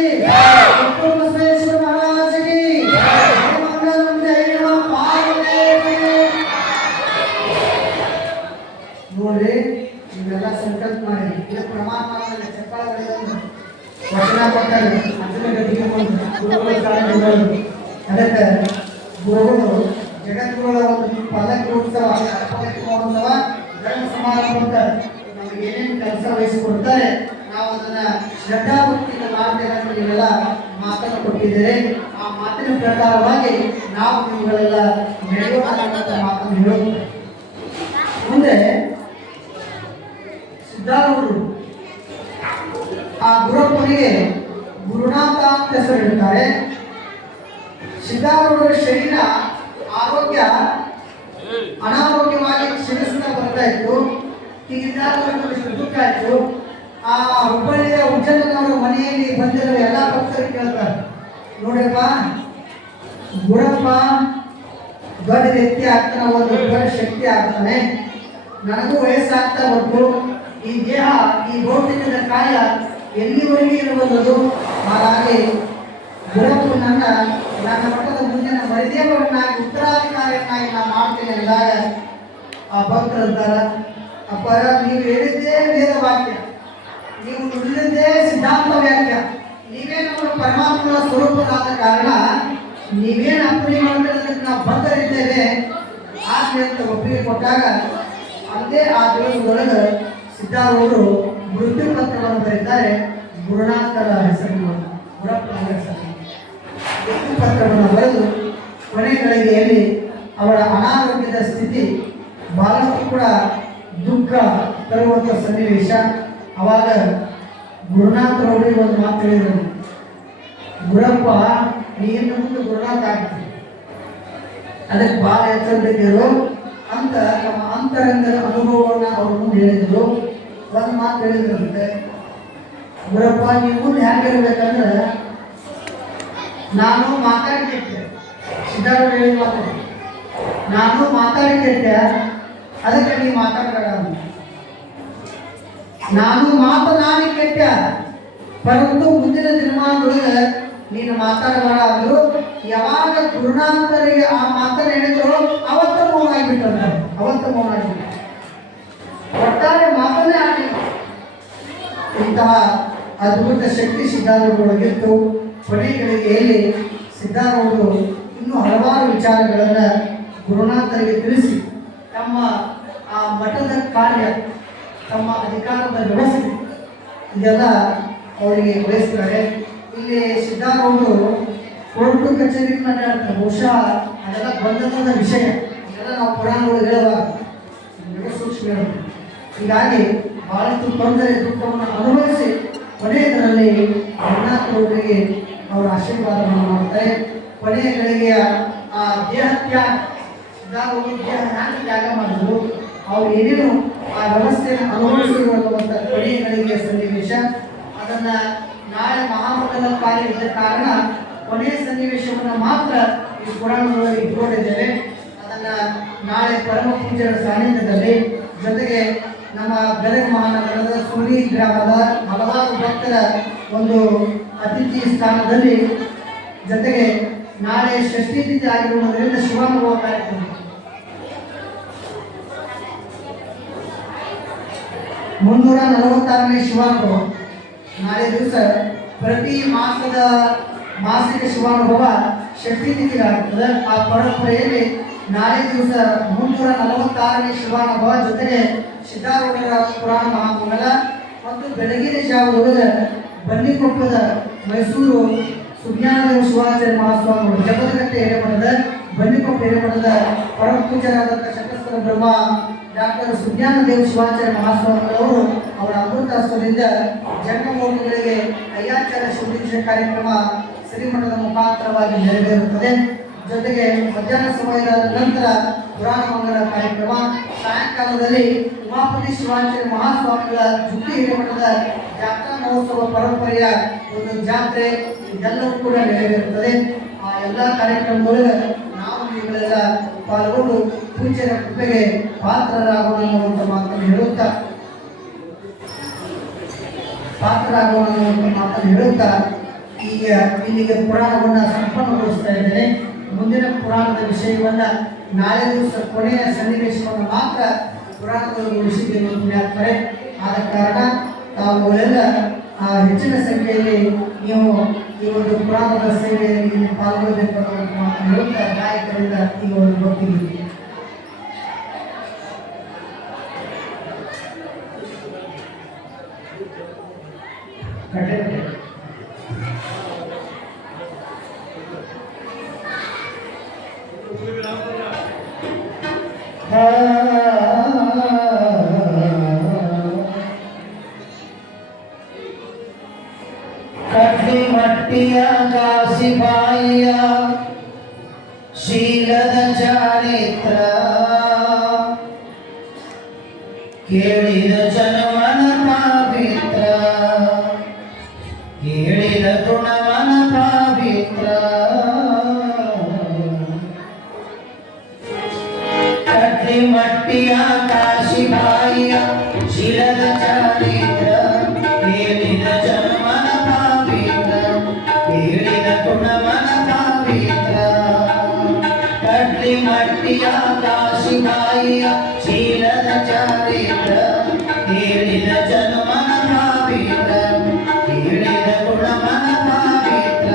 ಕೊಟ್ಟೂರು ಬಸವೇಶ್ವರ ಮಹಾರಾಜರಿಗೆ, ಜಯ ಮಂಗಲಂ ಜಯ ಪಾರ್ವತಿ ಕೊಟ್ಟಾಗ ಅದನ್ನ ಗಟ್ಟಿಗೆ ಗುರುಗಳು ಸಾಧನೆಗಳು ಅದಕ್ಕೆ ಗುರುಗಳು ಜಗದ್ಗುರುಗಳ ಒಂದು ಪಲ್ಲಕ್ಕಿ ಉತ್ಸವ ಪಲ್ಲಕ್ಕಿ ಮಹೋತ್ಸವ ಧರ್ಮ ಸಮಾರಂಭ ಅಂತ ನಮಗೆ ಏನೇನು ಕೆಲಸ ವಹಿಸಿಕೊಡ್ತಾರೆ ನಾವು ಅದನ್ನ ಶ್ರದ್ಧಾಭಕ್ತಿಯಿಂದ ಮಾಡ್ತೇವೆ ಅಂತ ನೀವೆಲ್ಲ ಮಾತನ್ನು ಕೊಟ್ಟಿದ್ದೀರಿ. ಆ ಮಾತಿನ ಪ್ರಕಾರವಾಗಿ ನಾವು ನಿಮ್ಮಗಳೆಲ್ಲ ನಡೆಯೋಣ ಅಂತ ಮಾತನ್ನು ಹೇಳೋದು. ಮುಂದೆ ಸಿದ್ಧಾರೂಢರು ಆ ಗುರಪ್ಪನಿಗೆ ಗುರುನಾಥ ಅಂತ ಹೆಸರಿಡ್ತಾರೆ. ಸಿದ್ಧಾರೂಢರ ಶರೀರ ಆರೋಗ್ಯ ಅನಾರೋಗ್ಯವಾಗಿ ಕ್ಷೀಣಿಸ್ತಾ ಬರ್ತಾ ಇತ್ತು. ಹೀಗಿದ್ದಾಗ ದುಃಖ ಆಯ್ತು. ಆ ಹುಬ್ಬಳ್ಳಿಯ ಉಜ್ಜನವರ ಮನೆಯಲ್ಲಿ ಬಂದಿರುವ ಎಲ್ಲ ಭಕ್ತರು ಕೇಳ್ತಾರೆ, ನೋಡಪ್ಪ ಗುರಪ್ಪ ದೊಡ್ಡ ವ್ಯಕ್ತಿ ಆಗ್ತಾನೆ, ಒಂದು ದೊಡ್ಡ ಶಕ್ತಿ ಆಗ್ತಾನೆ, ನನಗೂ ವಯಸ್ಸಾಗ್ತಾ ಬಂತು, ಈ ದೇಹ ಈ ಭೌತಿಕದ ಕಾಯ ಎಲ್ಲಿವರೆಗೆ ಇರಬಲ್ಲದು, ಹಾಗಾಗಿ ಗುರಪ್ಪ ನನ್ನ ಮಠದ ಮುಂದಿನ ಮರಿದೇವರನ್ನಾಗಿ ಉತ್ತರಾಧಿಕಾರಿಯನ್ನಾಗಿ ನಾನು ಮಾಡ್ತೇನೆ ಅಂದಾಗ ಆ ಭಕ್ತರು ಅಂತಾರ, ಅಪ್ಪರ ನೀವು ಹೇಳಿದ್ದೇ ವೇದ ವಾಕ್ಯ, ನೀವು ನುಡಿದಿದ್ದೇ ಸಿದ್ಧಾಂತ ವ್ಯಾಖ್ಯ, ನೀವೇ ನಮ್ಮ ಪರಮಾತ್ಮನ ಸ್ವರೂಪದಾದ ಕಾರಣ ನೀವೇನು ಅಪ್ಪಣೆ ಮಾಡಿದ್ರೆ ನಾವು ಬದ್ಧರಿದ್ದೇವೆ ಆಜ್ಞೆ ಅಂತ ಒಪ್ಪಿಗೆ ಕೊಟ್ಟಾಗ ಅಂದೇ ಆ ದಿವಸದೊಳಗೆ ಸಿದ್ಧಾರೂಢರು ಮೃತ್ಯು ಪತ್ರವನ್ನು ಬರೆದಿದ್ದಾರೆ. ಗುರುನಾಥರ ಹೆಸರಿನ ಗುರಪ್ಪನ ಹೆಸರು ಮೃತ್ಯು ಪತ್ರವನ್ನು ಬರೆದು ಕೊನೆ ಗಳಿಗೆಯಲ್ಲಿ ಅವರ ಅನಾರೋಗ್ಯದ ಸ್ಥಿತಿ ಬಹಳಷ್ಟು ಕೂಡ ದುಃಖ ತರುವಂಥ ಸನ್ನಿವೇಶ. ಅವಾಗ ಗುರುನಾಥರವರಿಗೆ ಒಂದು ಮಾತು ಹೇಳಿದರು, ಗುರಪ್ಪ ನೀನು ಮುಂದೆ ಗುರುನಾಥ ಆಗ್ತೀವಿ, ಅದಕ್ಕೆ ಭಾಳ ಎಚ್ಚರಿಕೆರು ಅಂತ ತಮ್ಮ ಅಂತರಂಗದ ಅನುಭವವನ್ನು ಅವ್ರ ಮುಂದೆ ಹೇಳಿದರು. ಒಂದು ಮಾತು ಹೇಳಿದ್ರಂತೆ, ಗುರಪ್ಪ ನೀವು ಮುಂದೆ ಹೇಗಿರ್ಬೇಕಂದ್ರೆ ನಾನು ಮಾತಾಡಿದ್ದೆ, ಸಿದ್ಧಾರೂಢ ಹೇಳಿ ಮಾತಾಡಿ, ನಾನು ಮಾತಾಡಿದ್ದೆ ಅದಕ್ಕೆ ನೀವು ಮಾತಾಡಬೇಡ, ನಾನು ಮಾತನಾಡಿ ಕೆಟ್ಟ ಪರಂತು ಮುಂದಿನ ದಿನಮಾನದೊಳಗೆ ನೀನು ಮಾತಾಡಬೇಡ ಅಂದ್ರು. ಯಾವಾಗ ಗುರುನಾಥರಿಗೆ ಆ ಮಾತನ್ನು ಹೇಳಿದ್ರು ಅವತ್ತ ಮೌನ ಆಗಿಬಿಟ್ಟು, ಅವತ್ತ ಮೌನ ಆಗಿಬಿಟ್ಟು, ಒಟ್ಟಾರೆ ಮಾತನ್ನೇ ಆಗಿ ಇಂತಹ ಅದ್ಭುತ ಶಕ್ತಿ ಸಿದ್ಧಾರೂಢರೊಳಗಿತ್ತು. ಕೊನೆ ಗಳಿಗೆಯಲ್ಲಿ ಸಿದ್ಧಾರೂಢರು ಇನ್ನೂ ಹಲವಾರು ವಿಚಾರಗಳನ್ನು ಗುರುನಾಥರಿಗೆ ತಿಳಿಸಿ ತಮ್ಮ ಆ ಮಠದ ಕಾರ್ಯ, ತಮ್ಮ ಅಧಿಕಾರದ ವ್ಯವಸ್ಥೆ ಇದೆಲ್ಲ ಅವರಿಗೆ ವಹಿಸ್ತಾರೆ. ಇಲ್ಲಿ ಸಿದ್ಧಾರೂಢರು ಕೋರ್ಟು ಕಚೇರಿ ಮಾತಾಡ್ತಾರೆ, ಬಹುಶಃ ಅದೆಲ್ಲ ಬಂಧನದ ವಿಷಯ, ಇದೆಲ್ಲ ನಾವು ಪುರಾಣಗಳು ಹೇಳುವಾಗ ಸೂಕ್ಷ್ಮ ಹೇಳೋದು. ಹೀಗಾಗಿ ಬಹಳಷ್ಟು ತೊಂದರೆ ದುಃಖವನ್ನು ಅನುಭವಿಸಿ ಕೊನೆಯದರಲ್ಲಿ ಗುರುನಾಥರವರಿಗೆ ಅವರ ಆಶೀರ್ವಾದವನ್ನು ಮಾಡ್ತಾರೆ. ಕೊನೆಯ ಗಳಿಗೆಯ ಆ ದೇಹ ತ್ಯಾಗ, ಸಿದ್ಧಾರೂಢರು ದೇಹ ಹ್ಯಾಂಗ ತ್ಯಾಗ ಮಾಡಿದ್ರು, ಅವ್ರು ಏನೇನು ಆ ವ್ಯವಸ್ಥೆಯನ್ನು ಅನುಭವಿಸಿರುವಂಥ ಕೊನೆಯ ಗಳಿಗೆಯ ಸನ್ನಿವೇಶ, ಅದನ್ನ ನಾಳೆ ಮಹಾಮಂಡಲ ಕಾರ್ಯ ಇದ್ದ ಕಾರಣ ಕೊನೆಯ ಸನ್ನಿವೇಶವನ್ನು ಮಾತ್ರ ಈ ಪುರಾಣಗಳಲ್ಲಿ ಇಟ್ಕೊಂಡಿದ್ದೇವೆ. ಅದನ್ನ ನಾಳೆ ಪರಮ ಪೂಜ್ಯರ ಸಾನ್ನಿಧ್ಯದಲ್ಲಿ, ಜೊತೆಗೆ ನಮ್ಮ ಗದಗ ಮಹಾನಗರದ ಸುಳಿ ಗ್ರಾಮದ ಹಲವಾರು ಭಕ್ತರ ಒಂದು ಅತಿಥಿ ಸ್ಥಾನದಲ್ಲಿ, ಜೊತೆಗೆ ನಾಳೆ ಷಷ್ಠಿ ತಿಥಿ ಆಗಿರುವುದರಿಂದ ಶಿವಾನುಭವ ಕಾರ್ಯಕ್ರಮ 346ನೇ ಶಿವಾನುಭವ ನಾಳೆ ದಿವಸ. ಪ್ರತಿ ಮಾಸದ ಮಾಸಿಕ ಶಿವಾನುಭವ ಷಷ್ಠಿ ತಿಥಿಗಾಗುತ್ತದೆ. ಆ ಪರಂಪರೆಯಲ್ಲಿ ನಾಳೆ ದಿವಸ 346ನೇ ಶಿವಾನುಭವ, ಜೊತೆಗೆ ಸಿದ್ಧಾರೂಢರ ಪುರಾಣ ಮಹಾಮಂಗಲ ಮತ್ತು ಬೆಳಗಿನ ಜಾವದೊಳಗೆ ಬನ್ನಿಕೊಪ್ಪದ ಮೈಸೂರು ಸುಜ್ಞಾನದೇವ ಶಿವಾಚಾರ್ಯ ಮಹಾಸ್ವಾಮಿಗಳು ಜಗದಗಟ್ಟೆ ಹಿರೇಮಠದ ಬನ್ನಿಕೊಪ್ಪ ಹಿರೇಮಠದ ಪರಮ ಪೂಜ್ಯರಾದಂಥ ಶತಸ್ತ್ರ ಬ್ರಹ್ಮ ಡಾಕ್ಟರ್ ಸುಜ್ಞಾನದೇವ ಶಿವಾಚಾರ್ಯ ಮಹಾಸ್ವಾಮಿಗಳವರು ಅವರ ಅಮೃತಾಸ್ತ್ರದಿಂದ ಜನ್ಮಮೂರ್ತಿಗಳಿಗೆ ಅಯ್ಯಾಚಾರ್ಯ ಶಿವದೀಕ್ಷೆ ಕಾರ್ಯಕ್ರಮ ಶ್ರೀಮಠದ ಮುಖಾಂತರವಾಗಿ ನೆರವೇರುತ್ತದೆ. ಜೊತೆಗೆ ಮಧ್ಯಾಹ್ನ ಸಮಯದ ನಂತರ ಪುರಾಣ ಮಂಗಲ ಕಾರ್ಯಕ್ರಮ, ಸಾಯಂಕಾಲದಲ್ಲಿ ಉಮಾಪತಿ ಶಿವಾಚಾರ್ಯ ಮಹಾಸ್ವಾಮಿಗಳ ಜುಟ್ಟಿ ಹಿರೇಮಠದ ಜಾತ್ರಾ ಮಹೋತ್ಸವ ಪರಂಪರೆಯ ಒಂದು ಜಾತ್ರೆ, ಇದೆಲ್ಲವೂ ಕೂಡ ನೆರವೇರುತ್ತದೆ. ಆ ಎಲ್ಲ ಕಾರ್ಯಕ್ರಮದೊಳಗೆ ನಾವು ನೀವೆಲ್ಲ ಪಾಲ್ಗೊಂಡು ಪೂಜ್ಯರ ಕೃಪೆಗೆ ಪಾತ್ರರಾಗೋಣ ಅನ್ನುವಂಥ ಮಾತನ್ನು ಹೇಳುತ್ತಾ ಈಗ ಇಲ್ಲಿಗೆ ಪುರಾಣವನ್ನು ಸಂಪನ್ನಗೊಳಿಸ್ತಾ ಇದ್ದೇನೆ. ಮುಂದಿನ ಪುರಾಣದ ವಿಷಯವನ್ನು ನಾಳೆ ದಿವಸ ಕೊನೆಯ ಸನ್ನಿವೇಶವನ್ನು ಮಾತ್ರ ಪುರಾಣದಲ್ಲಿ ಉಳಿಸಿದ್ದೇವೆ ಪುಣ್ಯಾತ್ಮರೇ. ಆದ ಕಾರಣ ತಾವುಗಳೆಲ್ಲ ಹೆಚ್ಚಿನ ಸಂಖ್ಯೆಯಲ್ಲಿ ನೀವು ಈ ಒಂದು ಪುರಾಣದ ಸೇವೆಯಲ್ಲಿ ಪಾಲ್ಗೊಳ್ಳಬೇಕು ಅನ್ನೋ ಮಾತನ್ನು ಹೇಳುತ್ತಾ ನಾಯಕರಿಂದ ಈ ಒಂದು ಭಕ್ತಿಗೆ ಕಟ್ಟೆ ಕಟ್ಟಿ ಮಟ್ಟಿಯ ದಾಸಿಬಾಯಿಯ ಶೀಲದ ಚಾರಿತ್ರ ಕೇಳಿದ ಜನ್ಮನ ಪವಿತ್ರ ಕೇಳಿದ ಗುಣಮನ ಪವಿತ್ರ ಕಟ್ಟಿ ಮಟ್ಟಿಯ ಕಾಶಿಬಾಯಿಯ ಶೀಲದ ಚಾರಿತ್ರ ಕೇಳಿದ ಜನ್ಮನ ಪವಿತ್ರ ಕೇಳಿದ ಗುಣಮನ ಪವಿತ್ರ ಕಟ್ಟಿ ಮಟ್ಟಿಯ ಕಾಶಿಬಾಯಿಯ ಶೀಲದ ಚಾರಿತ್ರ ಕೇಳಿದ ಜನ್ಮನ ಪವಿತ್ರ ಕೇಳಿದ ಗುಣಮನ ಪವಿತ್ರ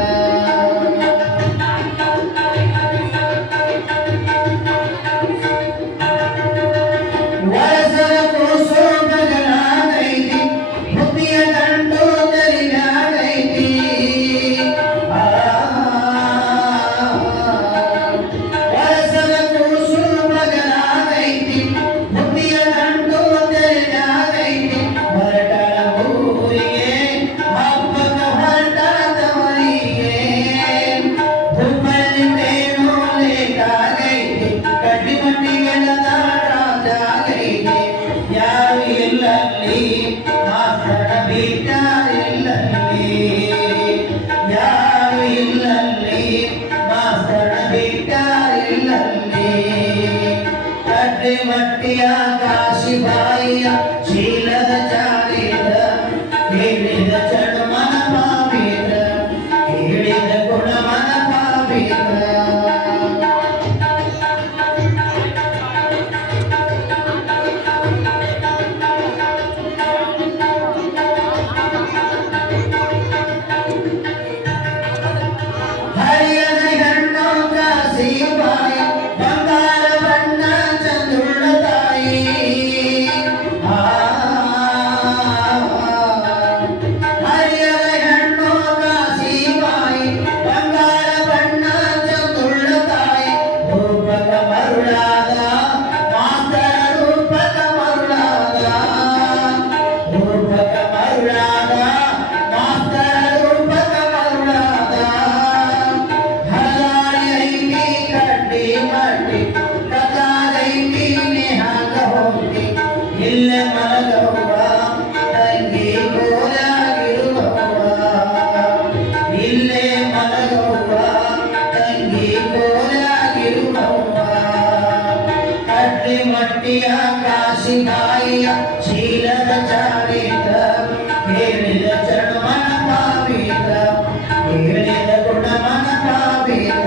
ವರಸರ ಕೂಸು ಬದಲಾಗೈತಿ ಬುದ್ಧಿಯ ಗಂಟು ತರಿಗಾಗೈತಿ ವರಸರ ಕೂಸು ಬದಲಾಗೈತಿ ಬುದ್ಧಿಯ ಗಂಟು ತರಿಗಾಗೈತಿ ಹೊರಟಳ ಊರಿಗೆ ಹಬ್ಬದ ಹೊರಟಾದವರಿಗೆ ಹುಬ್ಬಳ್ಳಿ ಬೇಣು ಲೇಟಾಗೈತಿ ಕಡ್ಡಿ ಮಟ್ಟಿಗೆಲ್ಲದ ರಾಜಾಗೈತಿ ಯಾರು ಇಲ್ಲಲ್ಲಿ ಮಾಸ್ತರ ಬಿಟ್ಟಾರಿಲ್ಲಲ್ಲಿ ಯಾರು ಇಲ್ಲಲ್ಲಿ ಮಾಸ್ತರ ಬಿಟ್ಟಾರಿಲ್ಲಲ್ಲಿ ಕಡ್ಡಿ ಮಟ್ಟಿಯ ಕಾಶಿಬಾಯಿಯ ಶೀಲದ ಚಾರಿತ್ರ ಹೇಳಿದ ಚಡುಮನ ಪವಿತ್ರ ಹೇಳಿದ ಗುಣಮನ ಪವಿತ್ರ ಹರಿಯದ ಹೆಣ್ಣು ಕಾಶಿಬಾಯಿ ಬಂಗಾರ ಬಣ್ಣ ಚಂದುಳ್ಳ ತಾಯಿ ಹರಿಯದ ಹೆಣ್ಣು ಕಾಶಿಬಾಯಿ ಬಂಗಾರ ಬಣ್ಣ ಚಂದುಳ್ಳ ತಾಯಿ ರೂಪಕ ಮರುಳಾದ ಮಾಸ್ತರ ರೂಪಕ ಮರುಳಾದ ರೂಪಕ ಮರುಳಾದ ಮಾಸ್ತರ ರೂಪಕ ಮರುಳಾದ ಹಲಾಳಿ ಐತಿ ಕಡ್ಡಿ ಮಟ್ಟಿ ಕಥಾಗೈತಿ ನೇಹಾಗ ಹೋಗಿ ಇಲ್ಲೇ ಮಲಗವ್ವ ತಂಗಿ ಗೋಲಾಗಿರುವವ್ವ ಇಲ್ಲೇ ಮಲಗವ್ವ ತಂಗಿ ಗೋಲಾಗಿರುವವ್ವ ಕಡ್ಡಿ ಮಟ್ಟಿಯ ಕಾಶಿಬಾಯಿಯ ಶೀಲದ ಚಾರಿತ್ರ ಹೇಳಿದ ಚಡುಮನ ಪವಿತ್ರ ಹೇಳಿದ ಗುಣಮನ ಪವಿತ್ರ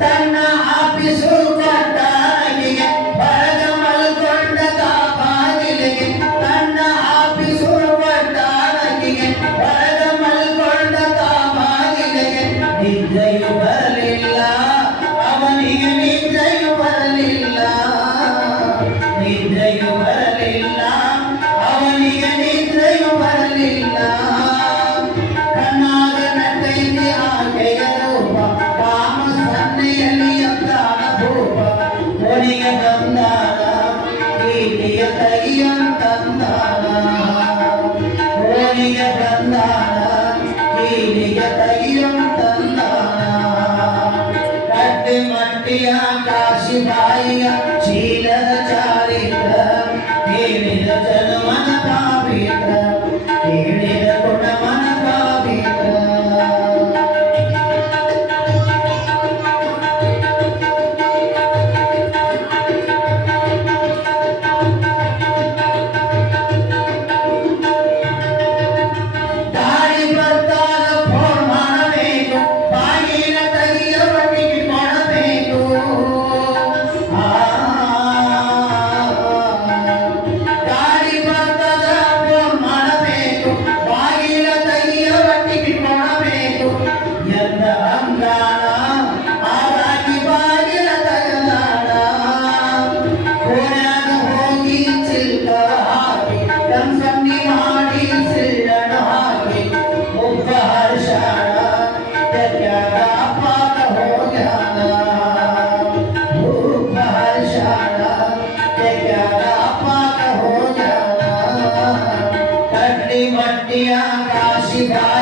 ತನ್ನ ಆಫೀಸು ಕೊಟ್ಟಾಗಿಗೆ ಹೊರಗ ಮಲ್ಕೊಂಡ ಬಾಗಿಲಿಗೆ ತನ್ನ ಆಫೀಸು ಕೊಟ್ಟಾಗಿಗೆ ಹೊರಗ ಮಲ್ಕೊಂಡ ಬಾಗಿಲಿಗೆ ನಿದ್ರೆಯು ಬರಲಿಲ್ಲ ಅವನಿಗೆ ನಿದ್ರೆಯು ಬರಲಿಲ್ಲ ನಿದ್ರೆಯು ಬರಲಿಲ್ಲ ಅವನಿಗೆ ನಿದ್ರೆಯು ಬರಲಿಲ್ಲ ಕಣ್ಣಾಗ ನಟೈತಿ ಆಕೆಯ ರೂಪ ಕಾಮ ಸನ್ನೆಯಲ್ಲಿ ಅಂದಾನ ಭೂಪ ಕೊನೆಗೆ ಬಂದಾನ ಪ್ರೀತಿಯ ತೈಯಂತಂದಾನ ಕೊನೆಗೆ ಬಂದಾನ ಪ್ರೀತಿಯ ತೈಯಂತಂದಾನ ಕಟ್ಟಿ ಮಟ್ಟಿಯ ಕಾಶಿಬಾಯಿಯ ಶೀಲದ ಚಾರಿತ್ರ ಹೇಳಿದ ಜನ್ಮನ ಪವಿತ್ರ ಹೇಳಿದ ಗುಣಮನ ಪವಿತ್ರ ದಾರಿ ಬರ್ತಾರ ಫೋನ್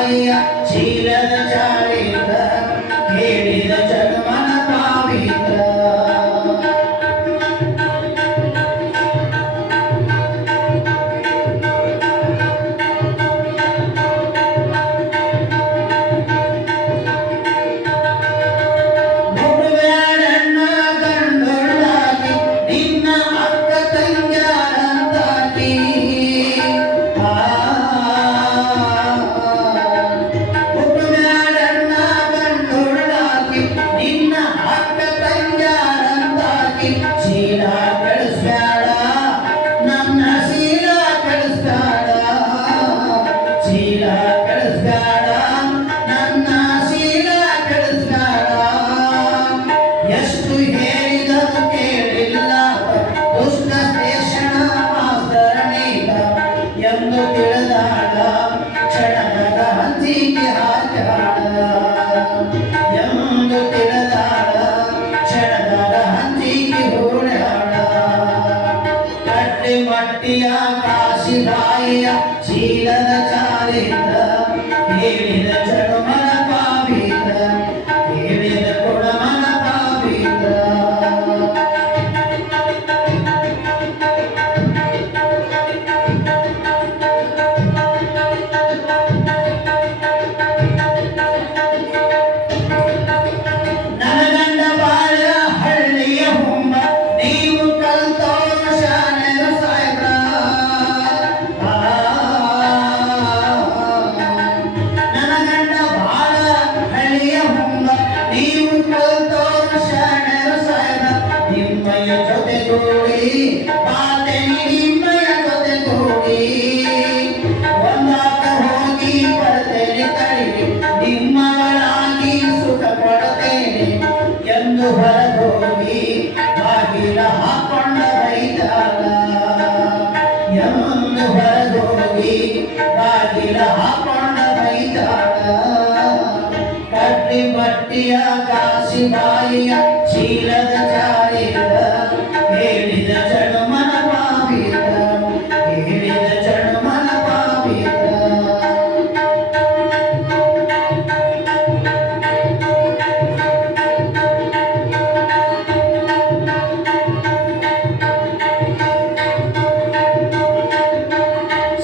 ಬಾಯಿಯ ಶೀಲದ ಚಾರಿತ ಹೇಳಿದ ಜನ್ಮನ ಪಾವಿತ ಮಟ್ಟಿಯ ಕಾಶಿ ಬಾಯಿಯ ಶೀಲದ ಚಾರಿತ ಹೇಳಿದ ಜಡಮನ ಪಾವಿತ ಹೇಳಿದ ಕೊಡಮನ ಪಾವಿತ ನನಗಂಡ ಬಾಳ ಹಳ್ಳಿಯ ಹುಂಬ ನೀವು ಕಲ್ತೋರು ಶಾನೆರು ಸಾಯ್ಬ್ರ ನನಗಂಡ ಬಾಳ ಹಳ್ಳಿಯ ಹುಂಬ ನೀವು ಕಲ್ತೋರು ಶಾನೆರು ಸಾಯ್ಬ್ರ ನಿಮ್ಮಯ ಜೊತೆಗೂಡಿ ಪಾತೆನಿ ನಿಮ್ಮಯ ಜೊತೆಗೂಡಿ ಒಂದಾಕ ಹೋಗಿ ಬರ್ತೇನೆ ತಡಿ ನಿಮ್ಮವಳಾಗಿ ಸುಖ ಪಡ್ತೇನೆ ಎಂದು ಹೊರಗೋಗಿ ಬಾಗಿಲ ಹಾಕೊಂಡ ಬೈದಾಳ ಎಂದು ಹೊರಗೋಗಿ ಬಾಗಿಲ ಹಾಕೊಂಡ ಬೈದಾಳ ಕಡ್ಡಿ ಮಟ್ಟಿಯ ಕಾಶಿ ಬಾಯಿಯ ಶೀಲದ ಚಾರಿತ ಹೇಳಿದ ಜಡಮನ ಪಾವಿತ ಹೇಳಿದ ಜಡಮನ ಪಾವಿತ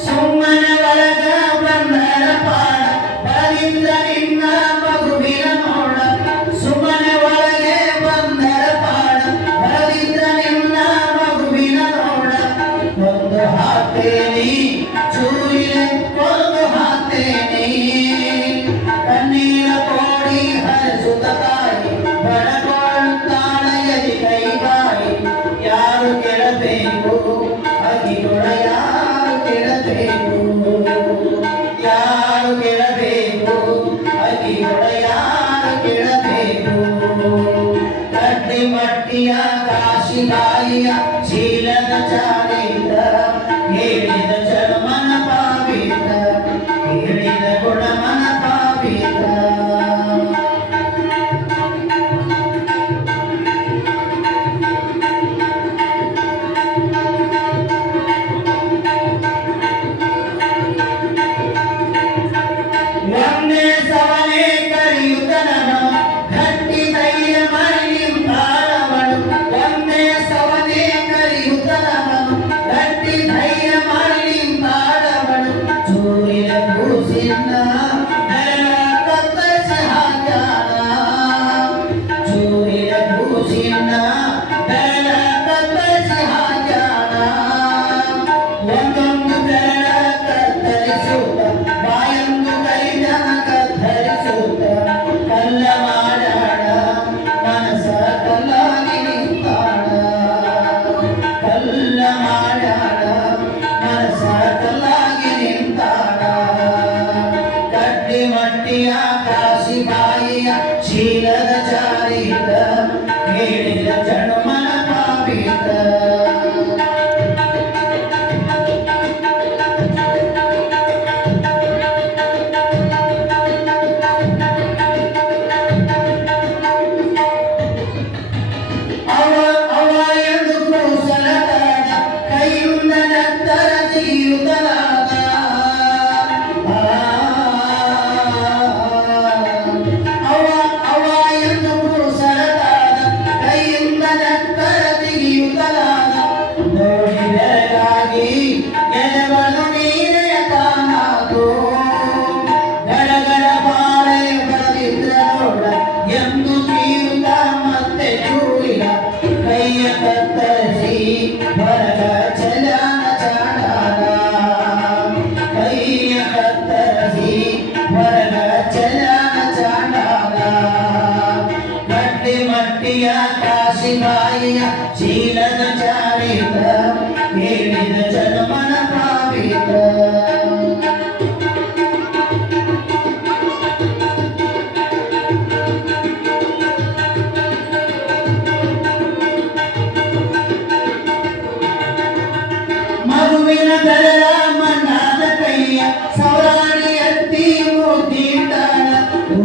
ಸುಮ್ಮನೆ ಒಳಗ ಬಂದರ ಪಾಡ ಬರಲಿಂದ ನಿನ್ನ ಮಗುವಿನ ನೋಡ ಸುಮ್ಮನೆ ಒಳಗೆ ಬಂದರ ಪಾಡ ಬರಲಿಂದ ನಿನ್ನ ಮಗುವಿನ ನೋಡ ಒಂದು ಹಾಕ್ತೇನಿ ಚೂರಿಲೆ ಒಂದು ಹಾಕ್ತೇನಿ ಕಣ್ಣೀರ ಕೋಡಿ ಹರಿಸುತ್ತ ತಾಯಿ ಬಡಕೊಳ್ತಾಳ ಎದಿ ಕೈ ಬಾಯಿ ಯಾರು ಕೆಳಬೇಕು ಅಗಿಗೊಳ ಯಾರು ಕೆಳಬೇಕು ಯಾರು ಕೆಳಬೇಕು ಅಗಿಗೊಳ ಯಾರು ಕೆಳಬೇಕು ಕಡ್ಡಿ ಮಟ್ಟಿಯ ಕಾಶಿ ಬಾಯಿಯ ಶೀಲದ ಚಾರಿತ ಹೇಳಿದ ಜನ್ಮನ ಪಾವಿತ ಹೇಳಿದ ಗುಣಮನ ಪಾವಿತ ಒಂದೇ ಸವನೆ ಕರೆಯುತ್ತನನು ಗಟ್ಟಿ ಧೈರ್ಯ ಮಾಡಿ ನಿಂತಾಳವಳು ಒಂದೇ ಸವನೆ ಕರೆಯುತ್ತನನು ಗಟ್ಟಿ ಧೈರ್ಯ ಮಾಡಿ ನಿಂತಾಳವಳು ಚೂರಿನ ಕೂಸಿನ ಬೆರಳ ಕತ್ತರಿಸಿ ಹಾಕ್ಯಾಳ ಚೂರಿನ ಕೂಸಿನ ಬೆರಳ ಕತ್ತರಿಸಿ ಹಾಕ್ಯಾಳ ಒಂದೊಂದು ಬೆರಳ ಕತ್ತರಿಸುತ್ತ ಬಾಯೊಂದು ಕೈ ಜನಕ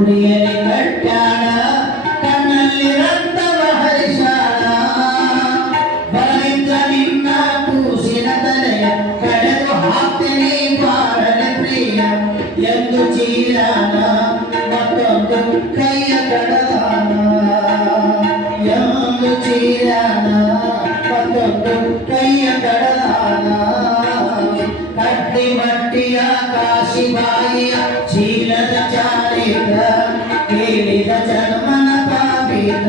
ಗುಡಿಯಲ್ಲಿ ಕಟ್ಟಾಳ ಕಣ್ಣಲ್ಲಿ ರಕ್ತವ ಹರಿಸಾಳ ಬಲಿತ ನಿನ್ನ ಕೂಸಿನ ತಲೆಯ ಕಡೆದು ಹಾಕ್ತೀನಿ ಬಾಳನೆ ಪ್ರಿಯ ಎಂದು ಚೀರಾನ ಮತ್ತೊಂದು ಕೈಯ ಕಡದಾನ ಎಂದು ಚೀರಾನ ಮತ್ತೊಂದು ಕೈಯ ಕಡದಾನ ಕಟ್ಟಿ ಮಟ್ಟಿಯ ಕಾಶಿ ಬಾಯಿಯ ಚೀಲದ ಚಾರಿತ ಕೇಳಿದ ಜನ್ಮನ ಪಾಪಿತ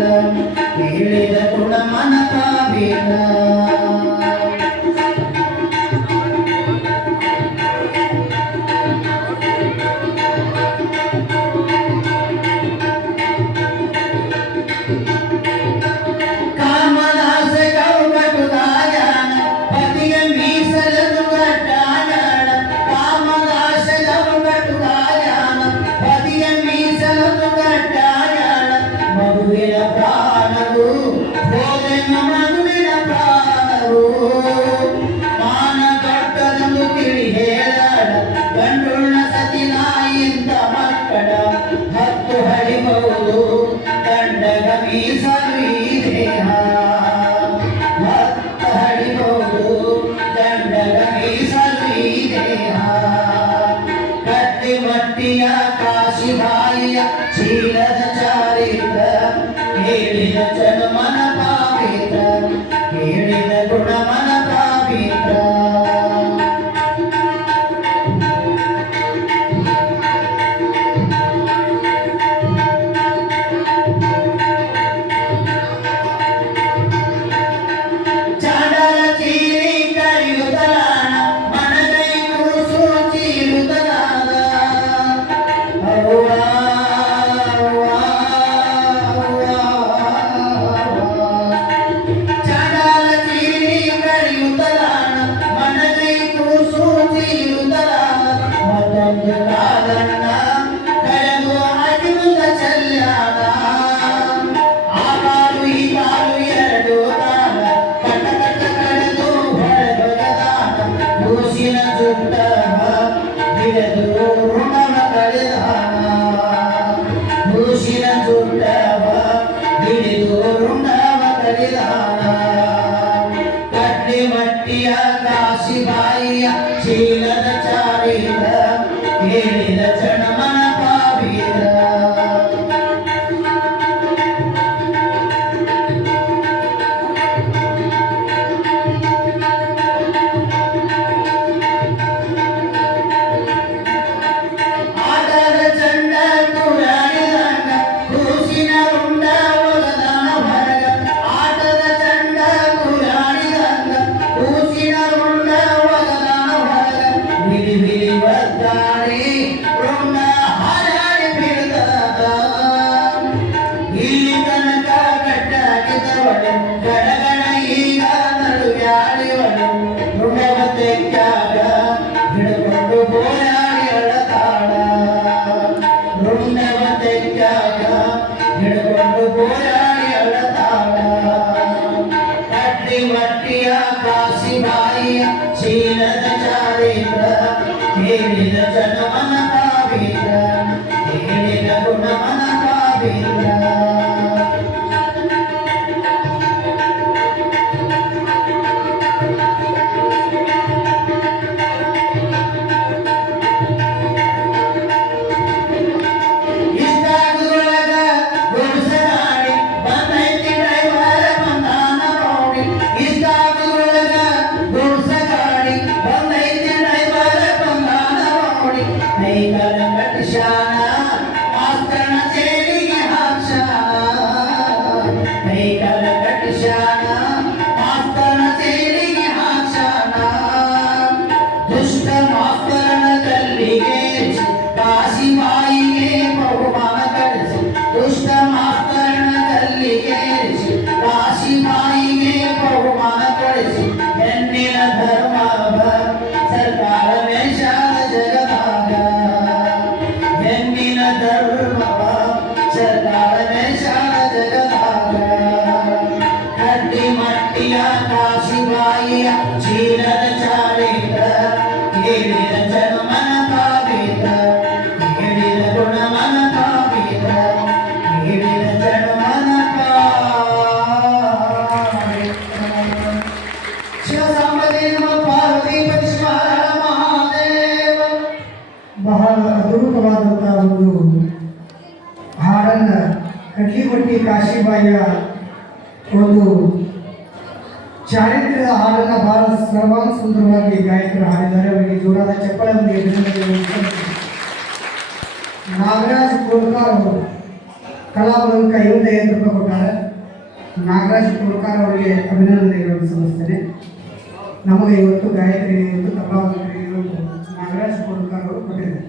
ಕೇಳಿದ ಗುಣಮನ ಪಾಪಿತ ಚೀಲದ ಚಾರಿತ ಕೇಳಿದ ಜನ್ಮನ ಪಾಪಿತ ಕೇಳಿದ ಗುಣಮನ ಪಾಪಿತ ಚೀಲದ ಚಾರಿತ ಕೇಳಿದ ಜನ್ಮನ ಪಾಪಿತ ಆಟದ ಚಂಡ ತುರಾಡಿದಂಗ ಕೂಸಿನ ಉಂಡ ಒಗದನ ಹೊರಗ ಆಟದ ಚಂಡ ತುರಾಡಿದಂಗ ಕೂಸಿನ ಉಂಡ ಒಗದನ ಹೊರಗ ಬಿಡಿ ಬಿಡಿ ಬರ್ತಾನೆ ರುಂಡ ಹಾರಾಡಿ ಬೀಳ್ತದ ಇಲ್ಲಿ ತನಕ ಗಟ್ಟಾಗಿದ್ದವಳು ಗಡಗಡ ಈಗ ನಡುಗಾಡಿವಳು ರುಂಡವ ತೆಕ್ಕಾಗ ಹಿಡ್ಕೊಂಡು ಬೋರಾಡಿ ಅಳತಾಳ ರುಂಡವ ತೆಕ್ಕಾಗ ಹಿಡ್ಕೊಂಡು ಬೋರಾಡಿ ಅಳತಾಳ ಕಟ್ಟಿ ಮಟ್ಟಿಯ ಕಾಸಿ ಬಾಯಿಯ ಚೀಲದ ಚಾರಿತ ಕೇಳಿದ ಜನ್ಮನ ಪಾಪಿತ ಕೇಳಿದ ಗುಣಮನ ಪಾಪಿತ ಚೀಲದ ಚಾರಿತ ಕೇಳಿದ ಜನ್ಮನ ಪಾಪಿತ ಕೇಳಿದ ಗುಣಮನ ಪಾಪಿತ ಕಡ್ಲಿಮಟ್ಟಿ ಕಾಶಿಬಾಯಿಯ ಒಂದು ಚಾರಿತ್ರ್ಯದ ಹಾಡನ್ನು ಬಹಳ ಸರ್ವಾಂಗ ಸುಂದರವಾಗಿ ಗಾಯಕರು ಹಾಡಿದ್ದಾರೆ. ಅವರಿಗೆ ಜೋರಾದ ಚಪ್ಪಳೊಂದಿಗೆ ಅಭಿನಂದನೆಗಳು. ನಾಗರಾಜ್ ಕೋಲ್ಕಾರ್ ಅವರು ಕಲಾಬಳಕ 55 ರೂಪಾಯಿ ಕೊಟ್ಟಾರೆ. ನಾಗರಾಜ್ ಕೋಲ್ಕಾರ್ ಅವರಿಗೆ ಅಭಿನಂದನೆಗಳನ್ನು ಸಲ್ಲಿಸ್ತೇನೆ. ನಮಗೆ ಇವತ್ತು ಗಾಯಕರಿಗೆ ಇವತ್ತು ಕಲಾಬಳಕರಿಗೆ ಇವತ್ತು ನಾಗರಾಜ್ ಕೋಲ್ಕಾರ್ ಅವರು ಕೊಟ್ಟಿದ್ದಾರೆ.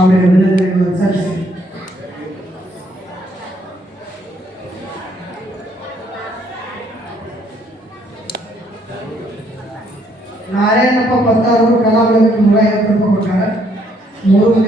ಅವರಿಗೆ ಅಭಿನಂದನೆಗಳನ್ನು ಸಲ್ಲಿಸಿ. ನಾರಾಯಣಪ್ಪ ಪತ್ತಾರವರು ಕಲಾಬಳಕಕ್ಕೆ 150 ರೂಪಾಯಿ ಕೊಟ್ಟಾರೆ. 3